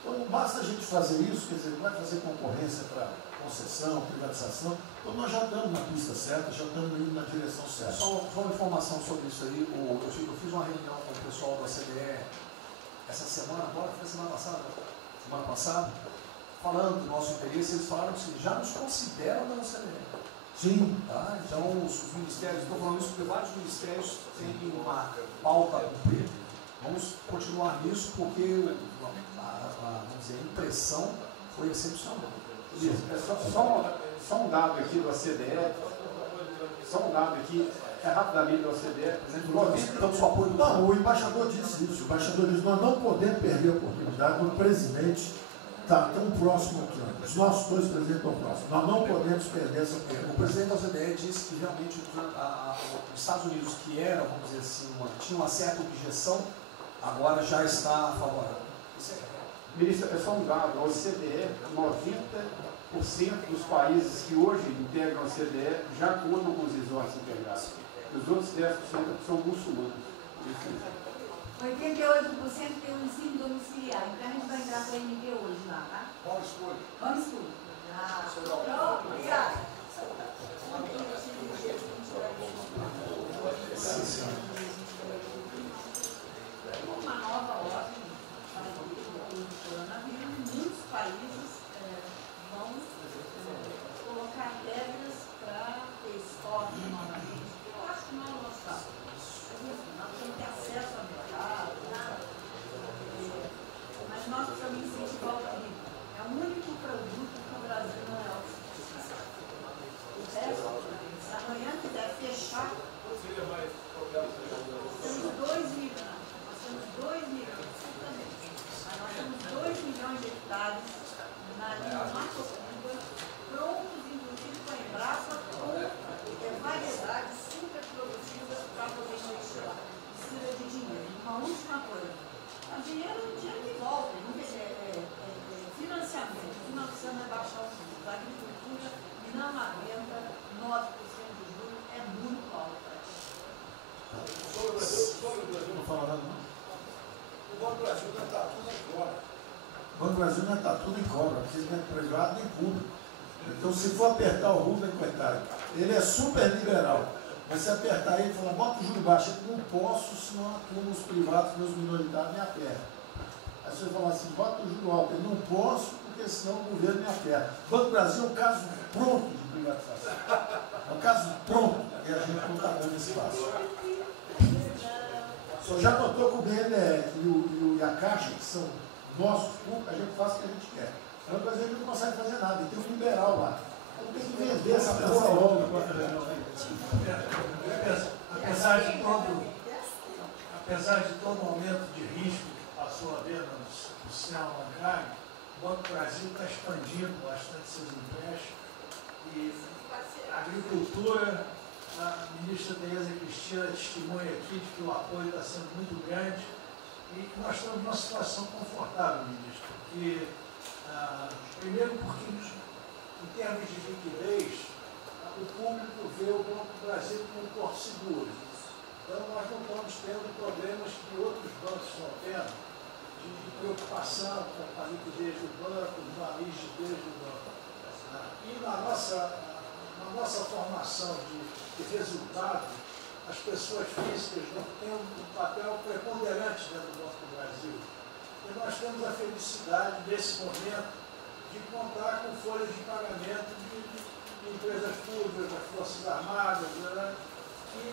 Então não basta a gente fazer isso, quer dizer, não vai fazer concorrência para concessão, privatização. Então nós já estamos na pista certa, já estamos indo na direção certa. Só uma informação sobre isso aí. Eu fiz uma reunião com o pessoal da CDE essa semana, agora foi semana passada, falando do nosso interesse. Eles falaram assim: já nos consideram da CDE. Sim. Tá? Então os ministérios, estou falando isso porque vários ministérios têm uma pauta a cumprir. Vamos continuar nisso porque vamos dizer, a impressão foi excepcional. Isso, só um dado aqui do ACDE, rapidamente do ACDE. Então, só apoio. Não, o embaixador disse isso. O embaixador disse: nós não podemos perder a oportunidade do presidente estar tão próximo aqui. Os nossos dois presidentes estão próximos. Nós não podemos perder essa oportunidade. O presidente da OCDE disse que realmente os Estados Unidos, que eram, vamos dizer assim, tinha uma certa objeção, agora já está favorável. Ministro, é só um dado: a OCDE, 90% dos países que hoje integram a OCDE já contam com os resorts integrados. Os outros 10% são muçulmanos. 88% tem um ensino domiciliar. Então a gente vai entrar para a MD hoje lá, tá? Vamos escolher. Pronto, obrigada. Uma nova ordem do coronavírus, muitos países vão colocar regras para ter estoque novamente. Eu acho que não é o nosso caso. Nós temos que ter acesso ao mercado, mas nós precisamos incentivar o turismo. É o único produto que o Brasil não é autossuficiente. o dinheiro que volta, financiamento. O que nós precisamos é baixar os juros. A agricultura não aguenta 9% de juros, é muito alto. Sobre o Brasil não fala nada, não? O Banco do Brasil não está tudo em cobra. O Banco do Brasil não está tudo em cobra, porque ele não é privado nem público. Então, se for apertar o Rubem, coitado, ele é super liberal. Mas se apertar ele e falar, bota o juro baixo, eu não posso, senão a turma, os privados, meus minoritários, me apertam. Aí você fala assim, bota o juro alto, eu não posso, porque senão o governo me aperta. O Banco do Brasil é um caso pronto de privatização. É um caso pronto, e a gente não está dando espaço. O senhor já notou que o BNDES e a Caixa, que são nossos públicos, a gente faz o que a gente quer. O Banco do Brasil não consegue fazer nada, tem um liberal lá. Então tem que vender essa porra logo. Apesar de todo aumento de risco que passou a haver no sistema bancário, o Banco do Brasil está expandindo bastante seus empréstimos e a agricultura, a ministra Tereza Cristina testemunha aqui de que o apoio está sendo muito grande e nós estamos numa situação confortável, ministro, porque, primeiro porque em termos de liquidez, o público vê o Banco do Brasil como um porto seguro. Então, nós não estamos tendo problemas que outros bancos estão tendo, de preocupação com a liquidez do banco, com a rigidez do banco. E na nossa formação de resultado, as pessoas físicas não têm um papel preponderante dentro do Banco do Brasil. E nós temos a felicidade, nesse momento, de contar com folhas de pagamento de empresas públicas, das Forças Armadas, né, que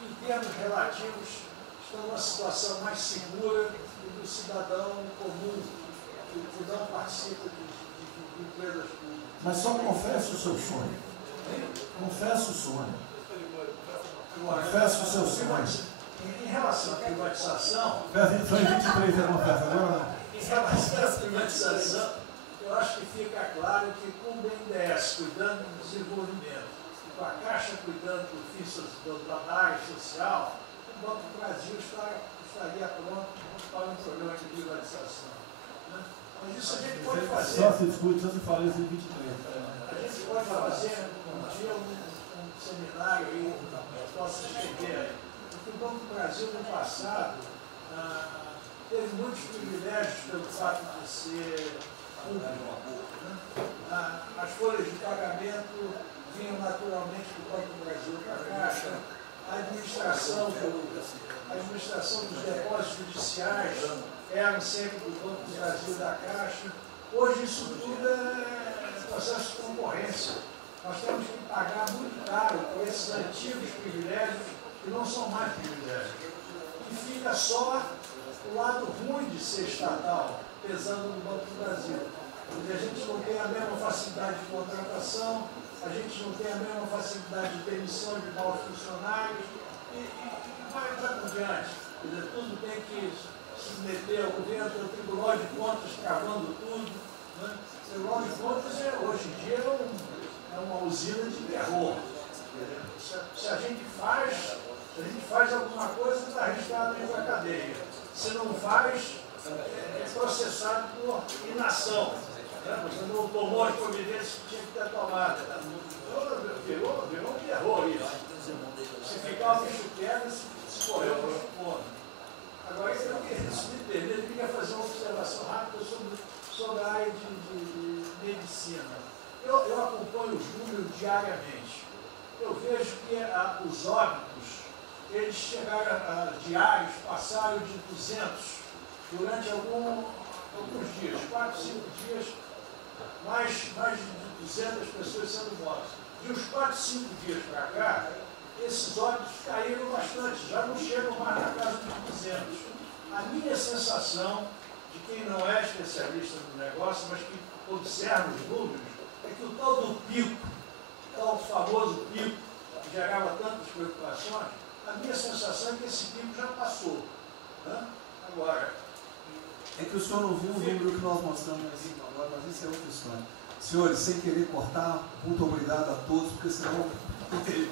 em termos relativos estão numa situação mais segura do cidadão comum, que não participa de empresas públicas. Mas só confessa o seu sonho. Confessa o sonho. Confessa o seu sonho. Em relação à privatização... Só em 23 é confessa, agora não. Em relação à privatização, eu acho que fica claro que com o BNDES cuidando do desenvolvimento, e com a Caixa cuidando da área social, o Banco do Brasil estaria pronto para um programa de privatização. Né? Mas isso a gente pode fazer. Só se discute, só se fala isso em 23. A gente pode fazer um dia um seminário aí, possa escrever, porque o Banco do Brasil no passado teve muitos privilégios pelo fato de ser público. Né? As folhas de pagamento vinham naturalmente do Banco do Brasil para a Caixa, a administração dos depósitos judiciais eram sempre do Banco do Brasil e da Caixa. Hoje isso tudo é processo de concorrência. Nós temos que pagar muito caro por esses antigos privilégios que não são mais privilégios. E fica só o lado ruim de ser estatal, pesando no Banco do Brasil. Porque a gente não tem a mesma facilidade de contratação, a gente não tem a mesma facilidade de demissão de maus funcionários e vai por diante. Quer dizer, tudo tem que submeter ao governo, tem o Tribunal de Contas travando tudo. Né? O Tribunal de Contas hoje em dia é uma usina de terror. Se a gente faz alguma coisa, está arriscado dentro da cadeia. Se não faz, é processado por inação. Você não tomou as providências que tinha que ter tomado. Virou um terror isso. Se ficar o bicho quieto, se correr o bicho come. Agora, se me permite, eu queria fazer uma observação rápida sobre a área de medicina. Eu acompanho os números diariamente. Eu vejo que os óbitos, eles chegaram diários, passaram de 200 durante alguns dias, 4, 5 dias, mais de 200 pessoas sendo mortas. De uns 4, 5 dias para cá, esses óbitos caíram bastante, já não chegam mais na casa de 200. A minha sensação, de quem não é especialista no negócio, mas que observa os números, é que o tal do pico, o tal famoso pico, que gerava tantas preocupações, a minha sensação é que esse pico já passou. Né? Agora... É que o senhor não viu o número que nós mostramos assim agora, mas isso é outra história. Senhores, sem querer cortar, muito obrigado a todos, porque senão não teria.